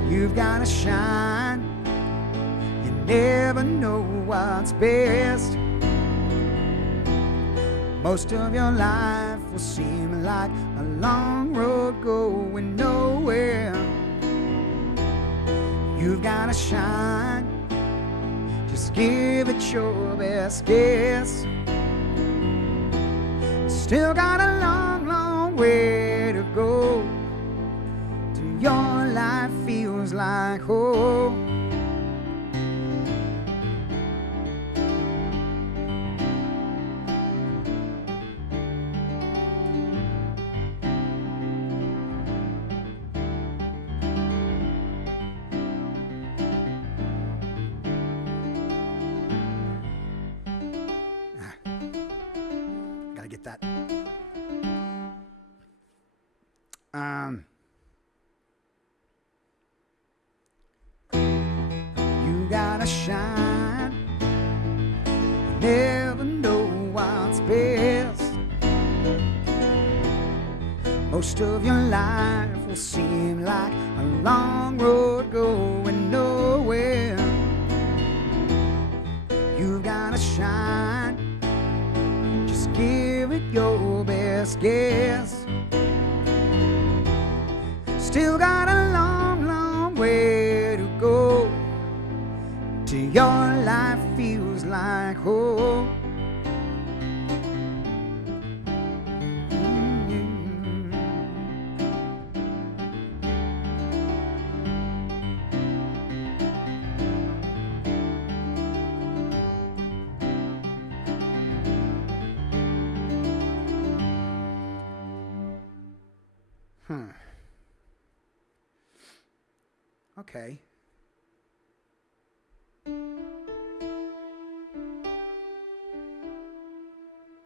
You've got to shine. You never know what's best. Most of your life will seem like a long road going nowhere. You've got to shine. Just give it your best guess. Still got a long, long way to go till your life feels like home. Get that. You gotta shine. You never know what's best. Most of your life will seem like a long road going nowhere. You gotta shine. Give it your best guess. Still got a long, long way to go till your life feels like home. Okay.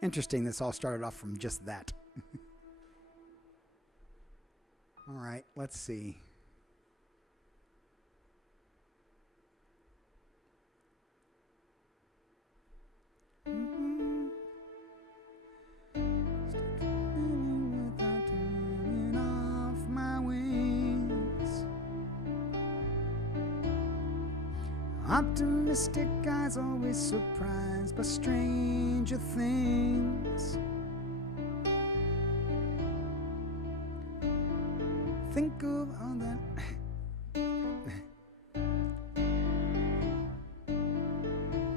Interesting, this all started off from just that. All right, let's see. Optimistic guys always surprised by stranger things. Think of all that.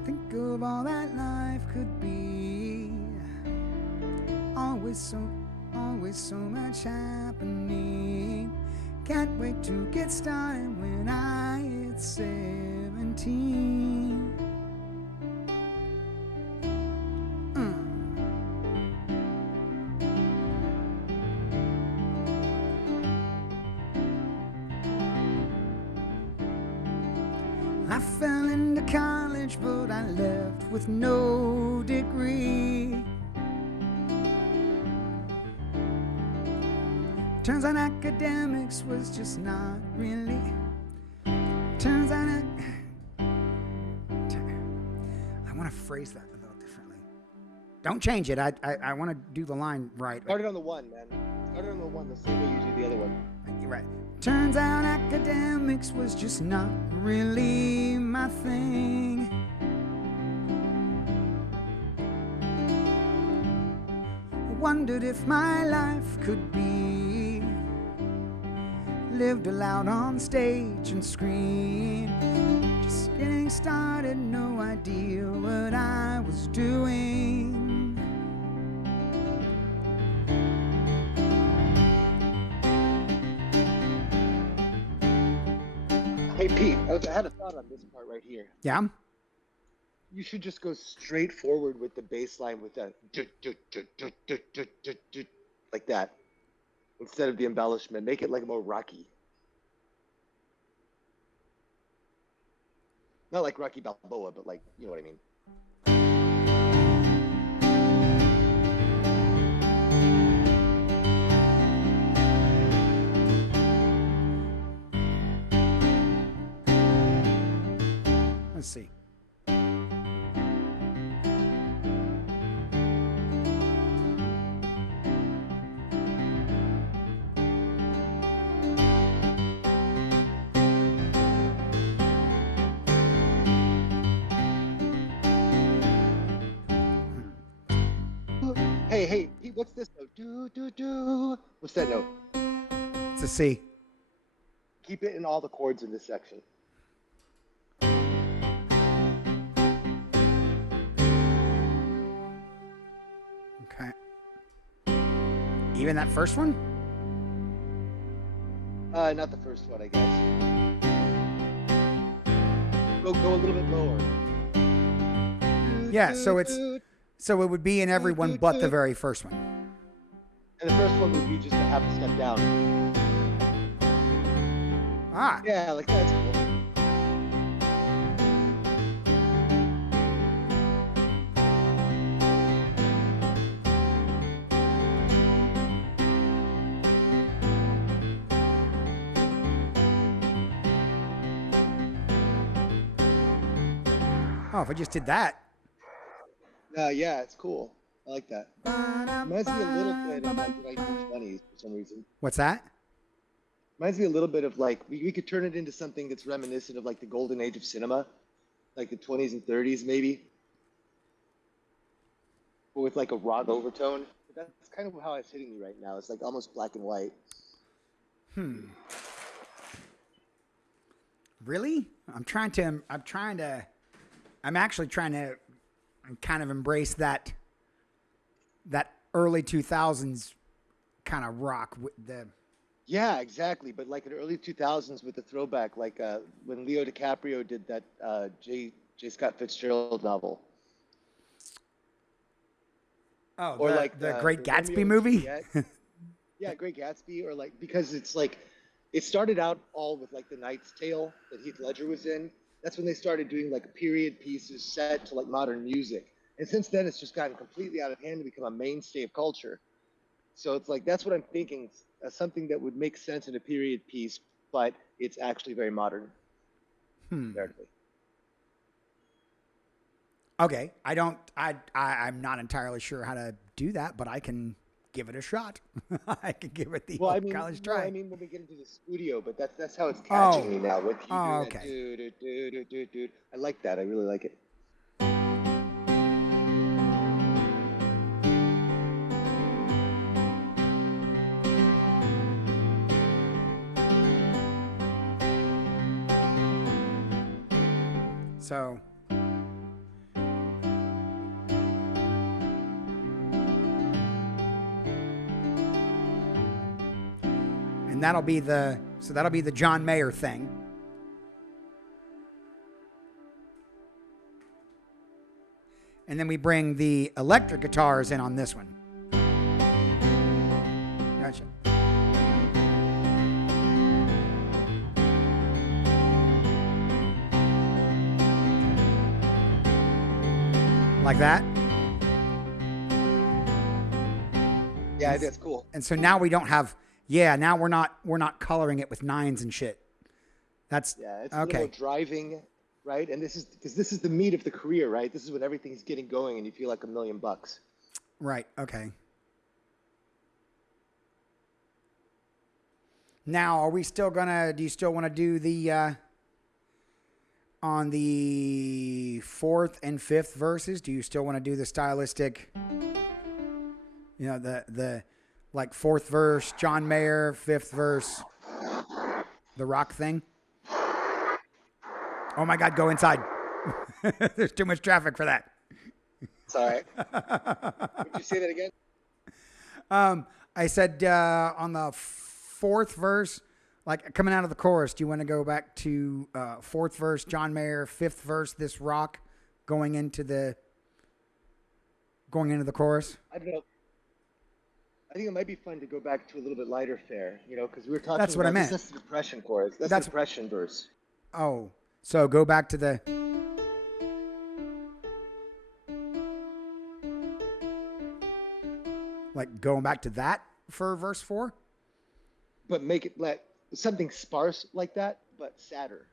Think of all that life could be. Always so much happening. Can't wait to get started when I hit 17. I fell into college, but I left with no degree. Turns out academics was just not really. Turns out I want to phrase that a little differently. Don't change it. I want to do the line right. Started on the one, man. Started on the one the same way you do the other one. You're right. Turns out academics was just not really my thing. Wondered if my life could be lived aloud on stage and screen. Just getting started, no idea what I was doing. Hey, Pete, I had a thought on this part right here. Yeah? You should just go straight forward with the bass line with that like that instead of the embellishment. Make it like more rocky. Not like Rocky Balboa, but like, you know what I mean. Let's see. Hey, Pete, what's this note? Do. What's that note? It's a C. Keep it in all the chords in this section. Okay. Even that first one? Not the first one, I guess. Go a little bit lower. Yeah, so it would be in every one but the very first one. And the first one would be just a half a step down. Ah. Yeah, like that's cool. Oh, if I just did that. Yeah, it's cool. I like that. Reminds me a little bit of like the 1920s for some reason. What's that? Reminds me a little bit of like we could turn it into something that's reminiscent of like the golden age of cinema, like the 20s and 30s maybe, but with like a rock overtone. But that's kind of how it's hitting me right now. It's like almost black and white. Really? I'm actually trying to kind of embrace that early 2000s kind of rock with the. Yeah, exactly. But like in the early 2000s with the throwback, like when Leo DiCaprio did that J. Scott Fitzgerald novel. Oh, or like the Great the Gatsby Romeo and movie? Juliet. Yeah, Great Gatsby, or like because it's like it started out all with like The Knight's Tale that Heath Ledger was in. That's when they started doing like period pieces set to like modern music. And since then, it's just gotten completely out of hand and become a mainstay of culture. So it's like that's what I'm thinking, something that would make sense in a period piece, but it's actually very modern. Comparatively. Okay, I'm not entirely sure how to do that, but I can give it a shot. I can give it the college try. I mean when we get into the studio, but that's how it's catching me now. With you doing okay. that, I like that. I really like it. So. And that'll be the John Mayer thing. And then we bring the electric guitars in on this one. Gotcha. Like that? Yeah, that's cool. And so now we don't have Yeah, now we're not coloring it with nines and shit. That's Yeah, it's a little more okay. driving, right? And this is because this is the meat of the career, right? This is when everything's getting going and you feel like $1 million. Right. Okay. Now, are we still gonna? Do you still want to do the on the fourth and fifth verses? Do you still want to do the stylistic? The like fourth verse John Mayer, fifth verse the rock thing. Oh my God, go inside. There's too much traffic for that. It's all right. Would you say that again? I said on the fourth verse, like coming out of the chorus, do you want to go back to fourth verse John Mayer, fifth verse this rock, going into the chorus? I don't know. I think it might be fun to go back to a little bit lighter fare, because we were talking That's what I about meant. That's the depression chorus. That's That's the depression verse. Oh, so go back to the. Like going back to that for verse 4? But make it like something sparse like that, but sadder.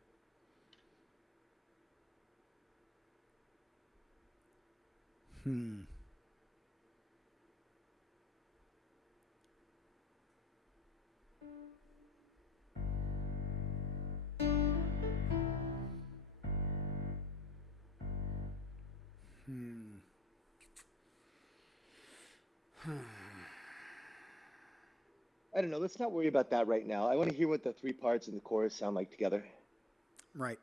I don't know. Let's not worry about that right now. I want to hear what the three parts in the chorus sound like together. Right.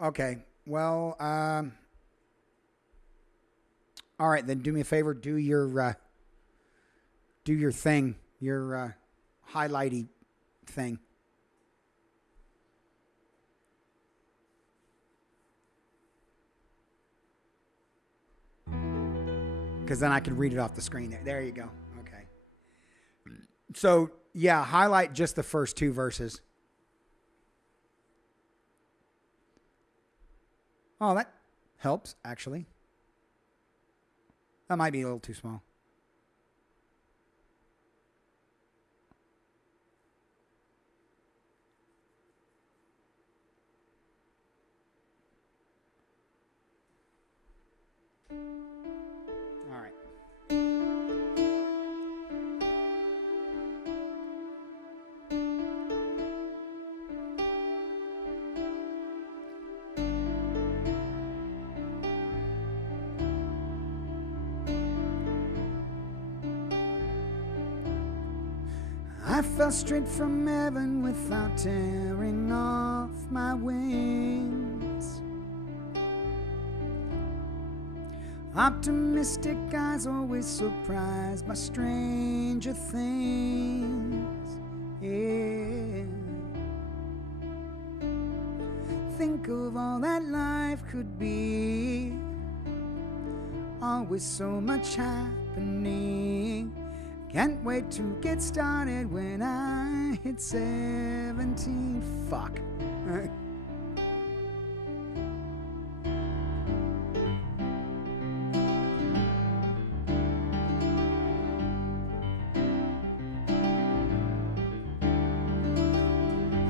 Okay. Well, all right, then do me a favor, do your thing, your highlighty thing. Because then I can read it off the screen there. There you go. Okay. So, yeah, highlight just the first two verses. Oh, that helps, actually. That might be a little too small. All right. I fell straight from heaven without tearing off my wings. Optimistic eyes always surprised by stranger things. Yeah. Think of all that life could be. Always so much happening. Can't wait to get started when I hit 17. Fuck.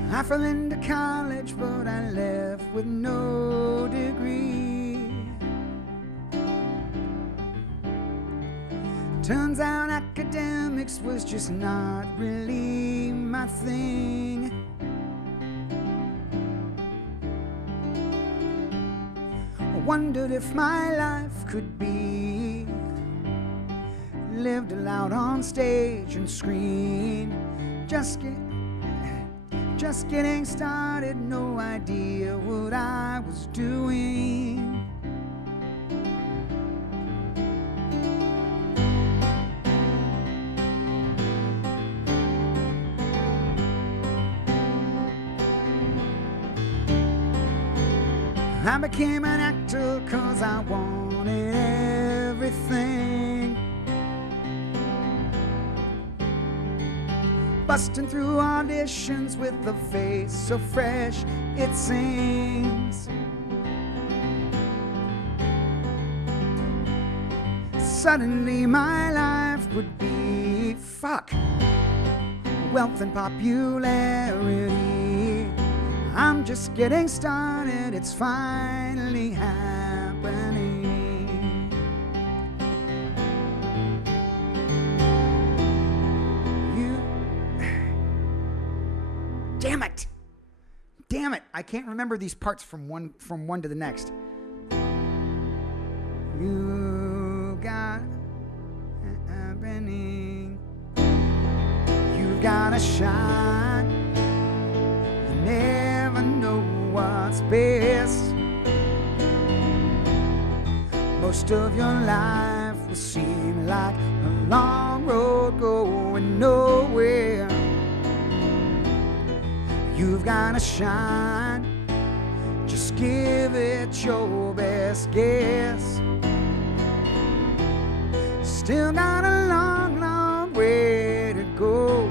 I fell into college, but I left with no degree. Turns out academics was just not really my thing. I wondered if my life could be lived aloud on stage and screen. Just getting started, no idea what I was doing. I became an actor 'cause I wanted everything. Busting through auditions with a face so fresh it sings. Suddenly my life would be fuck. wealth and popularity. I'm just getting started, it's finally happening. You... Damn it! Damn it! I can't remember these parts from one to the next. You got happening. You gotta shine. You never know what's best. Most of your life will seem like a long road going nowhere. You've gotta shine. Just give it your best guess. Still got a long, long way to go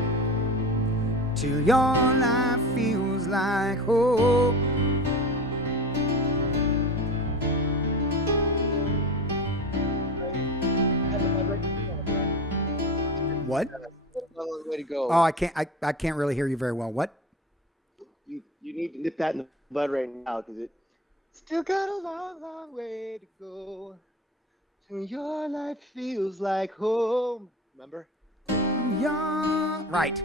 till your life feels like home. What? Long way to go. Oh, I can't really hear you very well. What? You need to nip that in the bud right now because it still got a long, long way to go till your life feels like home. Remember? Right.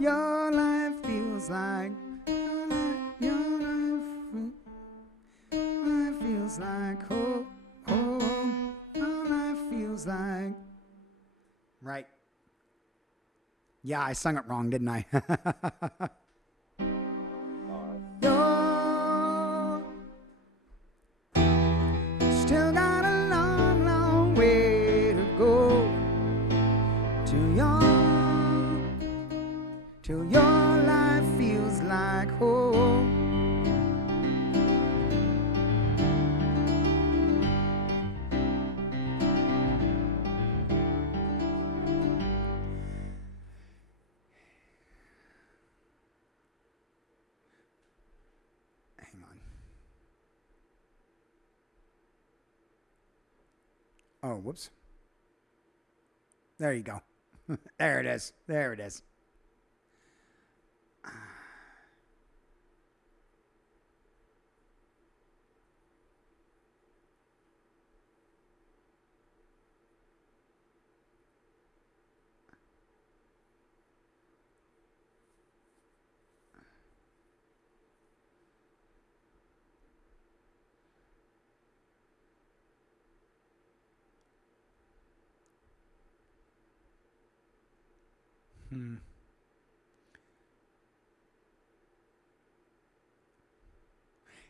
Your life feels like your life feels like home. Your life feels like. Right. Yeah, I sung it wrong, didn't I? Still got a long, long way to go till your life feels like home. Hang on. Oh, whoops. There you go. There it is. There it is.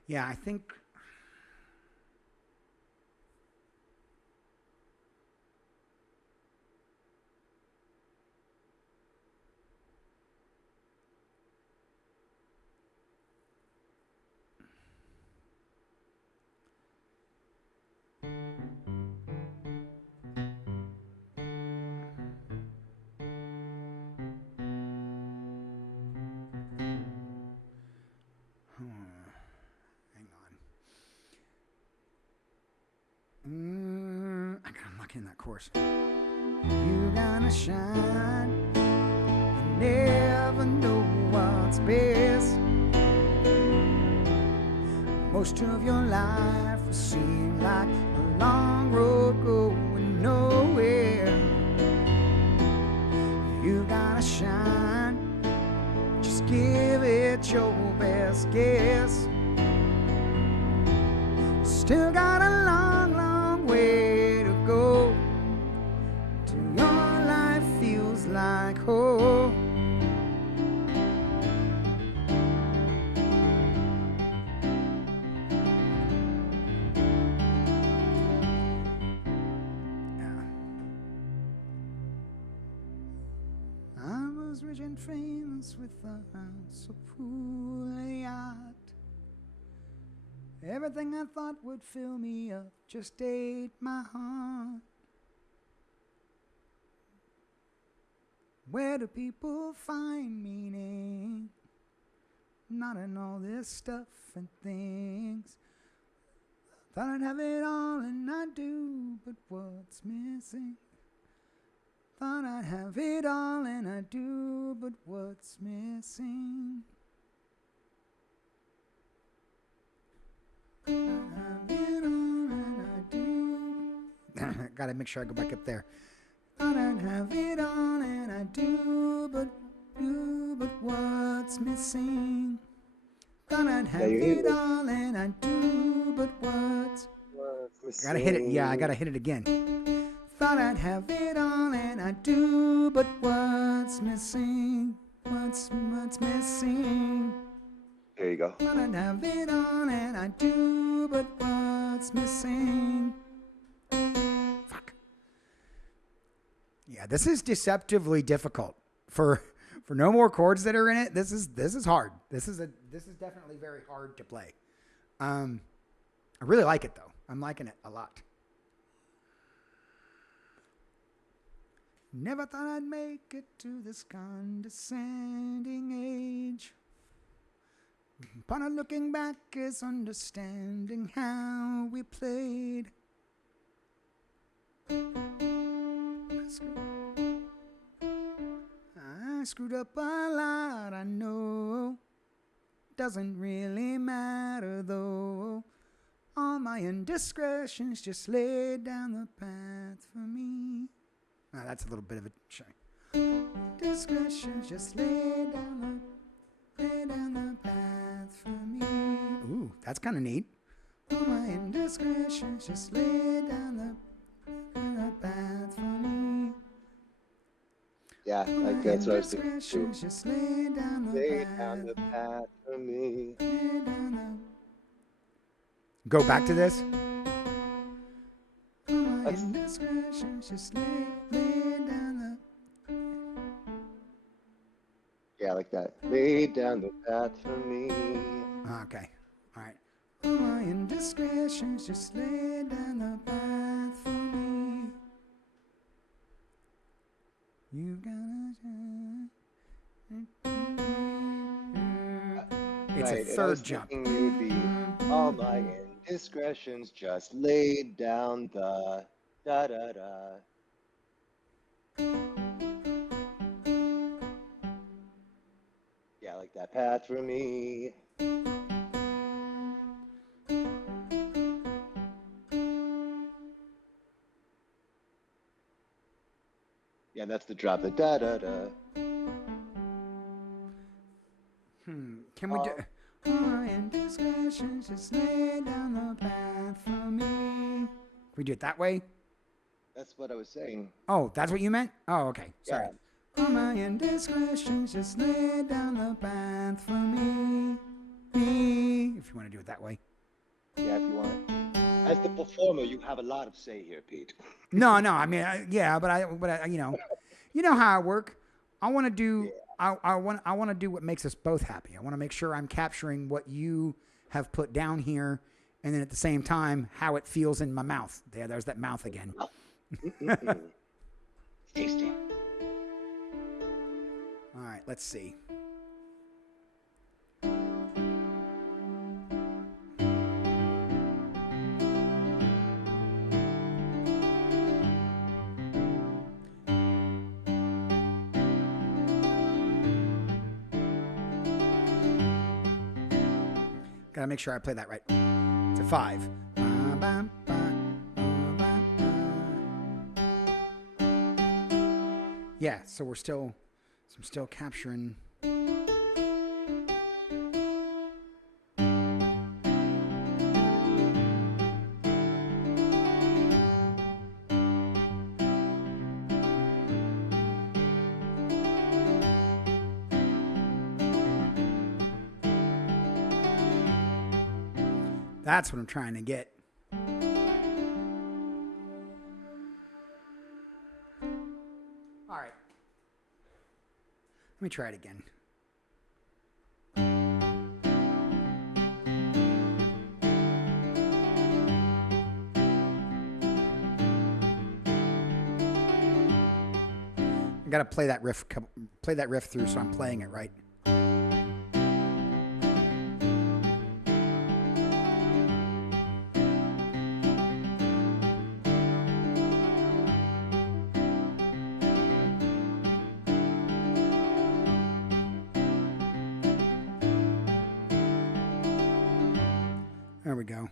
Yeah, I think. Hang on. I'm not getting that chorus. You gotta shine. You never know what's best. Most of your life will seem like a long road going nowhere. You gotta shine. Just give it your best guess. Still got a long, long way to go till your life feels like home. I was rich and famous with a house, a pool, a yacht. Everything I thought would fill me up just ate my heart. Where do people find meaning? Not in all this stuff and things. Thought I'd have it all and I do, but what's missing? Thought I'd have it all and I do, but what's missing? I have it all and I do. Gotta make sure I go back up there. Thought I'd have it all and I do, but what's missing? Thought I'd have it all and I do, but what's I gotta hit it. Yeah, I gotta hit it again. Thought I'd have it all and I do, but what's missing? What's missing? There you go. Thought I'd have it all and I do, but what's missing? Fuck. Yeah, this is deceptively difficult for no more chords that are in it. This is hard. This is definitely very hard to play. I really like it though. I'm liking it a lot. Never thought I'd make it to this condescending age. But looking back is understanding how we played. I screwed up a lot, I know. Doesn't really matter though. All my indiscretions just laid down the path for me. Now that's a little bit of a shame. Discretions just lay down the path for me. Ooh, that's kind of neat. All my indiscretions just lay down the path for me. Yeah, like that's what I was thinking too. Just lay down the path for me. Go back to this. That's, Just lay down yeah, like that. Lay down the path for me. Okay. All right. All my indiscretions just lay down the path for me. You gotta. It's right, a third jump. It would be all my indiscretions just laid down the da da da. Yeah, like that path for me. Yeah, that's the drop. The da da da. Can we do? All my indiscretions just lay down the path for me. Can we do it that way? That's what I was saying. Oh, that's what you meant? Oh, okay. Sorry. Yeah. All my indiscretions just lay down the path for me. Me. If you want to do it that way. Yeah, if you want. As the performer, you have a lot of say here, Pete. No. I mean, but I, you know how I work. I want to do. Yeah. I want to do what makes us both happy. I want to make sure I'm capturing what you have put down here, and then at the same time, how it feels in my mouth. There's that mouth again. Tasty. All right, let's see. Gotta make sure I play that right. It's a 5. Yeah, so I'm still capturing. That's what I'm trying to get. All right. Let me try it again. I gotta play that riff through so I'm playing it right. go.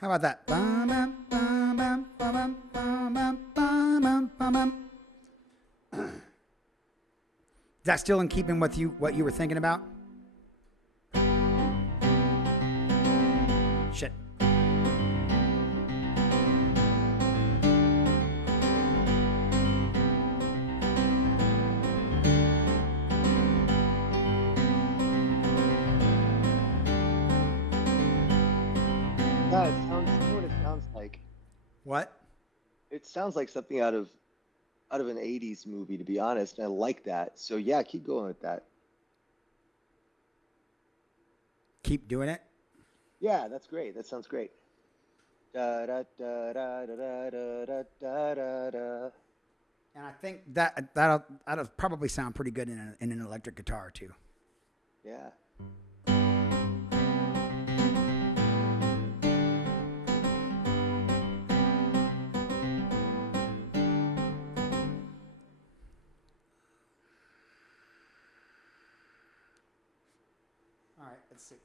How about that? Is that still in keeping with what you were thinking about? Shit. Yeah, it sounds. You know what it sounds like? What? It sounds like something out of an '80s movie, to be honest. And I like that. So yeah, keep going with that. Keep doing it. Yeah, that's great. That sounds great. Da da da da da da da da da da. And I think that'll probably sound pretty good in an electric guitar too. Yeah. All right, let's see.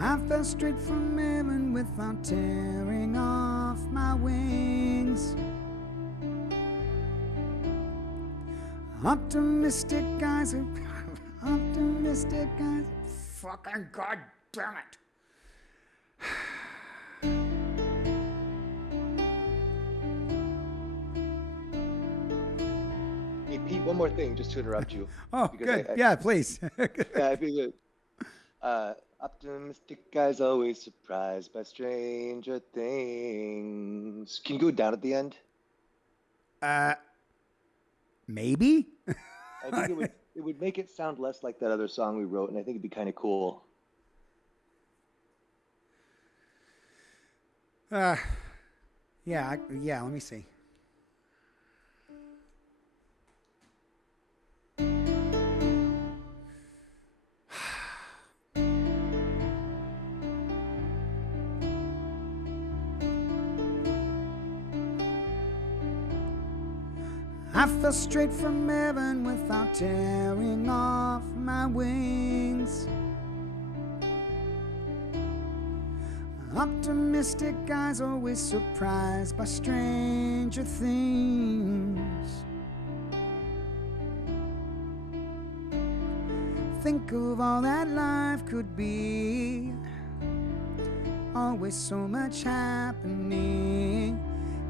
I fell straight from heaven without tearing off my wings. Optimistic guys are optimistic guys. Fucking god damn it. Hey Pete, one more thing, just to interrupt you. Oh, because good. Yeah, please. Yeah, I feel good. Optimistic guys always surprised by stranger things. Can you go down at the end? Maybe. I think it would make it sound less like that other song we wrote, and I think it'd be kind of cool. Yeah. Let me see. I fell straight from heaven without tearing off my wings. Optimistic guys always surprised by stranger things. Think of all that life could be. Always so much happening.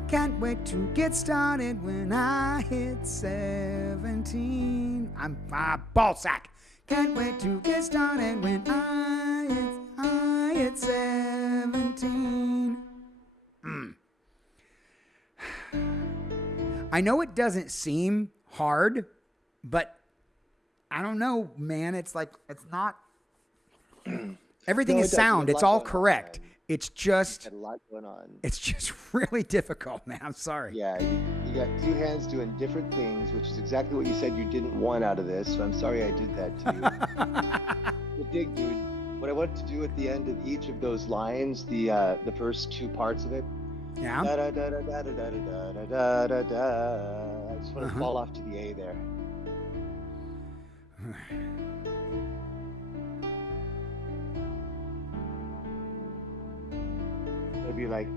Can't wait to get started when I hit 17. I'm ballsack. Can't wait to get started when I hit 17. I know it doesn't seem hard, but I don't know, man. It's like, it's not. Everything is sound. It's all correct. It's just Had a lot going on. It's just really difficult, man. I'm sorry. Yeah, you got two hands doing different things, which is exactly what you said you didn't want out of this. So I'm sorry I did that to you. The dig, dude. What I want to do at the end of each of those lines, the first two parts of it. Yeah. Da da da da da da da da da da da. I just want to fall off to the A there. It'd be like,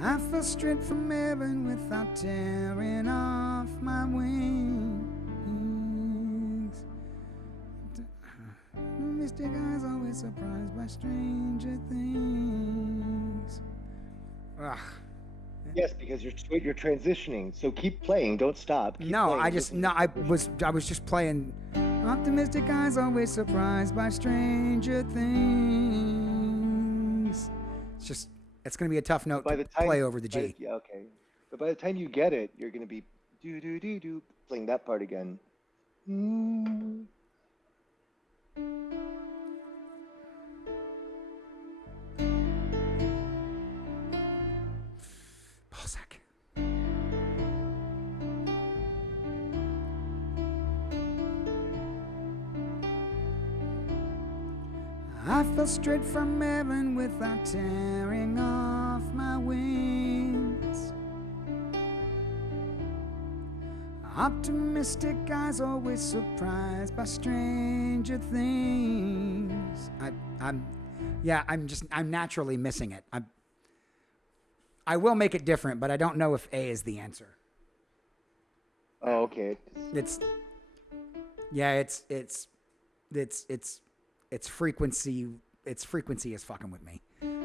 I fell straight from heaven without tearing off my wings. Mystic eyes always surprised by stranger things. Ugh. yes, because you're transitioning. So keep playing. Don't stop. Keep No, playing. I was just playing. Optimistic eyes always surprised by stranger things. It's just It's going to be a tough note By to the time, play over the G. yeah, okay. But by the time you get it, you're gonna be do do do do playing that part again. Mm. Balzac. I fell straight from heaven without tearing off my wings. Optimistic eyes always surprised by stranger things. I'm naturally missing it. I will make it different, but I don't know if A is the answer. Oh, okay. It's frequency. Its frequency is fucking with me.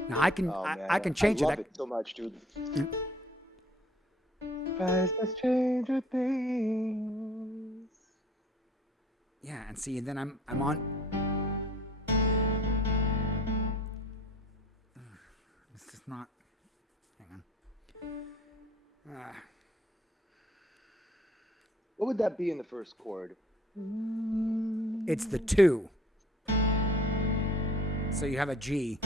Now I can Oh, man, I can change I it. love it so much, dude. Surprised by stranger things. Yeah, and see, then I'm on. This is not. Hang on. What would that be in the first chord? It's the 2. So you have a G.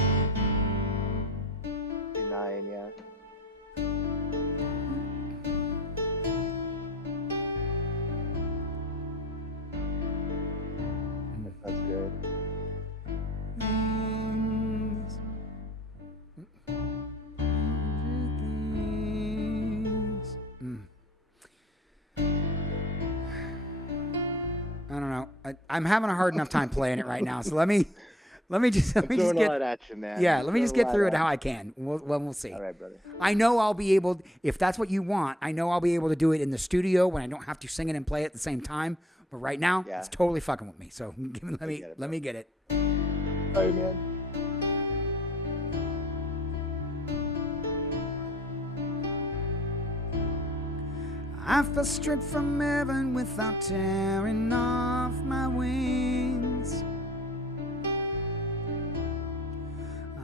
A9, yeah. That sounds good. I don't know. I'm having a hard enough time playing it right now. So let me just I'm throwing a lot at you, man. Yeah, I'm let me just throwing get a through lot it at how you. I can. We'll see. All right, brother. I know I'll be able, if that's what you want, I know I'll be able to do it in the studio when I don't have to sing it and play it at the same time. But right now, Yeah. it's totally fucking with me. So let me get it. All right, man. I fell straight from heaven without tearing off my wings.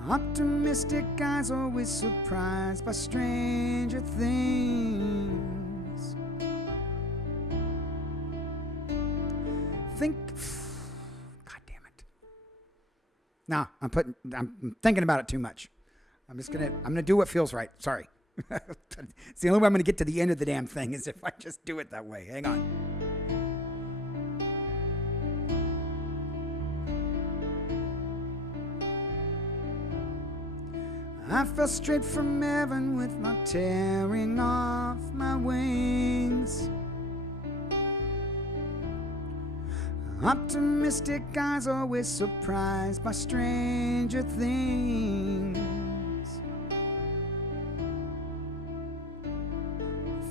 Optimistic eyes always surprised by stranger things. God damn it. No, I'm thinking about it too much. I'm gonna do what feels right. Sorry. It's the only way I'm gonna get to the end of the damn thing is if I just do it that way. Hang on. I fell straight from heaven without tearing off my wings. Optimistic eyes always surprised by stranger things.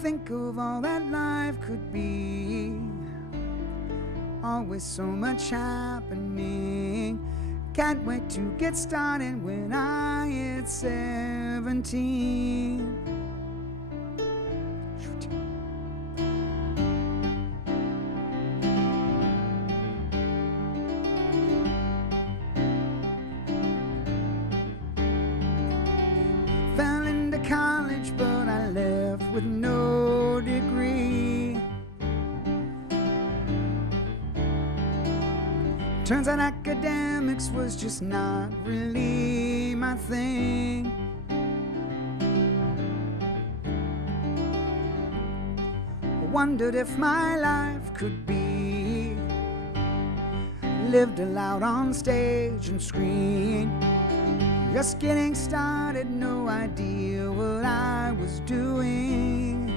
Think of all that life could be. Always so much happening. Can't wait to get started when I hit 17. Fell into college, but I left with no degree. Turns out academics was just not really my thing. Wondered if my life could be lived aloud on stage and screen. Just getting started, no idea what I was doing.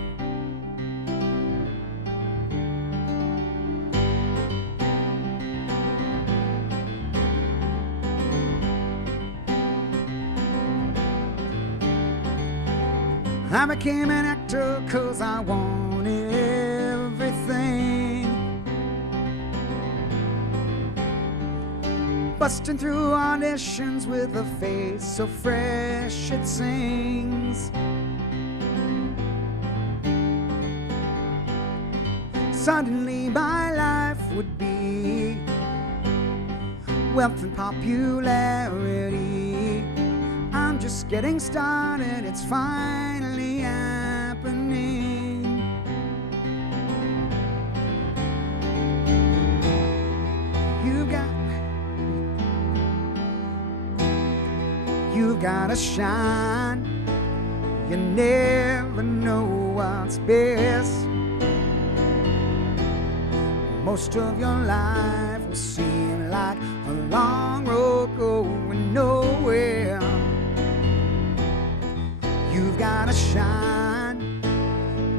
I became an actor 'cause I wanted everything. Busting through auditions with a face so fresh it sings. Suddenly my life would be wealth and popularity. I'm I'm just getting started. It's finally happening. You gotta shine. You never know what's best. Most of your life will seem like a long road going nowhere. You've gotta shine.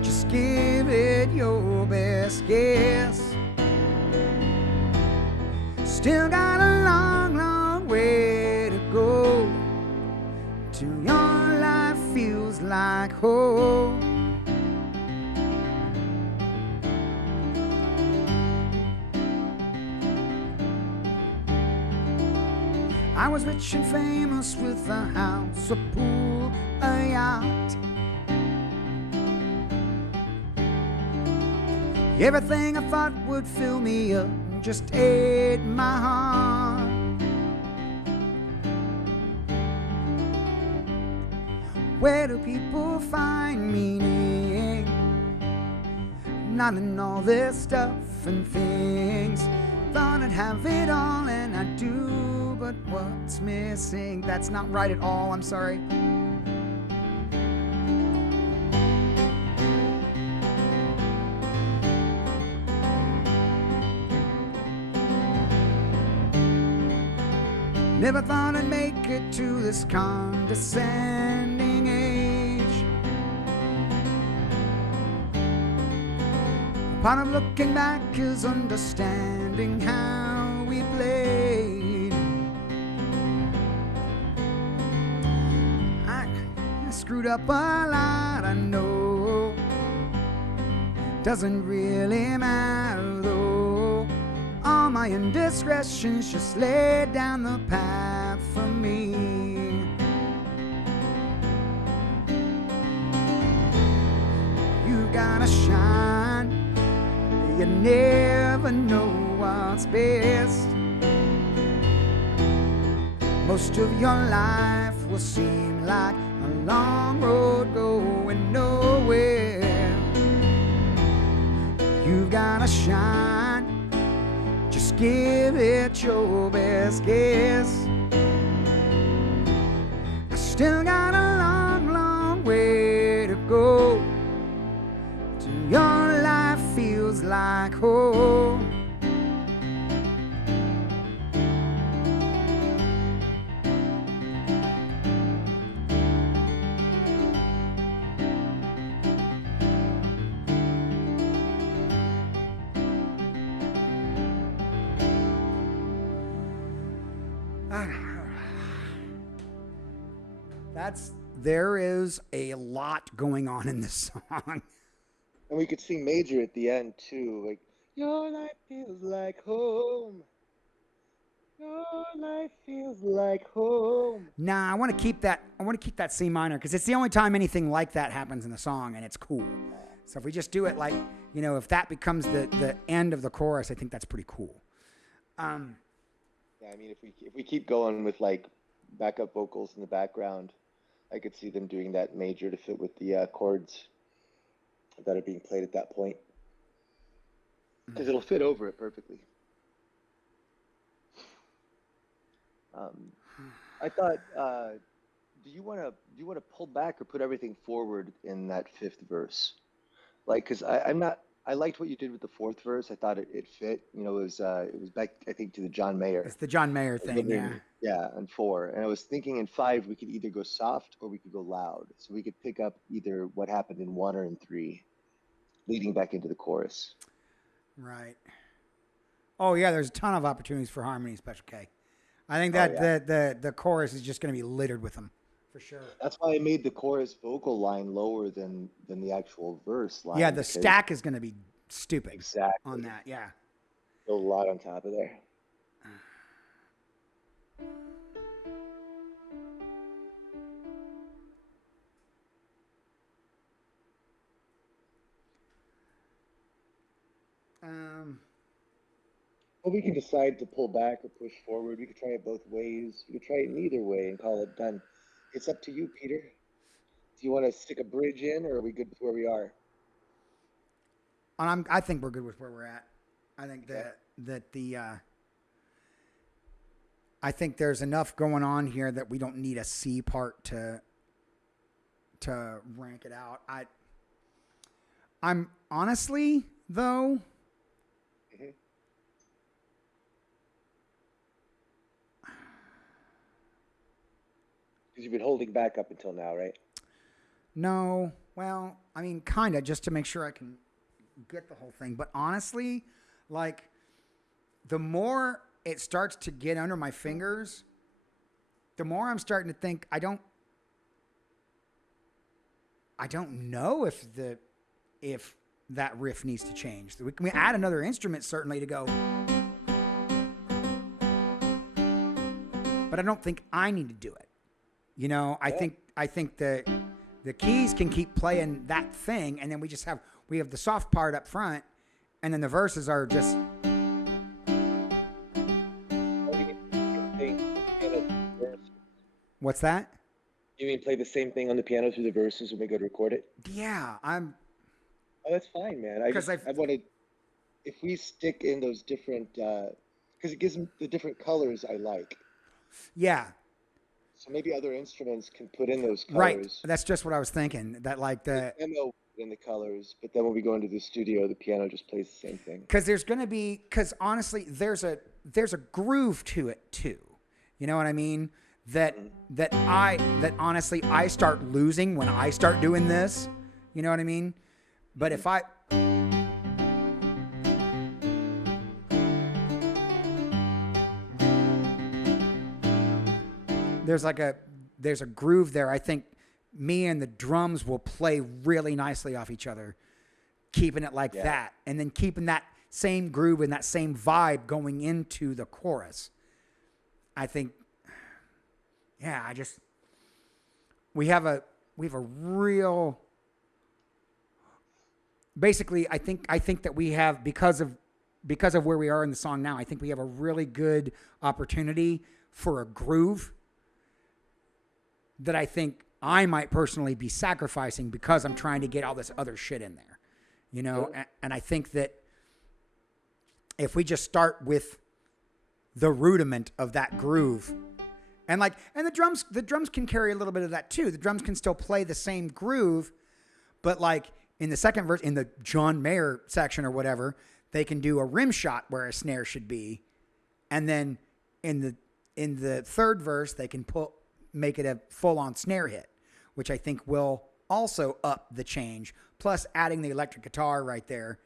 Just give it your best guess. Still got a long, long way to go till your life feels like home. I was rich and famous with a house, a pool, a yacht. Everything I thought would fill me up just ate my heart. Where do people find meaning? Not in all this stuff and things. Thought I'd have it all and I do, but what's missing? That's not right at all, I'm sorry. Never thought I'd make it to this condescending age. Part of looking back is understanding how we played. I screwed up a lot, I know. Doesn't really matter though. All my indiscretions just laid down the path for me. You gotta shine. You never know what's best. Most of your life will seem like a long road going nowhere. You gotta shine. Just give it your best guess. I still got a long, long way to go till your life feels like home. There is a lot going on in this song. And we could sing major at the end too, like your life feels like home. Your life feels like home. Nah, I want to keep that. I want to keep that C minor because it's the only time anything like that happens in the song, and it's cool. So if we just do it like, you know, if that becomes the end of the chorus, I think that's pretty cool. Yeah, I mean, if we keep going with like backup vocals in the background, I could see them doing that major to fit with the chords that are being played at that point, because it'll fit over it perfectly. I thought, do you want to pull back or put everything forward in that fifth verse? Like, because I liked what you did with the fourth verse. I thought it fit. You know, it was back, I think, to the John Mayer. It's the John Mayer thing, yeah. Yeah, and 4. And I was thinking in 5 we could either go soft or we could go loud. So we could pick up either what happened in 1 or in 3, leading back into the chorus. Right. Oh yeah, there's a ton of opportunities for harmony, Special K. I think that the chorus is just going to be littered with them, for sure. That's why I made the chorus vocal line lower than the actual verse line. Yeah, the stack is going to be stupid. Exactly. On that, yeah. A lot on top of there. Well, we can decide to pull back or push forward. We could try it both ways. We could try it in either way and call it done. It's up to you, Peter. Do you want to stick a bridge in, or are we good with where we are? And I think we're good with where we're at. I think Okay. that the I think there's enough going on here that we don't need a C part to rank it out. I'm honestly though, Hmm. Because you've been holding back up until now, right? no. Well, I mean, kind of just to make sure I can get the whole thing. But honestly, like the more it starts to get under my fingers, the more I'm starting to think I don't know if that riff needs to change. We add another instrument certainly to go, but I don't think I need to do it. You know, Yeah. I think the keys can keep playing that thing, and then we have the soft part up front, and then the verses are just Oh, you mean play the same thing on the piano through the verses? what's that? You mean play the same thing on the piano through the verses when we go to record it? Yeah, I'm Oh, that's fine, man. because I've I wanted, if we stick in those different, because it gives them the different colors I like. yeah, So maybe other instruments can put in those right. colors. That's just what I was thinking. That like The the demo in the colors, but then when we go into the studio, the piano just plays the same thing. because there's going to be because honestly there's a groove to it too. You know what I mean? That Mhm. that honestly I start losing when I start doing this. You know what I mean? But Mhm. if I there's like there's a groove there. I think me and the drums will play really nicely off each other, keeping it like Yeah. that, and then keeping that same groove and that same vibe going into the chorus. I think, yeah, we have a we have a real basically I think that we have because of where we are in the song now, I think we have a really good opportunity for a groove that I think I might personally be sacrificing because I'm trying to get all this other shit in there. You know, Sure. and I think that if we just start with the rudiment of that groove and the drums can carry a little bit of that too. The drums can still play the same groove, but like in the second verse, in the John Mayer section or whatever, they can do a rim shot where a snare should be, and then in the third verse they can make it a full on snare hit, which I think will also up the change. Plus adding the electric guitar right there,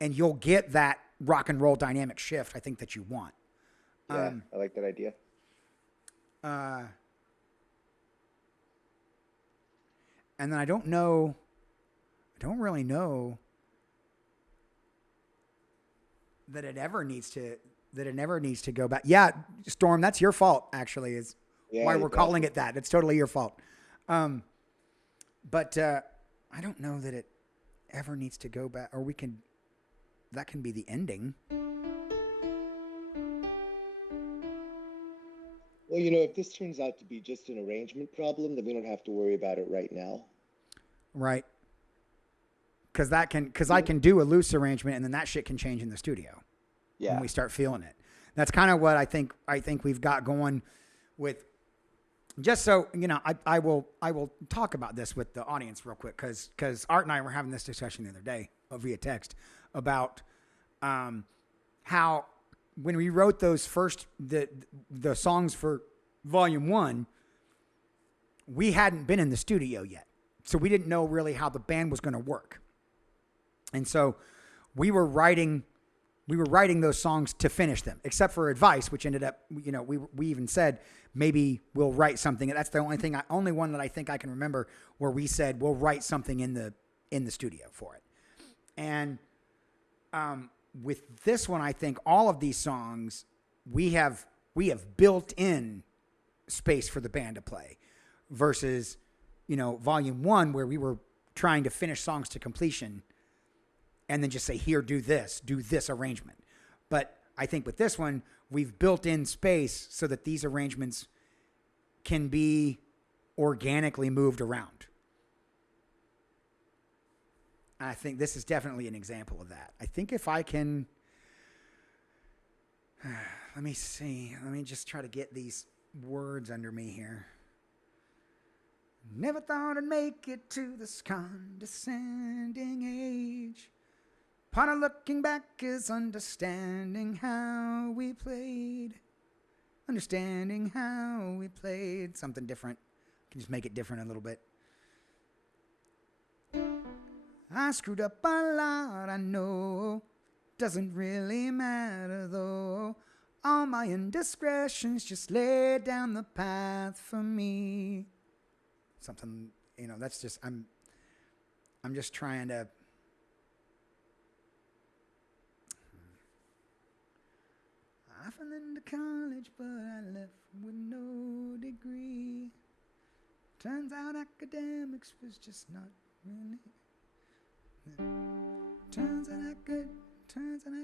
and you'll get that rock and roll dynamic shift I think that you want. Yeah, I like that idea. Uh, and then I don't really know that it ever needs to go back. Yeah, Storm, that's your fault. Actually, is Yeah, why you we're bet. calling it that. It's totally your fault. But I don't know that it ever needs to go back, or we can. That can be the ending, Well, if this turns out to be just an arrangement problem, then we don't have to worry about it right now. right? Because I can do a loose arrangement, and then that shit can change in the studio when Yeah. we start feeling it. That's kind of what I think we've got going with. Just so I will talk about this with the audience real quick because Art and I were having this discussion the other day via text about how when we wrote those the songs for Volume 1, we hadn't been in the studio yet, so we didn't know really how the band was going to work, and so we were writing those songs to finish them, except for Advice, which ended up, we even said maybe we'll write something. That's the only one that I think I can remember where we said we'll write something in the studio for it. And with this one, I think all of these songs we have built in space for the band to play, versus Volume 1 where we were trying to finish songs to completion and then just say, here, do this arrangement. But I think with this one, we've built in space so that these arrangements can be organically moved around. I think this is definitely an example of that. I think if I can, let me see. Let me just try to get these words under me here. Never thought I'd make it to this condescending age. Part of looking back is understanding how we played. Understanding how we played. Something different. I can just make it different a little bit. I screwed up a lot, I know. Doesn't really matter though. All my indiscretions just laid down the path for me. Something, that's just, I'm just trying to. I fell into college, but I left with no degree. Turns out academics was just not really. Turns out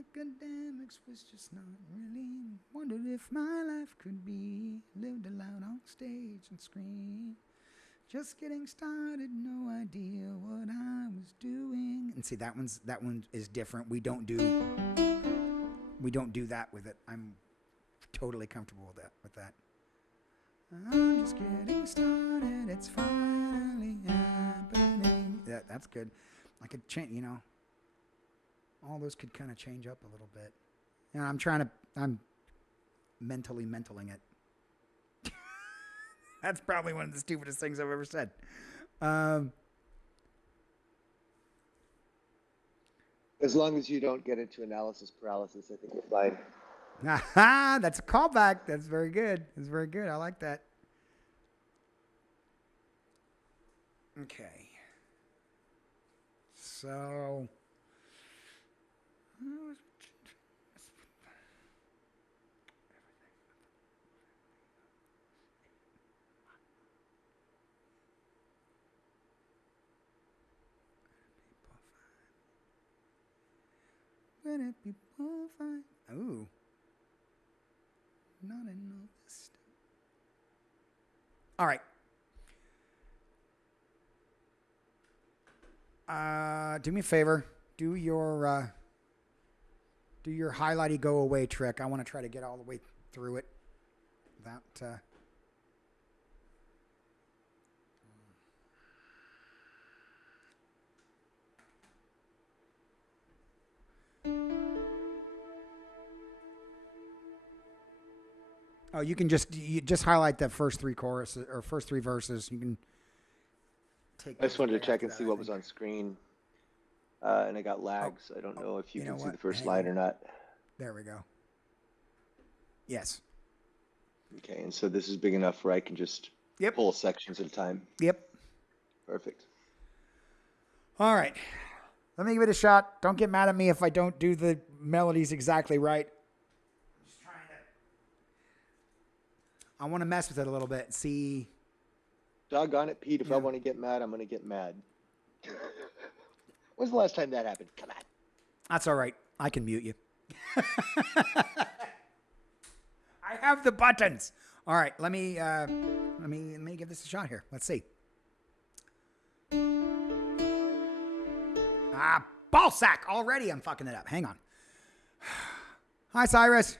academics was just not really. Wondered if my life could be lived aloud on stage and screen. Just getting started, no idea what I was doing. And see, that one is different. We don't do that with it. I'm totally comfortable with that. I'm just getting started. It's finally happening. That's good. I could change, all those could kind of change up a little bit. And I'm mentally mentaling it. That's probably one of the stupidest things I've ever said. As long as you don't get into analysis paralysis, I think you're fine. Aha, that's a callback. That's very good. That's very good. I like that. Okay. So, where did people find? Ooh. Not in all this stuff. All right. Do me a favor. Do your highlighty go away trick. I want to try to get all the way through it. Oh, you just highlight the first three choruses or first three verses. You can take. I just wanted to check and see what was on screen, and I got lags. I don't know if you can see the first slide or not. There we go. Yes. Okay, and so this is big enough where I can just pull sections at a time. Yep. Perfect. All right. Let me give it a shot. Don't get mad at me if I don't do the melodies exactly right. I want to mess with it a little bit. See. Doggone it, Pete. If I want to get mad, I'm going to get mad. When's the last time that happened? Come on. That's all right. I can mute you. I have the buttons. All right. Let me give this a shot here. Let's see. Ball sack. Already I'm fucking it up. Hang on. Hi, Cyrus.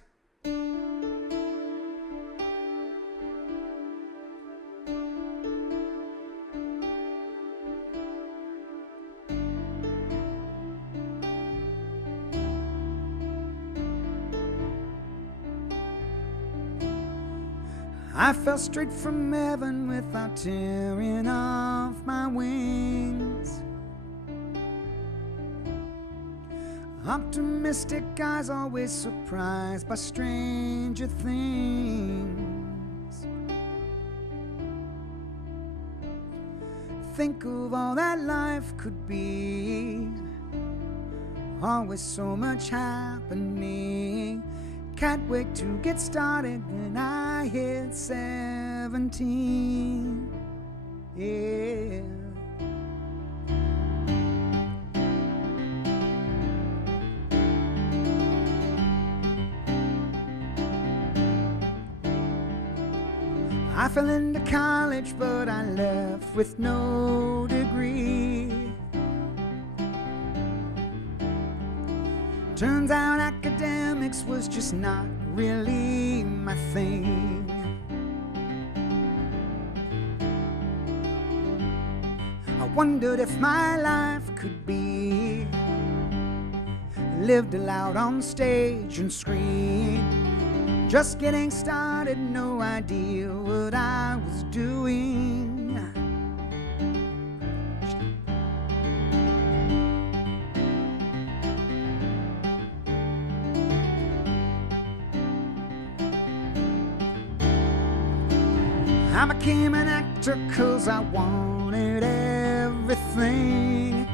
I fell straight from heaven without tearing off my wings. Optimistic eyes always surprised by stranger things. Think of all that life could be. Always so much happening. Can't wait to get started when I hit 17. Yeah. I fell into college, but I left with no degree. Turns out academics was just not really my thing. I wondered if my life could be lived aloud on stage and screen. Just getting started, no idea what I was doing. I became an actor 'cause I wanted everything.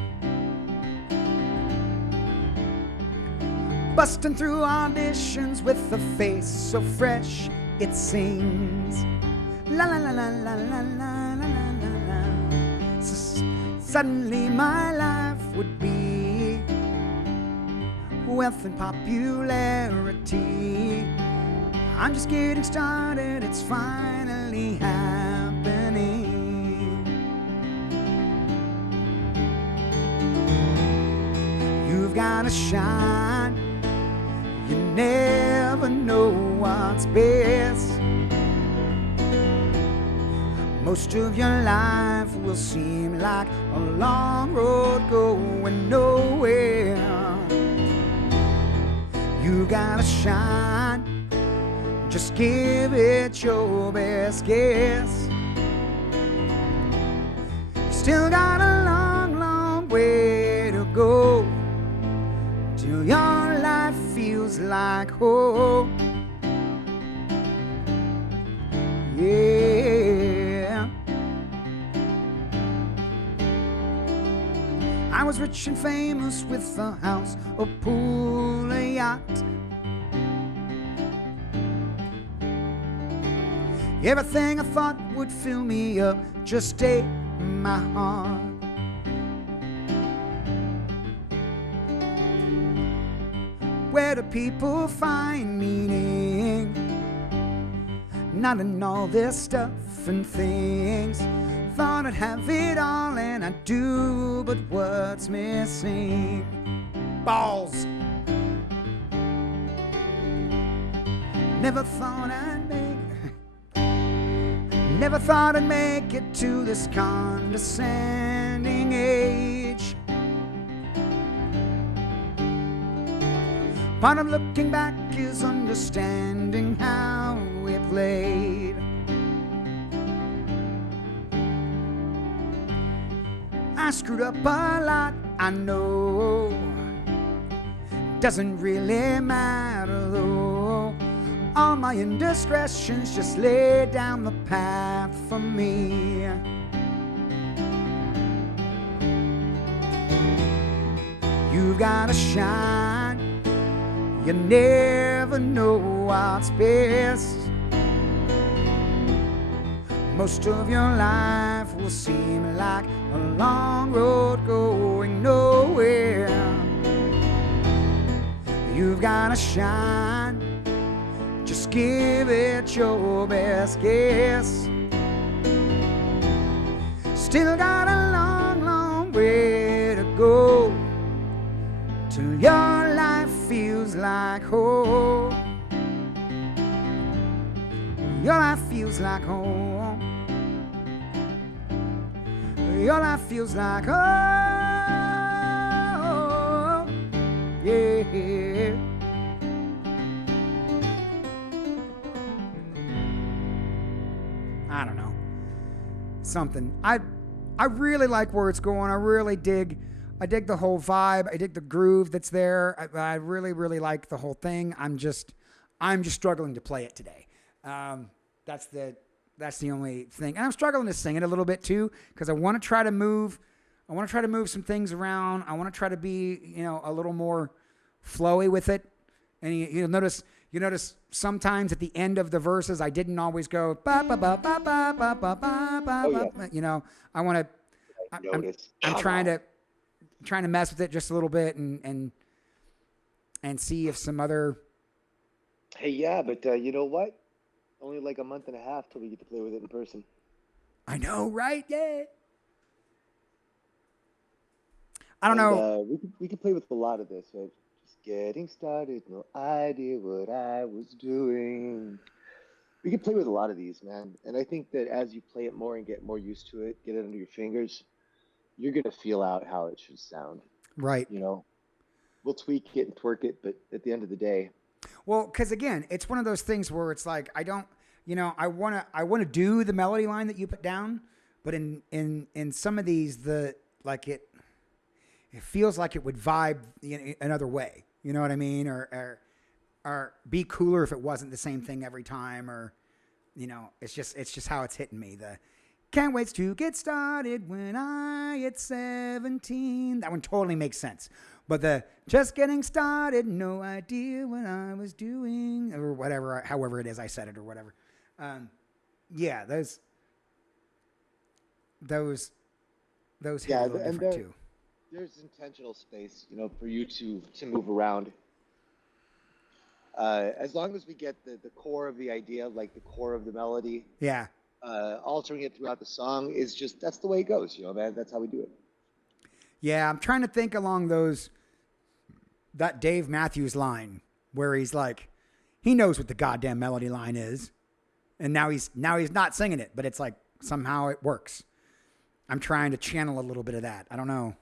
Busting through auditions with a face so fresh it sings. La la la la la la la la la la. Suddenly my life would be wealth and popularity. I'm just getting started, it's finally happening. You've gotta shine, you never know what's best. Most of your life will seem like a long road going nowhere. You gotta shine, just give it your best guess. You still got a long, long way to go till your life feels like home. Yeah. I was rich and famous with a house, a pool, a yacht. Everything I thought would fill me up just ate my heart. Where do people find meaning? Not in all this stuff and things. Thought I'd have it all and I do, but what's missing? Balls. Never thought I'd make it to this condescending age. Part of looking back is understanding how we played. I screwed up a lot, I know. Doesn't really matter though. All my indiscretions just lay down the path for me. You gotta shine, you never know what's best. Most of your life will seem like a long road going nowhere. You've gotta shine, just give it your best guess. Still got a long, long way to go till your life feels like home. Your life feels like home. Your life feels like home. Yeah. I don't know. Something. I really like where it's going. I dig the whole vibe. I dig the groove that's there. I really, really like the whole thing. I'm just struggling to play it today. That's the only thing. And I'm struggling to sing it a little bit too, because I want to try to move some things around. I want to try to be, a little more flowy with it. And you'll notice sometimes at the end of the verses, I didn't always go ba ba ba ba ba ba ba ba ba. I want to. I'm trying to mess with it just a little bit and see if some other. Hey, yeah, but you know what? only like a month and a half till we get to play with it in person. I know, right? Yeah. I don't And know. we could play with a lot of this. Right? Just getting started, no idea what I was doing. We can play with a lot of these, man. And I think that as you play it more and get more used to it, get it under your fingers, you're gonna feel out how it should sound. Right. You know, we'll tweak it and twerk it, but at the end of the day, Well, because again, it's one of those things where it's like I don't, I wanna do the melody line that you put down, but in some of these, the like it feels like it would vibe another way. You know what I mean? Or be cooler if it wasn't the same thing every time. Or it's just how it's hitting me. The can't wait to get started when I hit 17. That one totally makes sense. But the just getting started, no idea what I was doing, or whatever, however it is I said it, or whatever. Yeah, those hit a yeah, little and different too. there's intentional space, for you to move around. As long as we get the core of the idea, like the core of the melody, Yeah. altering it throughout the song is just that's the way it goes, man. That's how we do it. Yeah, I'm trying to think along that Dave Matthews line where he's like, he knows what the goddamn melody line is, and now he's not singing it, but it's like somehow it works. I'm trying to channel a little bit of that. I don't know.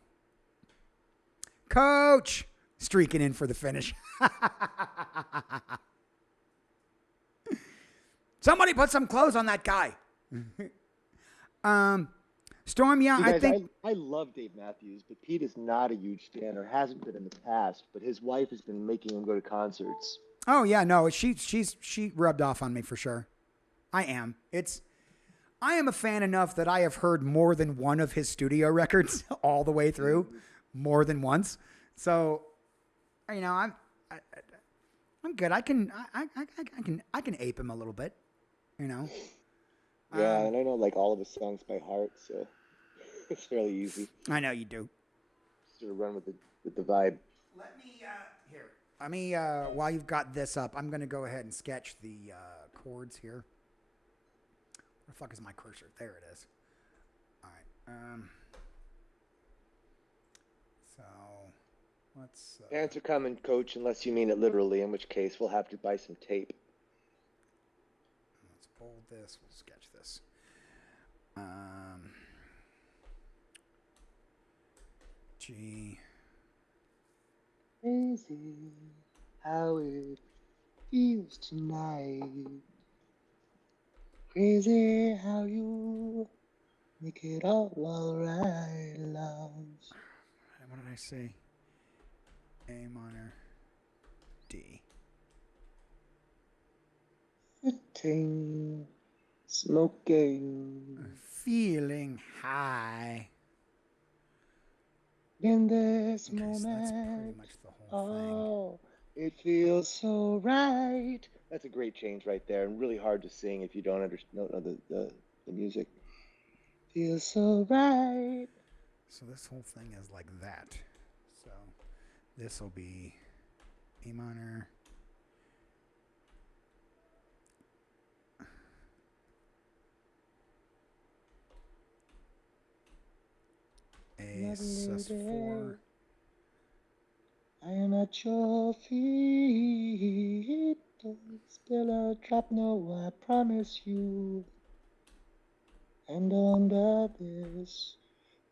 Coach streaking in for the finish. Somebody put some clothes on that guy. Storm, yeah, You I guys, think. I love Dave Matthews, but Pete is not a huge fan or hasn't been in the past. But his wife has been making him go to concerts. Oh yeah, no, she rubbed off on me for sure. I am. I am a fan enough that I have heard more than one of his studio records all the way through, more than once. So, I, I'm good. I can ape him a little bit, you know. Yeah, Um, and I know like all of his songs by heart, so it's fairly easy. I know you do. Sort of run with the vibe. Let me here. Let me while you've got this up, I'm gonna go ahead and sketch the chords here. Where the fuck is my cursor? There it is. All right. So let's Pants are coming, coach, unless you mean it literally, in which case we'll have to buy some tape. let's bold this. We'll sketch this. G. Crazy how it feels tonight. Crazy how you make it all alright, love. What did I say? A minor, D. Sitting, smoking Feeling high. in this Okay, so that's pretty moment. much the whole Oh, it feels so right. That's a great change right there, and really hard to sing if you don't know the music. Feels so right. thing. So this whole thing is like that. So this will be A minor. A sus4. I am at your feet. Don't spill a drop, no, I promise you. And under this,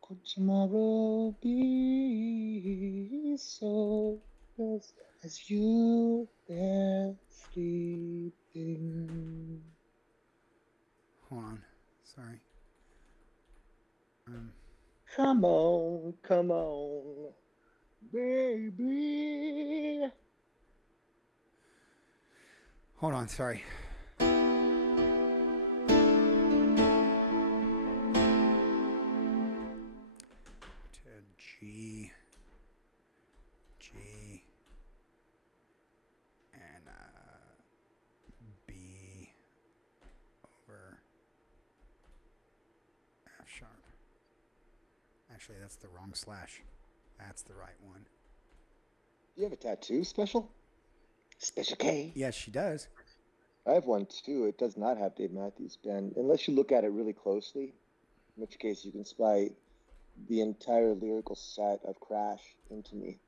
could tomorrow be so close as you there sleeping? Hold on. Sorry. Come on, baby. Hold on. Sorry. To G. G. And B over F sharp. Actually, that's the wrong slash. That's the right one. You have a tattoo special? Special K. Yes, she does. I have one too. It does not have Dave Matthews Band, unless you look at it really closely, in which case you can spy the entire lyrical set of Crash into me.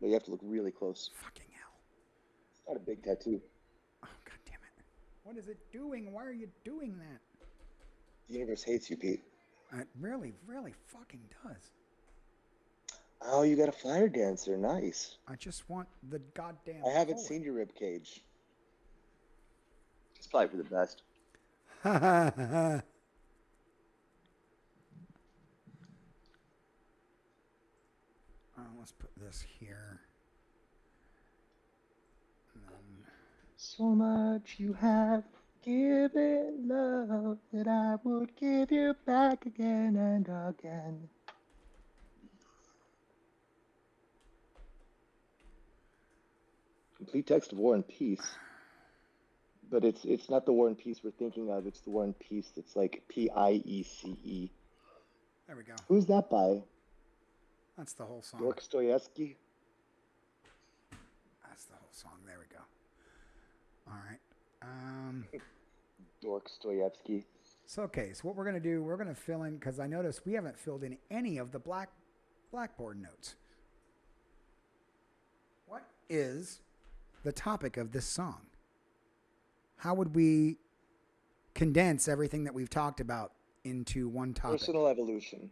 But you have to look really close. Fucking hell. It's not a big tattoo. Oh, God damn it. What is it doing? Why are you doing that? The universe hates you, Pete. It really, really fucking does. Oh, you got a fire dancer. Nice. I just want the goddamn I haven't poet. seen your rib cage. It's probably for the best. Let's put this here. And then... So much you have given love that I would give you back again and again. Complete text of War and Peace. But it's not the War and Peace we're thinking of. It's the War and Peace that's like Piece. There we go. Who's that by? That's the whole song. Songw3rks? That's the whole song. There we go. All right. Songw3rks. So, okay. So what we're going to do, we're going to fill in, because I noticed we haven't filled in any of the blackboard notes. What is the topic of this song? How would we condense everything that we've talked about into one topic? Personal evolution.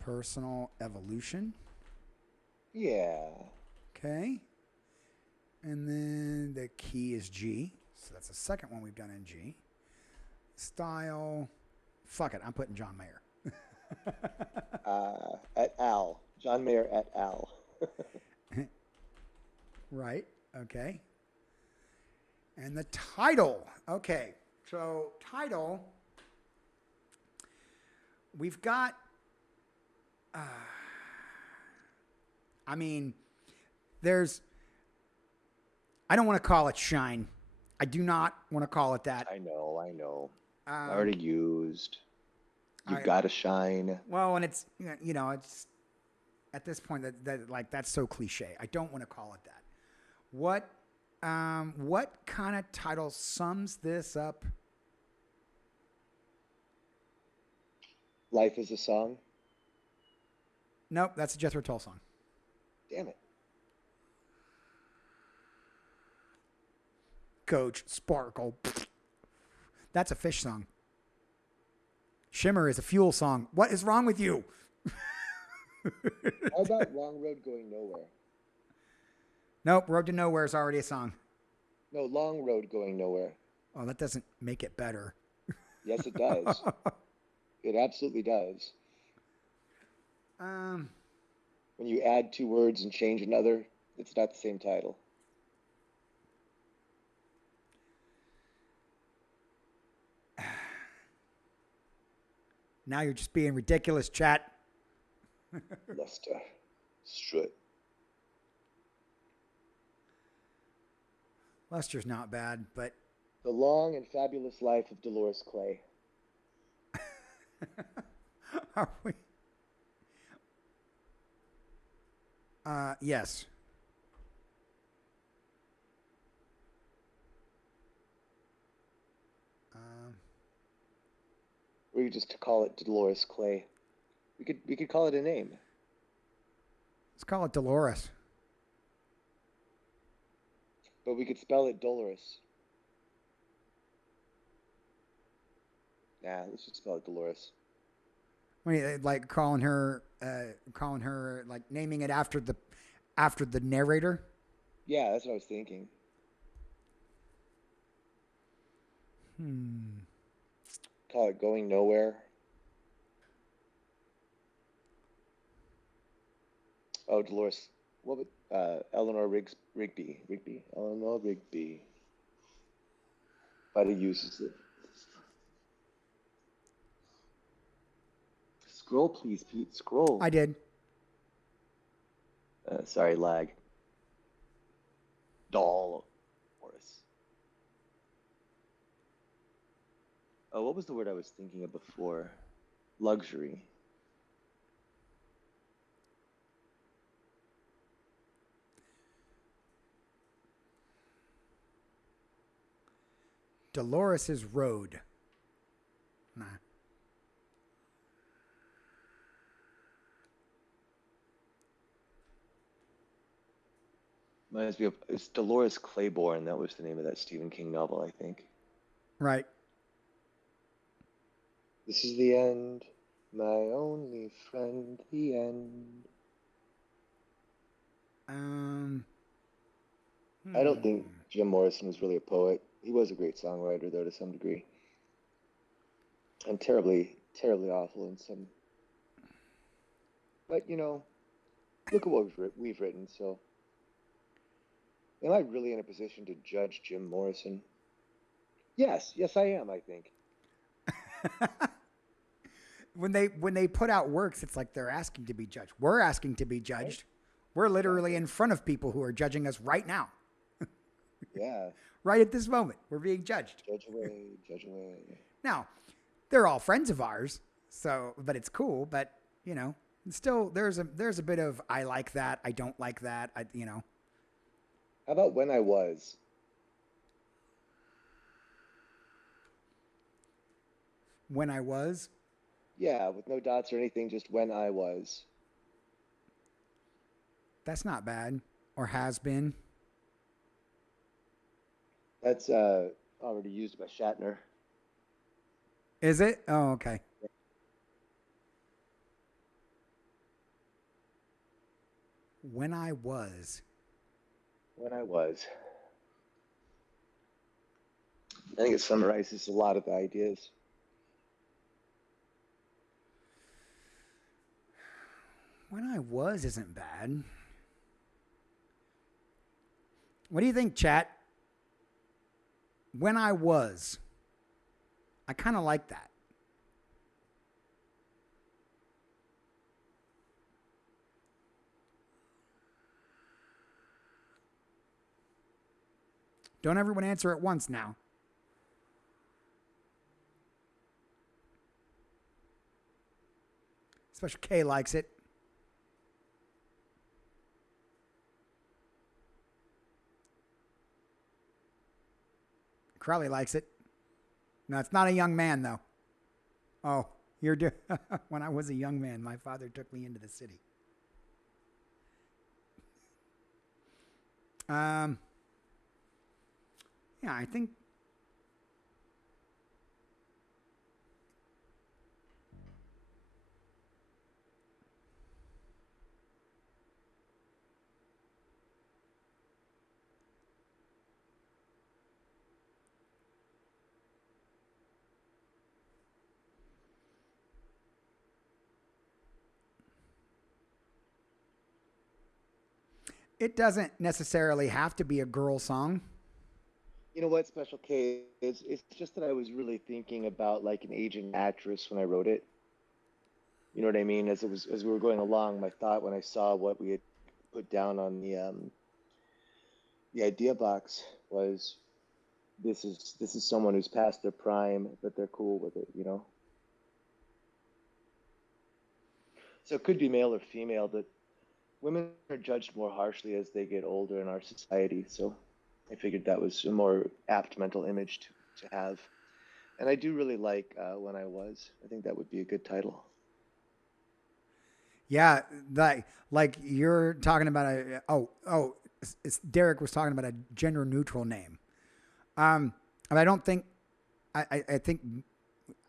Personal evolution. Yeah. Okay. And then the key is G. So that's the second one we've done in G. Style. Fuck it. I'm putting John Mayer. Et al. John Mayer et al. Right. Okay. And the title. Okay. So, title. We've got. I mean, there's. I don't want to call it Shine. I do not want to call it that. I know. Already used. You've got to shine. Well, and it's it's at this point that like that's so cliche. I don't want to call it that. What kind of title sums this up? Life is a song. Nope, that's a Jethro Tull song. Damn it. Coach Sparkle. That's a Fish song. Shimmer is a Fuel song. What is wrong with you? How about Long Road Going Nowhere? Nope, Road to Nowhere is already a song. No, Long Road Going Nowhere. Oh, that doesn't make it better. Yes, it does. It absolutely does. When you add two words and change another, it's not the same title. Now you're just being ridiculous, chat. Lester Strutt. Lester's not bad, but... The Long and Fabulous Life of Dolores Clay. Are we? Yes. Or you just call it Dolores Clay. We could call it a name. Let's call it Dolores. But we could spell it Dolores. Nah, let's just spell it Dolores. What do you, like calling her like naming it after the narrator? Yeah, that's what I was thinking. Call it Going Nowhere. Oh, Dolores. What would Eleanor Rigby? Eleanor Rigby. But he uses it. Scroll, please, Pete. Scroll. I did. Sorry, lag. Dolores. Oh, what was the word I was thinking of before? Luxury. Dolores' Road. Nah. Reminds me of it's Dolores Claiborne. That was the name of that Stephen King novel, I think. Right. This is the end, my only friend, the end. Um. I don't think Hmm. Jim Morrison was really a poet. He was a great songwriter, though, to some degree, and terribly, terribly awful in some. But look at what we've written. So, am I really in a position to judge Jim Morrison? Yes, yes, I am. I think. When they put out works, it's like they're asking to be judged. We're asking to be Right? judged. We're literally Exactly. in front of people who are judging us right now. Yeah. Right at this moment, we're being judged. Judge away, judge away. Now, they're all friends of ours, so but it's cool. But still, there's a bit of I like that, I don't like that. How about when I was? When I was, Yeah, with no dots or anything, just when I was. that's not bad, or has been. That's already used by Shatner. Is it? Oh, okay. When I was. When I was. I think it summarizes a lot of the ideas. When I was isn't bad. What do you think, chat? When I was. I kind of like that. Don't everyone answer at once now. Special K likes it. Crowley likes it. No, it's not a young man, though. Oh, when I was a young man, my father took me into the city. Um, yeah, I think it doesn't necessarily have to be a girl song. You know what, Special K is? It's just that I was really thinking about like an aging actress when I wrote it. You know what I mean? As we were going along, my thought when I saw what we had put down on the idea box was this is someone who's past their prime, but they're cool with it. So it could be male or female, but women are judged more harshly as they get older in our society. So I figured that was a more apt mental image to have. And I do really like When I Was. I think that would be a good title. Yeah, like you're talking about a it's Derek was talking about a gender neutral name. But I don't think I think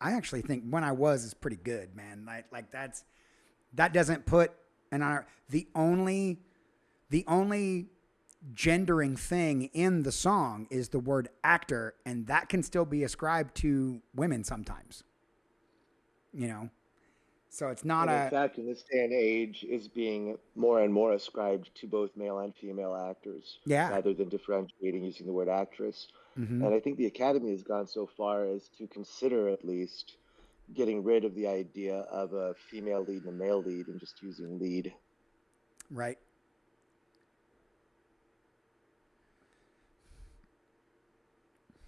I actually think When I Was is pretty good, man. Like that doesn't put an honor. The only gendering thing in the song is the word actor, and that can still be ascribed to women sometimes. You know, so it's not And in a fact, in this day and age, is being more and more ascribed to both male and female actors yeah. rather than differentiating using the word actress. Mm-hmm. And I think the Academy has gone so far as to consider at least getting rid of the idea of a female lead and a male lead and just using lead. Right.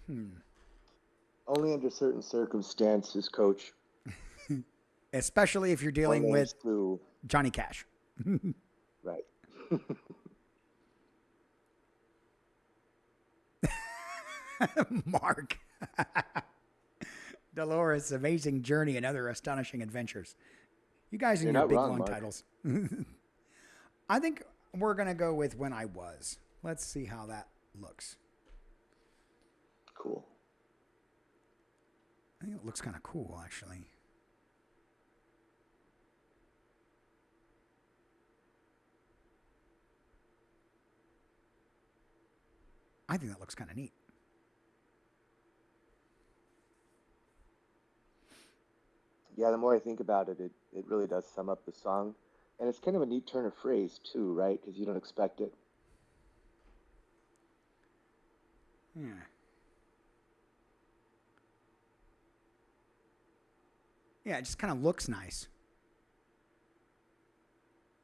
Hmm. Only under certain circumstances, coach. Especially if you're My dealing with name's Sue. Johnny Cash. Right. Mark. Dolores' Amazing Journey and Other Astonishing Adventures. You guys and You're your not big wrong, long Mark. titles. I think we're going to go with When I Was. Let's see how that looks. Cool. I think it looks kind of cool, actually. I think that looks kind of neat. Yeah, the more I think about it, it really does sum up the song. And it's kind of a neat turn of phrase, too, right? Because you don't expect it. Yeah. Yeah, it just kind of looks nice.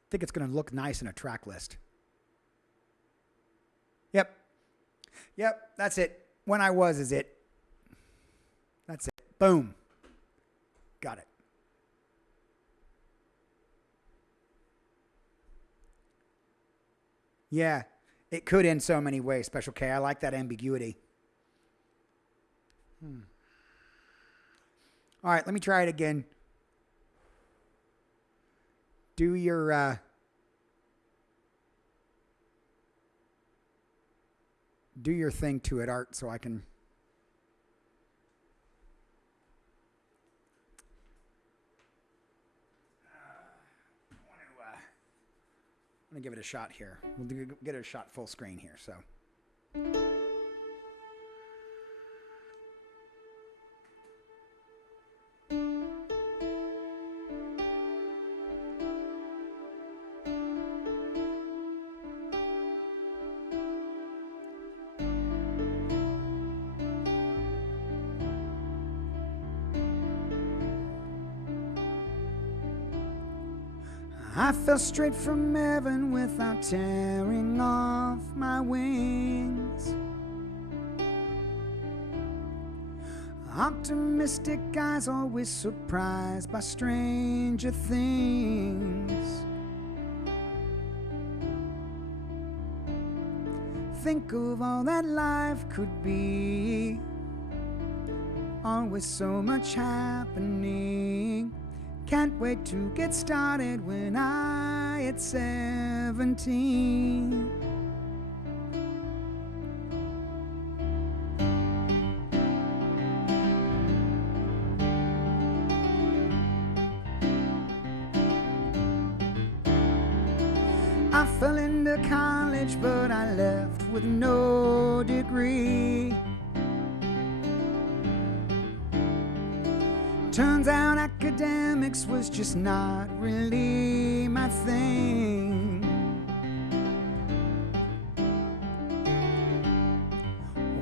I think it's going to look nice in a track list. Yep. Yep, that's it. When I Was is it. That's it. Boom. Got it. Yeah, it could in so many ways, Special K. I like that ambiguity. All right, let me try it again. Do your thing to it, Art, so I can. I'm going to give it a shot here. We'll get it a shot full screen here. So. I fell straight from heaven without tearing off my wings. Optimistic eyes always surprised by stranger things. Think of all that life could be. Always so much happening. Can't wait to get started when I hit 17. I fell into college, but I left with no degree. Turns out academics was just not really my thing.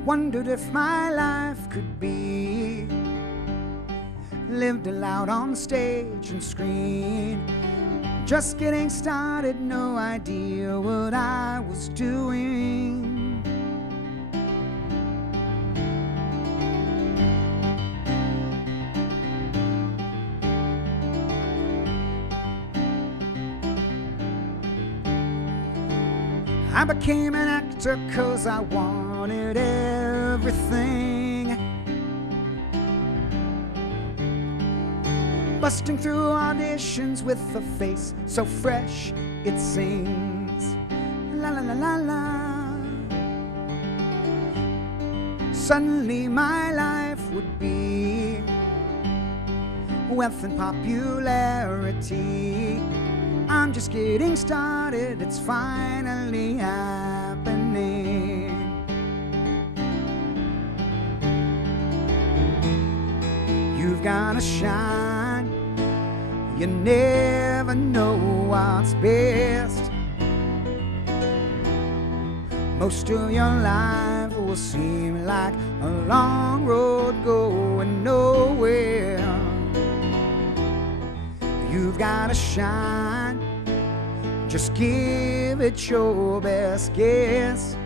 Wondered if my life could be lived aloud on stage and screen. Just getting started, no idea what I was doing. I became an actor 'cause I wanted everything. Busting through auditions with a face so fresh it sings. La la la la la. Suddenly my life would be wealth and popularity. I'm just getting started, it's finally happening. You've gotta shine, you never know what's best. Most of your life will seem like a long road going nowhere. You've gotta shine, just give it your best guess.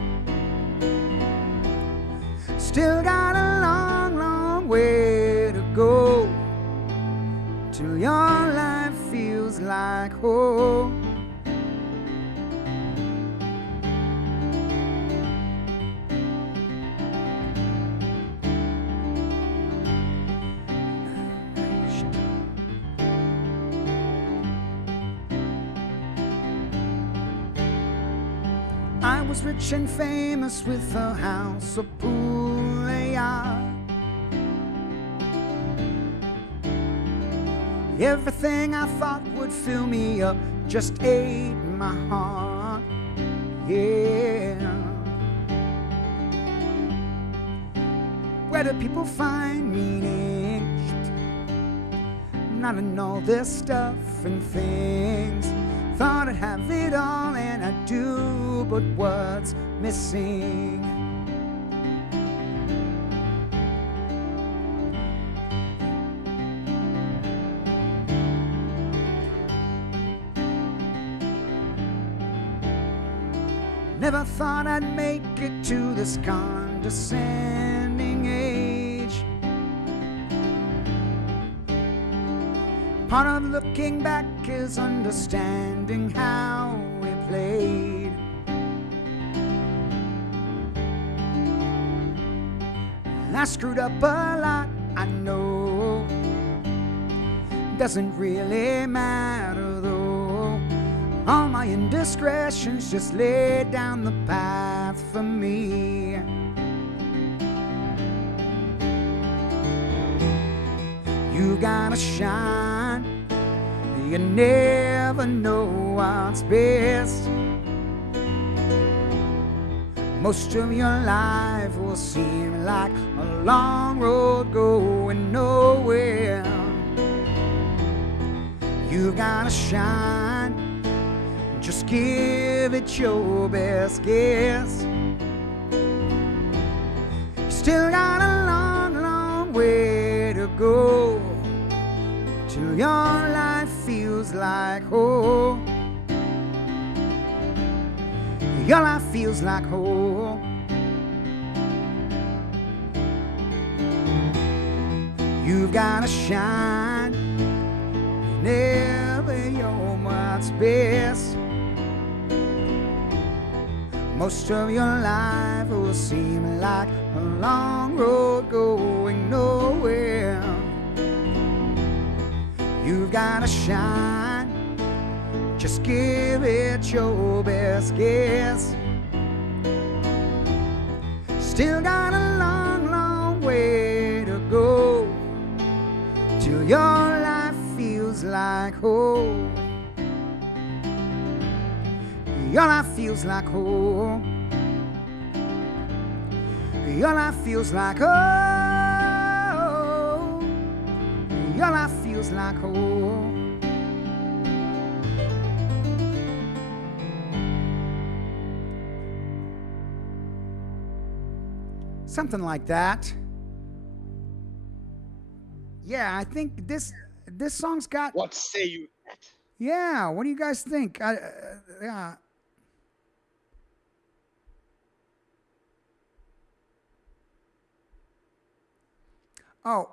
Still got a long, long way to go till your life feels like home. was rich and famous with a house, a pool, a yacht. Everything I thought would fill me up just ate my heart. Yeah. Where do people find meaning? Not in all this stuff and things. Thought I'd have it all and I do, but what's missing? Never thought I'd make it to this condescending age. Part of looking back is understanding how we played. I screwed up a lot, I know. Doesn't really matter though. All my indiscretions just laid down the path for me. You gotta shine, you never know what's best. Most of your life will seem like a long road going nowhere. You gotta shine, just give it your best guess. You still got a long, long way to go till your life feels like home. Your life feels like home. You've gotta shine, you never know what's best. Most of your life will seem like a long road going nowhere. You've gotta shine, just give it your best guess. Still got a long, long way to go till your life feels like home. Your life feels like home. Your life feels like home. Your life feels like home. Something like that. Yeah, I think this song's got. What say you? Yeah, what do you guys think? Yeah. Oh,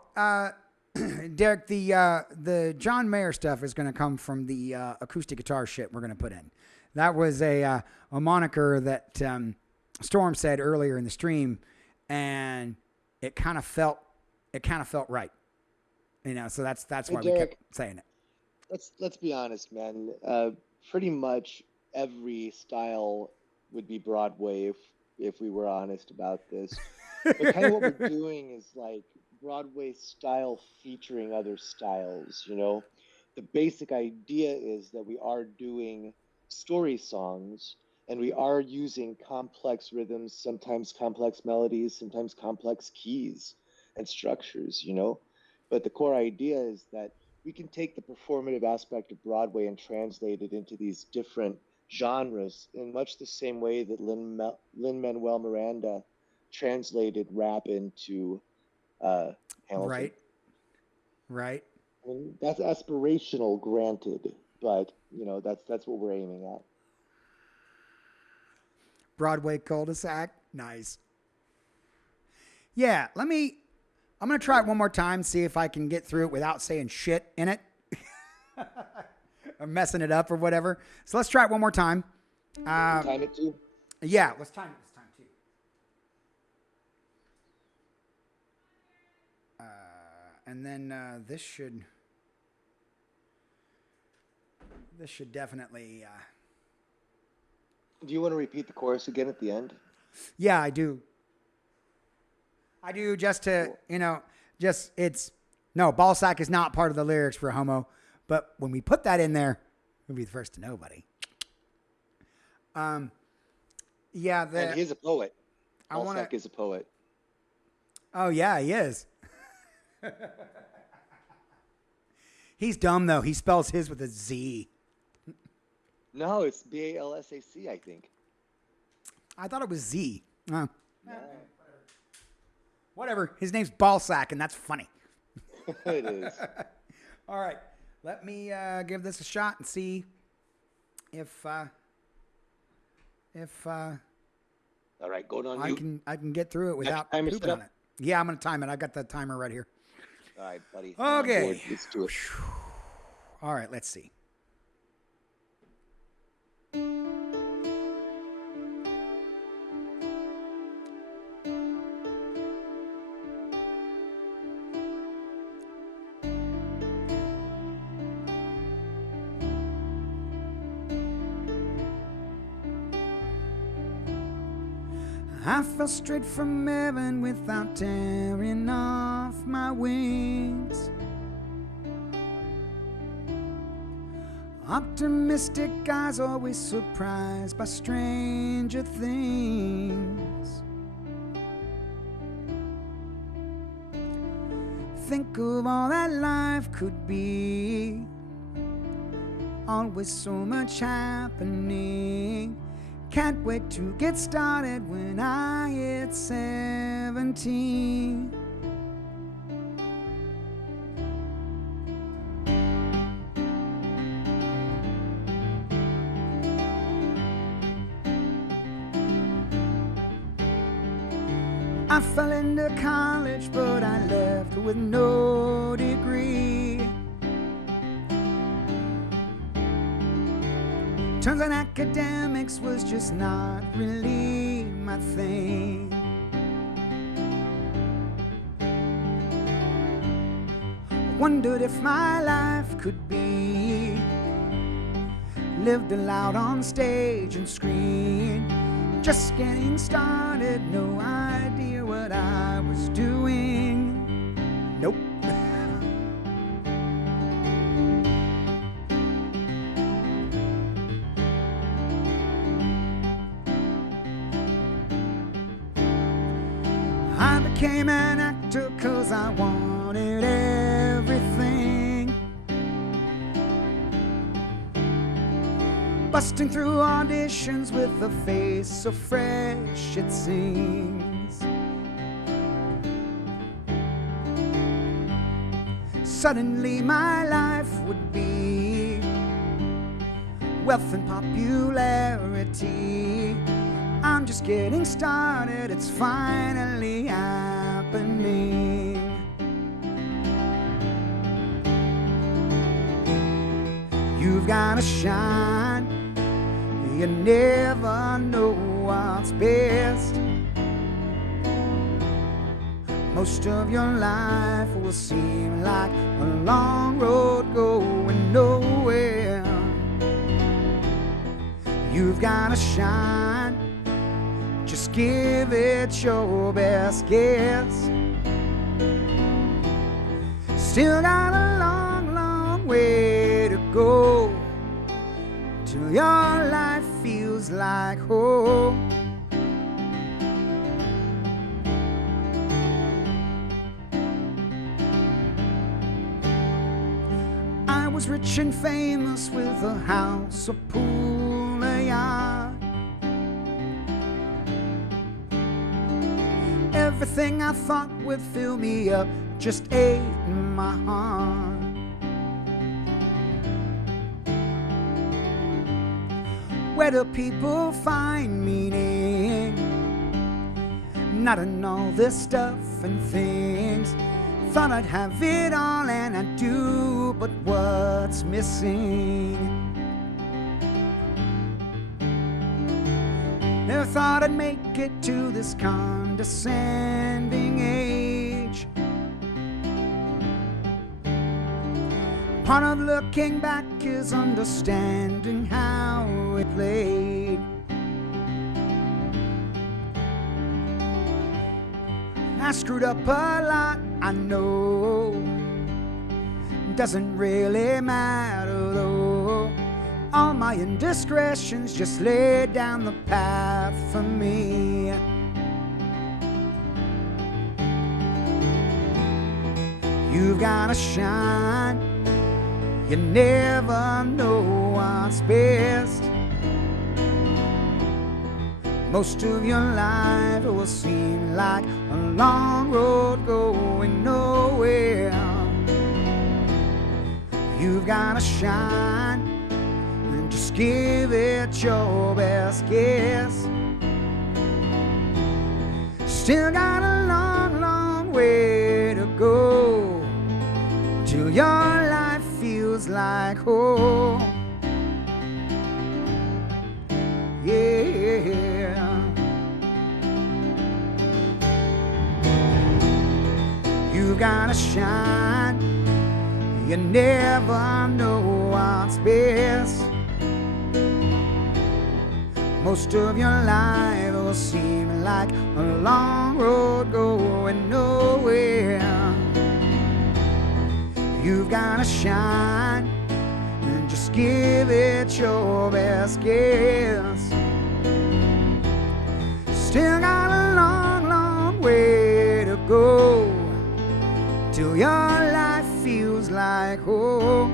Derek, the John Mayer stuff is going to come from the acoustic guitar shit we're going to put in. That was a moniker that Storm said earlier in the stream, and it kind of felt right, you know. So that's Hey, why we kept Derek, saying it. let's be honest, man. Pretty much every style would be Broadway if we were honest about this. But kind of what we're doing is like Broadway style featuring other styles, you know? The basic idea is that we are doing story songs and we are using complex rhythms, sometimes complex melodies, sometimes complex keys and structures, you know? But the core idea is that we can take the performative aspect of Broadway and translate it into these different genres in much the same way that Lin-Manuel Miranda translated rap into Hamilton. Right, right. I mean, that's aspirational, granted, but you know that's what we're aiming at. Broadway cul-de-sac. Nice. Yeah, I'm going to try it one more time, see if I can get through it without saying shit in it or messing it up or whatever. So let's try it one more time. Time it too. Yeah, let's time it this time too. And then this should definitely Do you want to repeat the chorus again at the end? Yeah, I do. I do just to, Cool. just it's no, ball sack is not part of the lyrics for Homo, but when we put that in there, we'll be the first to know, buddy. Yeah, And he's a poet. I want Balzac to. is a poet. Oh yeah, he is. He's dumb though. He spells his with a Z. No, it's Balsac, I think. I thought it was Z. Oh, No. whatever. His name's Ballsack, and that's funny. It is. All right, let me give this a shot and see if All right, going on you. I can get through it without timer pooping set on up? it. Yeah, I'm gonna time it. I got the timer right here. All right, buddy. I'm on Okay. board. Let's do it. All right, let's see. I fell straight from heaven without tearing off my wings. Optimistic eyes always surprised by stranger things. Think of all that life could be. Always so much happening. Can't wait to get started when I hit 17. I fell into college, but I left with no degree. Turns out academics was just not really my thing. Wondered if my life could be lived aloud on stage and screen. Just getting started, no idea what I was doing. Nope. I became an actor 'cause I wanted everything. Busting through auditions with a face so fresh it sings. Suddenly my life would be wealth and popularity. I'm just getting started, it's finally happening. You've gotta shine, you never know what's best. Most of your life will seem like a long road going nowhere. You've gotta shine, just give it your best guess. Still got a long, long way to go till your life feels like home. I was rich and famous with a house, a pool, a yacht. Everything I thought would fill me up just ate my heart. Where do people find meaning? Not in all this stuff and things. Thought I'd have it all and I do, but what's missing? Never thought I'd make it to this condescending age. Part of looking back is understanding how it played. I screwed up a lot, I know. Doesn't really matter though. All my indiscretions just laid down the path for me. You've gotta shine. You never know what's best. Most of your life will seem like a long road going nowhere. You've gotta shine and just give it your best guess. Still got a long, long way to go till your life feels like home. Yeah. You gotta shine. You never know what's best. Most of your life will seem like a long road going nowhere. You've gotta shine and just give it your best guess. Still got a long, long way to go till your life feels like home.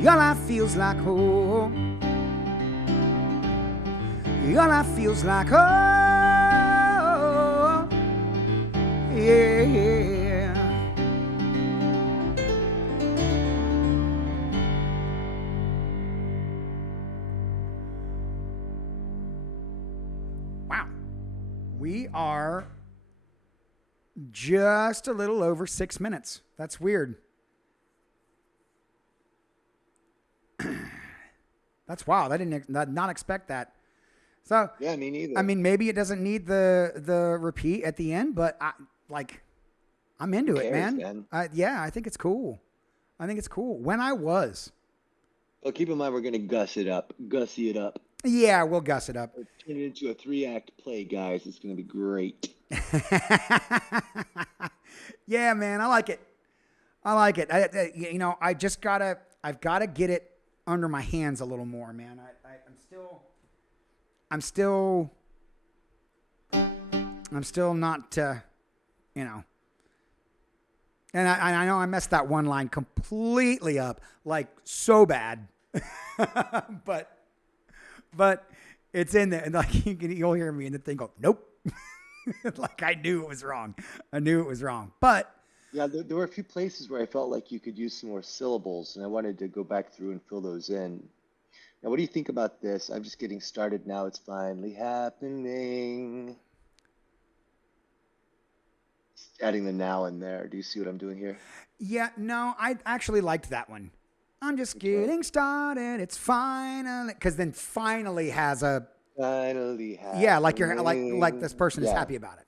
Your life feels like home. Your life feels like home. Yeah. Wow. We are just a little over 6 minutes. That's weird. That's wild. I did not expect that. So Yeah, me neither. I mean, maybe it doesn't need the repeat at the end, but I'm into Who it, cares, man. Yeah, I think it's cool. I think it's cool. When I was, Well, keep in mind we're gonna gussy it up. yeah, we'll guss it up. Turn it into a 3-act play, guys. It's gonna be great. Yeah, man, I like it. I like it. I've gotta get it under my hands a little more, man. I'm still not, and I know I messed that one line completely up, like so bad, but it's in there, and like you'll hear me in the thing go, nope, like I knew it was wrong. But Yeah, there were a few places where I felt like you could use some more syllables, and I wanted to go back through and fill those in. Now, what do you think about this? I'm just getting started now. It's finally happening. Adding the now in there. Do you see what I'm doing here? yeah, no, I actually liked that one. I'm just getting started. It's finally, because then finally has a Finally happening. yeah, like you're like this person is Yeah. happy about it.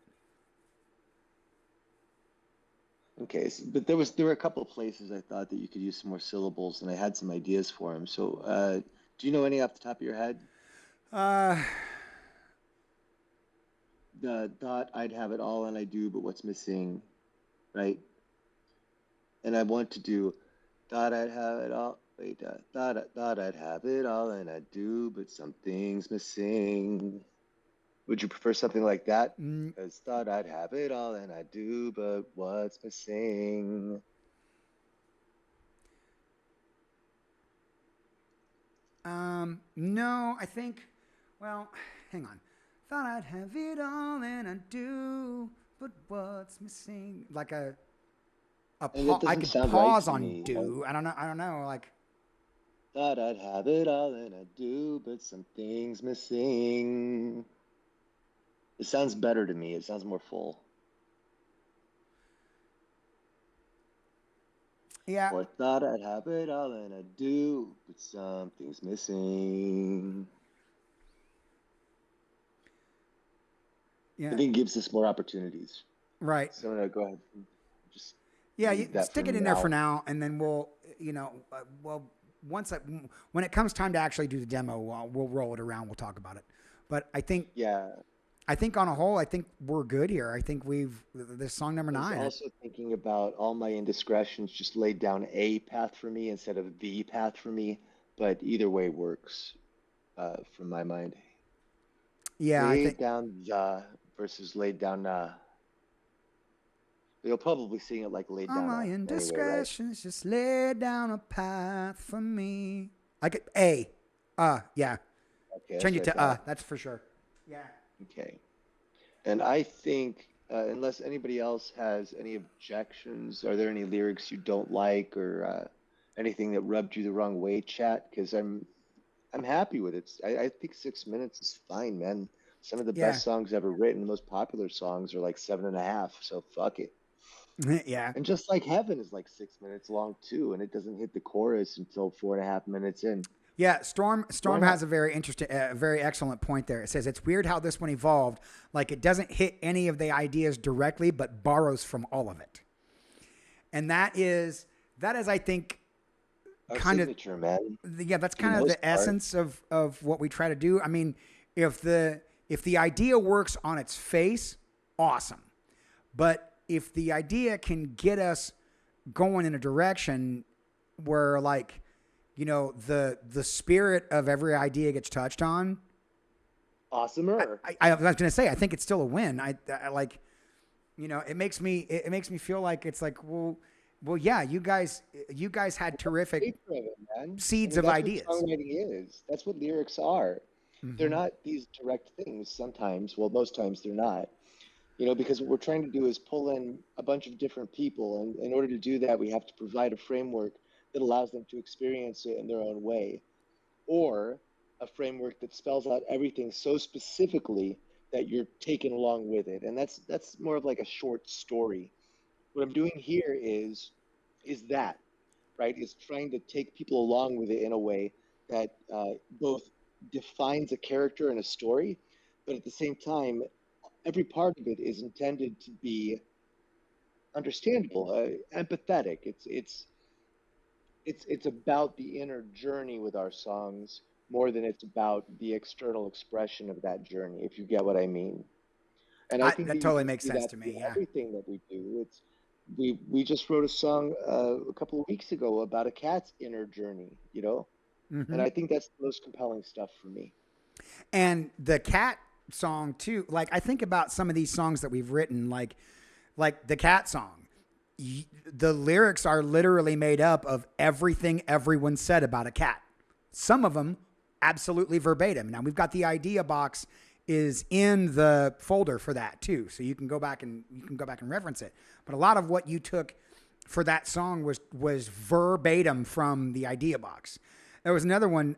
Okay, but there were a couple of places I thought that you could use some more syllables, and I had some ideas for them. So, do you know any off the top of your head? Uh, The thought I'd have it all and I do, but what's missing, right? And I want to do thought I'd have it all. Wait, thought I'd have it all and I do, but something's missing. Would you prefer something like that? Because thought I'd have it all and I do, but what's missing? no, I think, well, hang on. Thought I'd have it all and I do, but what's missing? Like And it I doesn't could sound right pause to on me. do. I don't know. Like, Thought I'd have it all and I do, but something's missing. It sounds better to me. It sounds more full. yeah, Or thought I'd have it all and I do, but something's missing. I yeah, think it gives us more opportunities. right. So I'm gonna go ahead and just Yeah, leave that stick for it in there for now. now, and then we'll, when it comes time to actually do the demo, we'll roll it around. We'll talk about it. But I think Yeah, I think on a whole, I think we're good here. I think this song number I was 9. also thinking about all my indiscretions just laid down a path for me instead of the path for me, but either way works from my mind. Yeah, I Laid think down the versus laid down you'll probably sing it like laid all down my anyway, right? indiscretions just lay down a path for me. I could yeah. Okay, that's Change it what I to thought. that's for sure. Yeah. Okay. And I think, unless anybody else has any objections, are there any lyrics you don't like or anything that rubbed you the wrong way, chat? Because I'm happy with it. I think 6 minutes is fine, man. Some of the Yeah. best songs ever written, the most popular songs are like 7.5, so fuck it. Yeah. And just like Heaven is like 6 minutes long too, and it doesn't hit the chorus until 4.5 minutes in. Yeah, Storm Why has not? a very interesting, very excellent point there. It says it's weird how this one evolved. Like it doesn't hit any of the ideas directly, but borrows from all of it. And that is, I think, Our kind of signature, man, yeah, that's for the kind of most the part. essence of what we try to do. I mean, if the idea works on its face, awesome. But if the idea can get us going in a direction where like the spirit of every idea gets touched on. Awesomer. I was going to say I think it's still a win. I like, it makes me feel like it's like well yeah, you guys had terrific Nature of it, man. I seeds mean, of that's what ideas. songwriting is. That's what lyrics are. They're Hmm. not these direct things sometimes. Well, most times they're not. Because what we're trying to do is pull in a bunch of different people. And in order to do that, we have to provide a framework that allows them to experience it in their own way, or a framework that spells out everything so specifically that you're taken along with it. And that's more of like a short story. What I'm doing here is that, right? Is trying to take people along with it in a way that both defines a character and a story, but at the same time, every part of it is intended to be understandable, empathetic. It's about the inner journey with our songs more than it's about the external expression of that journey, if you get what I mean. And I think that That you totally can makes see sense that to through me. Yeah. everything that we do. We just wrote a song a couple of weeks ago about a cat's inner journey. And Hmm. I think that's the most compelling stuff for me. And the cat song too. Like I think about some of these songs that we've written, like the cat song. The lyrics are literally made up of everything everyone said about a cat. Some of them absolutely verbatim. Now we've got the idea box is in the folder for that too, so you can go back and reference it. But a lot of what you took for that song was verbatim from the idea box. There was another one.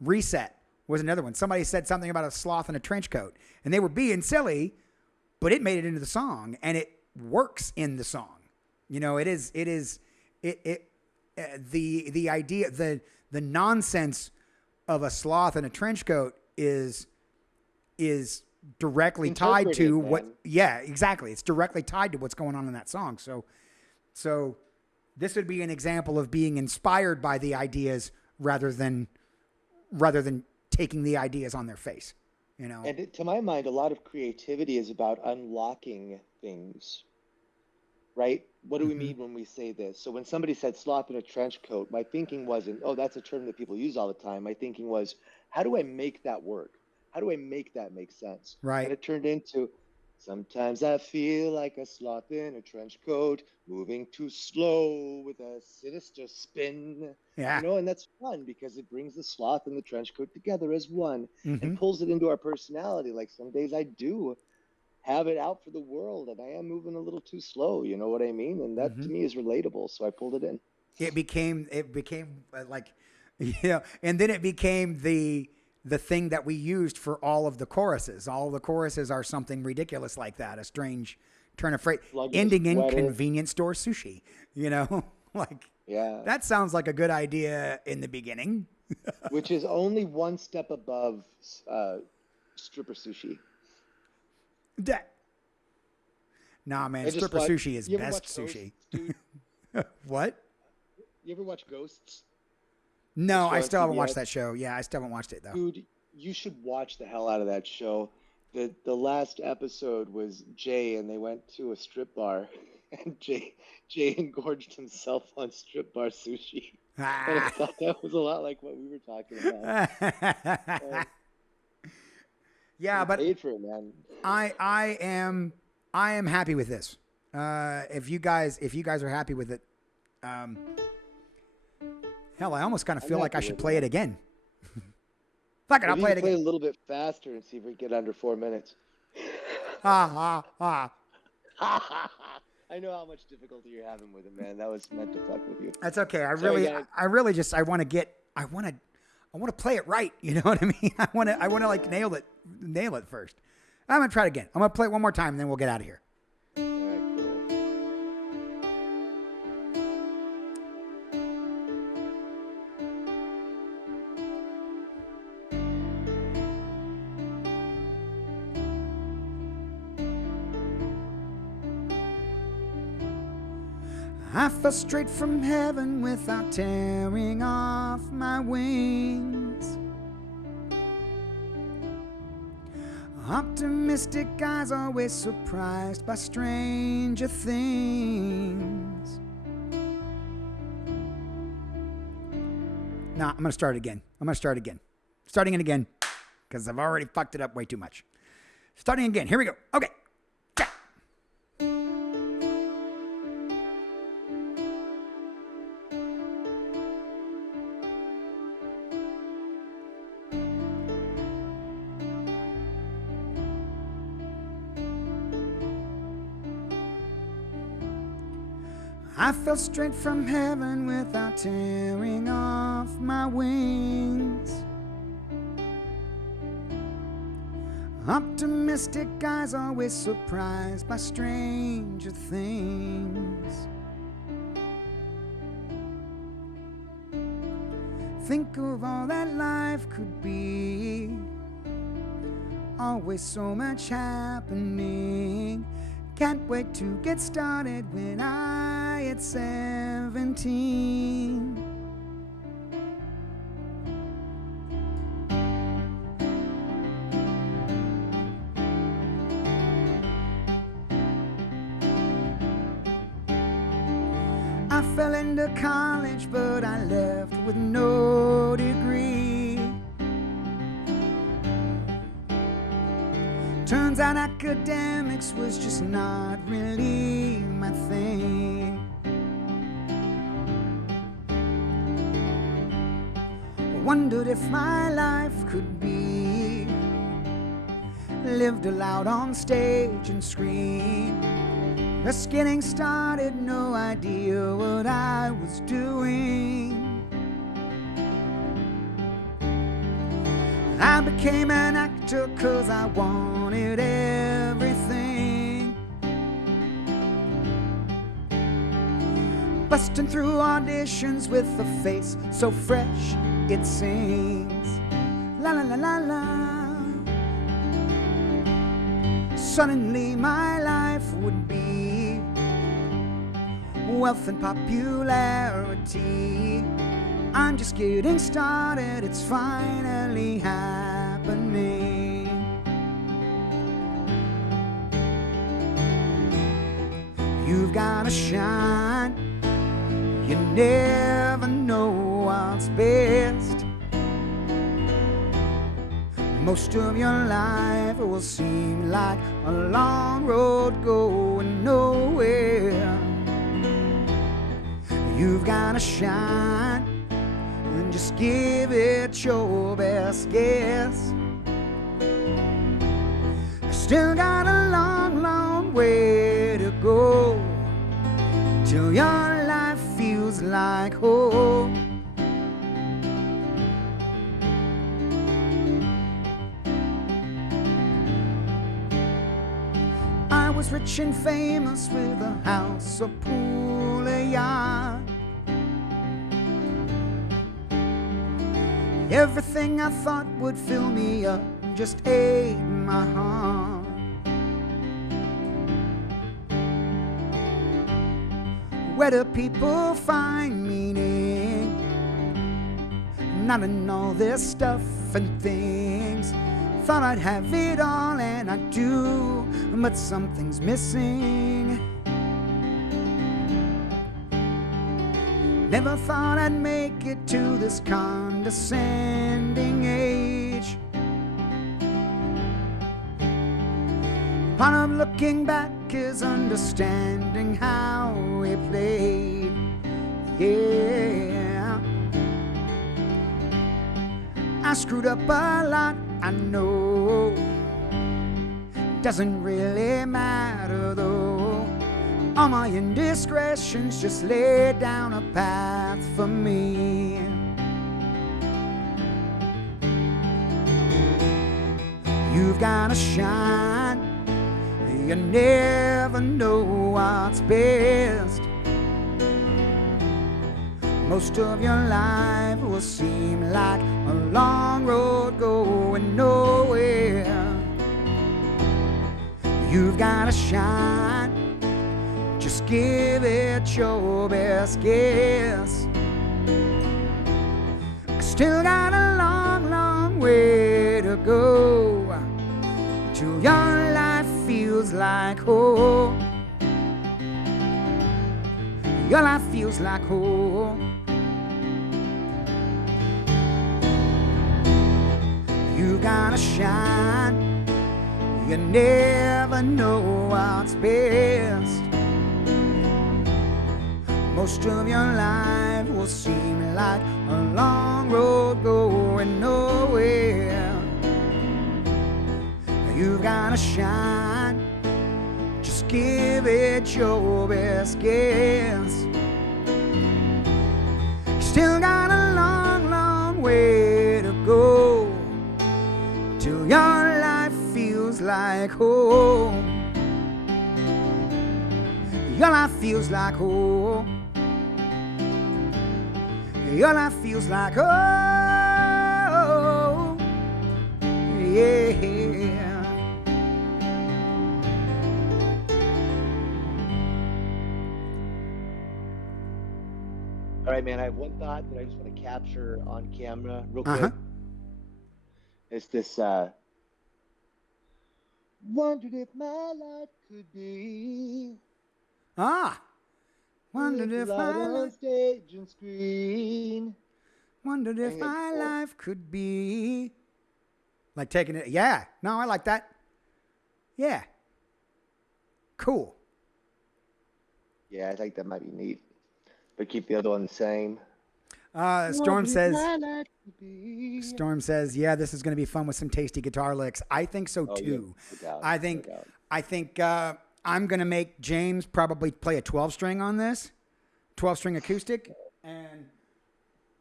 Reset was another one. Somebody said something about a sloth in a trench coat, and they were being silly, but it made it into the song, and it works in the song. The idea, the nonsense of a sloth in a trench coat is directly tied Interpret it, to what. man. Yeah, exactly. It's directly tied to what's going on in that song. So this would be an example of being inspired by the ideas rather than taking the ideas on their face. And to my mind, a lot of creativity is about unlocking things, right? What do we Hmm. mean when we say this? So when somebody said slop in a trench coat, my thinking wasn't, oh, that's a term that people use all the time. My thinking was, how do I make that work? How do I make that make sense? And Right. it turned into, sometimes I feel like a sloth in a trench coat, moving too slow with a sinister spin. Yeah. And that's fun because it brings the sloth and the trench coat together as one and Hmm. pulls it into our personality. Like some days I do have it out for the world and I am moving a little too slow, you know what I mean? And that Hmm. to me is relatable, so I pulled it in. It became like, and then it became the thing that we used for all of the choruses. All of the choruses are something ridiculous like that, a strange turn of phrase, Slug in a ending in sweater. convenience store sushi. Like Yeah. that sounds like a good idea in the beginning. Which is only one step above uh, stripper sushi. That, nah, man, I just stripper watched. sushi is You ever best watch Ghosts, sushi. dude? What? You ever watch Ghosts? The No, I show on still haven't watched CBS? that show. Yeah, I still haven't watched it though. Dude, you should watch the hell out of that show. the last episode was Jay, and they went to a strip bar, and Jay engorged himself on strip bar sushi, and I Ah. thought that was a lot like what we were talking about. Uh, Yeah, they but paid for it, man. I am happy with this. If you guys are happy with it, um, hell, I almost kind of I'm feel like I happy should with play it, it man. again. Fuck it, I'll Maybe you play it can play again. a little bit faster and see if we can get under 4 minutes. Ah ah ah. I know how much difficulty you're having with it, man. That was meant to fuck with you. That's okay. Sorry, guys. I really just I want to play it right. You know what I mean? I want to like nail it first. I'm gonna try it again. I'm gonna play it one more time, and then we'll get out of here. All right, cool. I fell straight from heaven without tearing off my wings. Optimistic eyes always surprised by stranger things. Nah, I'm gonna start again. Starting it again, because I've already fucked it up way too much. Starting again. Here we go. Okay. I fell straight from heaven without tearing off my wings. Optimistic eyes always surprised by stranger things. Think of all that life could be. Always so much happening. Can't wait to get started when I hit 17. I fell into college, but I left with no degree. Turns out academics was just not really my thing. Wondered if my life could be lived aloud on stage and screen. Just getting started, no idea what I was doing. I became an actor 'cause I wanted everything. Busting through auditions with a face so fresh it sings. La la la la la. Suddenly my life would be wealth and popularity. I'm just getting started, it's finally happening. You've gotta shine, you never know what's best. Most of your life will seem like a long road going nowhere. You've gotta shine and just give it your best guess. Still got a long, long way to go till your life feels like home. I was rich and famous with a house, a pool, a yacht. Everything I thought would fill me up just ate my heart. Where do people find meaning? Not in all this stuff and things. Thought I'd have it all, and I do, but something's missing. Never thought I'd make it to this condescending age. Part of looking back is understanding how we played. Yeah, I screwed up a lot, I know. Doesn't really matter though. All my indiscretions just laid down a path for me. You've gotta shine. You never know what's best. Most of your life will seem like a long road going nowhere. You've gotta shine. Just give it your best guess. Still got a long, long way to go till your life feels like home. Your life feels like home. You gotta shine. You never know what's best. Most of your life will seem like a long road going nowhere. You've gotta shine. Just give it your best guess. Still got a long, long way to go till your life feels like home. Your life feels like home. Your life feels like home. Yeah. All right, man. I have one thought that I just want to capture on camera real quick. Uh-huh. It's this wondered if my life could be Wondered if my on life, stage and screen. wondered if Dang it, my Cole. life could be like taking it. Yeah, no, I like that. Yeah, cool. Yeah, I think that might be neat. But keep the other one the same. Storm says, My life could be. Storm says, yeah, this is going to be fun with some tasty guitar licks. I think so Oh, yeah, too. no doubt, I no think, doubt. I think I'm going to make James probably play a 12-string on this, 12-string acoustic, and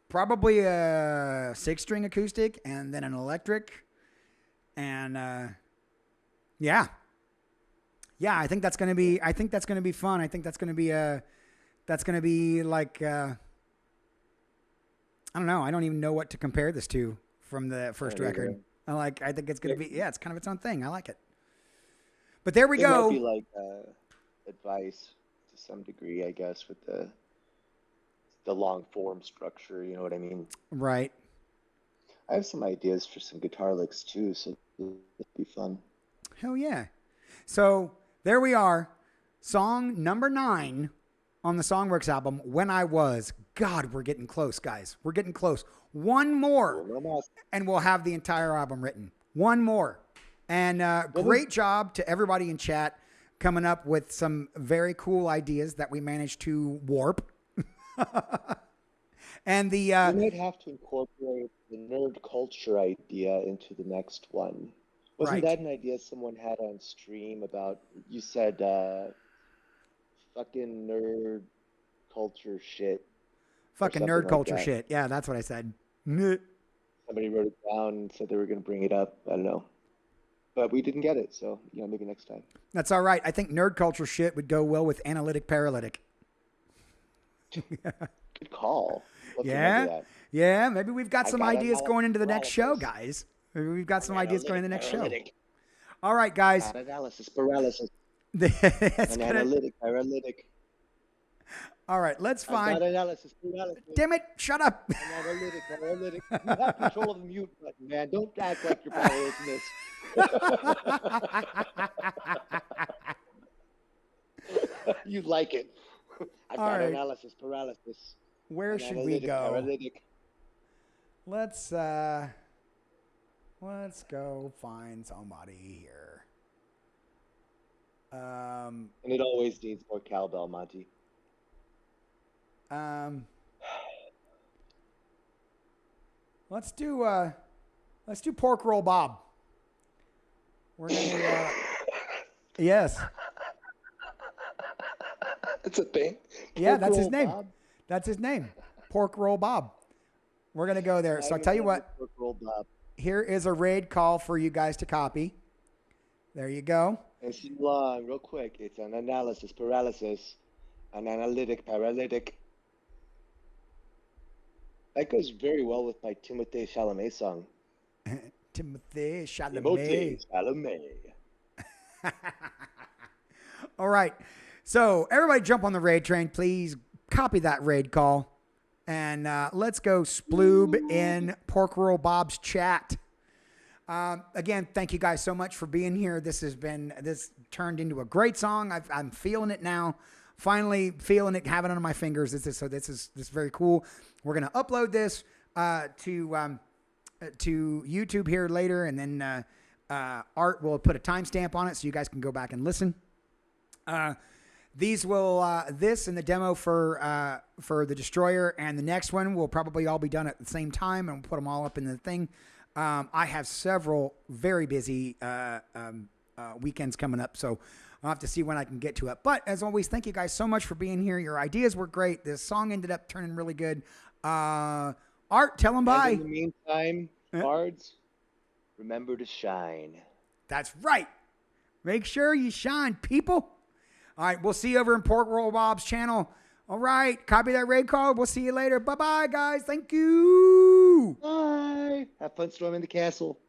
probably a 6-string acoustic, and then an electric, and yeah, I think that's going to be. I think that's going to be fun. I think that's going to be like. I don't know. I don't even know what to compare this to from the first record. I think it's going to be. Yeah, it's kind of its own thing. I like it. But there we It go. might be like advice to some degree, I guess, with the long form structure. You know what I mean? Right. I have some ideas for some guitar licks too, so it'll be fun. Hell yeah. So there we are. Song number 9 on the Songw3rks album, When I Was. God, we're getting close, guys. We're getting close. One more, and we'll have the entire album written. One more. And great job to everybody in chat coming up with some very cool ideas that we managed to warp. And the we might have to incorporate the nerd culture idea into the next one. Wasn't Right. that an idea someone had on stream about? You said fucking nerd culture shit. fucking something nerd like culture that. shit. Yeah, that's what I said. Somebody wrote it down and said they were going to bring it up. I don't know. But we didn't get it, so maybe next time. That's all right. I think nerd culture shit would go well with analytic paralytic. Good call. Let's remember Yeah. that. Yeah, maybe we've got some got ideas going into the next show, paralysis. guys. Maybe we've got some ideas going into the next show. Paralytic. All right, guys. Analysis paralysis. It's An gonna- analytic paralytic. All right, let's I've find. got analysis paralysis. Damn it! Shut up. Analytic. You have control of the mute button, man. Don't act like you're powerless in this. You like it. I've All got right. analysis paralysis. Where An should we analytic go? paralytic. Let's go find somebody here. And it always needs more cowbell, Monty. Let's do pork roll Bob. We're gonna yes. It's a thing. Yeah, Pork that's his roll name. Bob? That's his name. Pork roll Bob. We're gonna go there. So I'll tell you what. Pork roll Bob. Here is a raid call for you guys to copy. There you go. It's long, real quick. It's an analysis paralysis, an analytic paralytic. That goes very well with my Timothée Chalamet song. Timothée Chalamet. Timothée Chalamet. All right. So everybody jump on the raid train, please. Copy that raid call. And let's go sploob in Pork Roll Bob's chat. Again, thank you guys so much for being here. This turned into a great song. I'm feeling it now. Finally feeling it, having it on my fingers. This is very cool. We're gonna upload this to YouTube here later, and then Art will put a timestamp on it so you guys can go back and listen. This and the demo for the Destroyer and the next one will probably all be done at the same time, and we'll put them all up in the thing. I have several very busy weekends coming up, so I'll have to see when I can get to it. But as always, thank you guys so much for being here. Your ideas were great. This song ended up turning really good. Art, tell them bye. And in the meantime, bards, remember to shine. That's right. Make sure you shine, people. All right, we'll see you over in Pork Roll Bob's channel. All right, copy that raid call. We'll see you later. Bye-bye, guys. Thank you. Bye. Have fun storming the castle.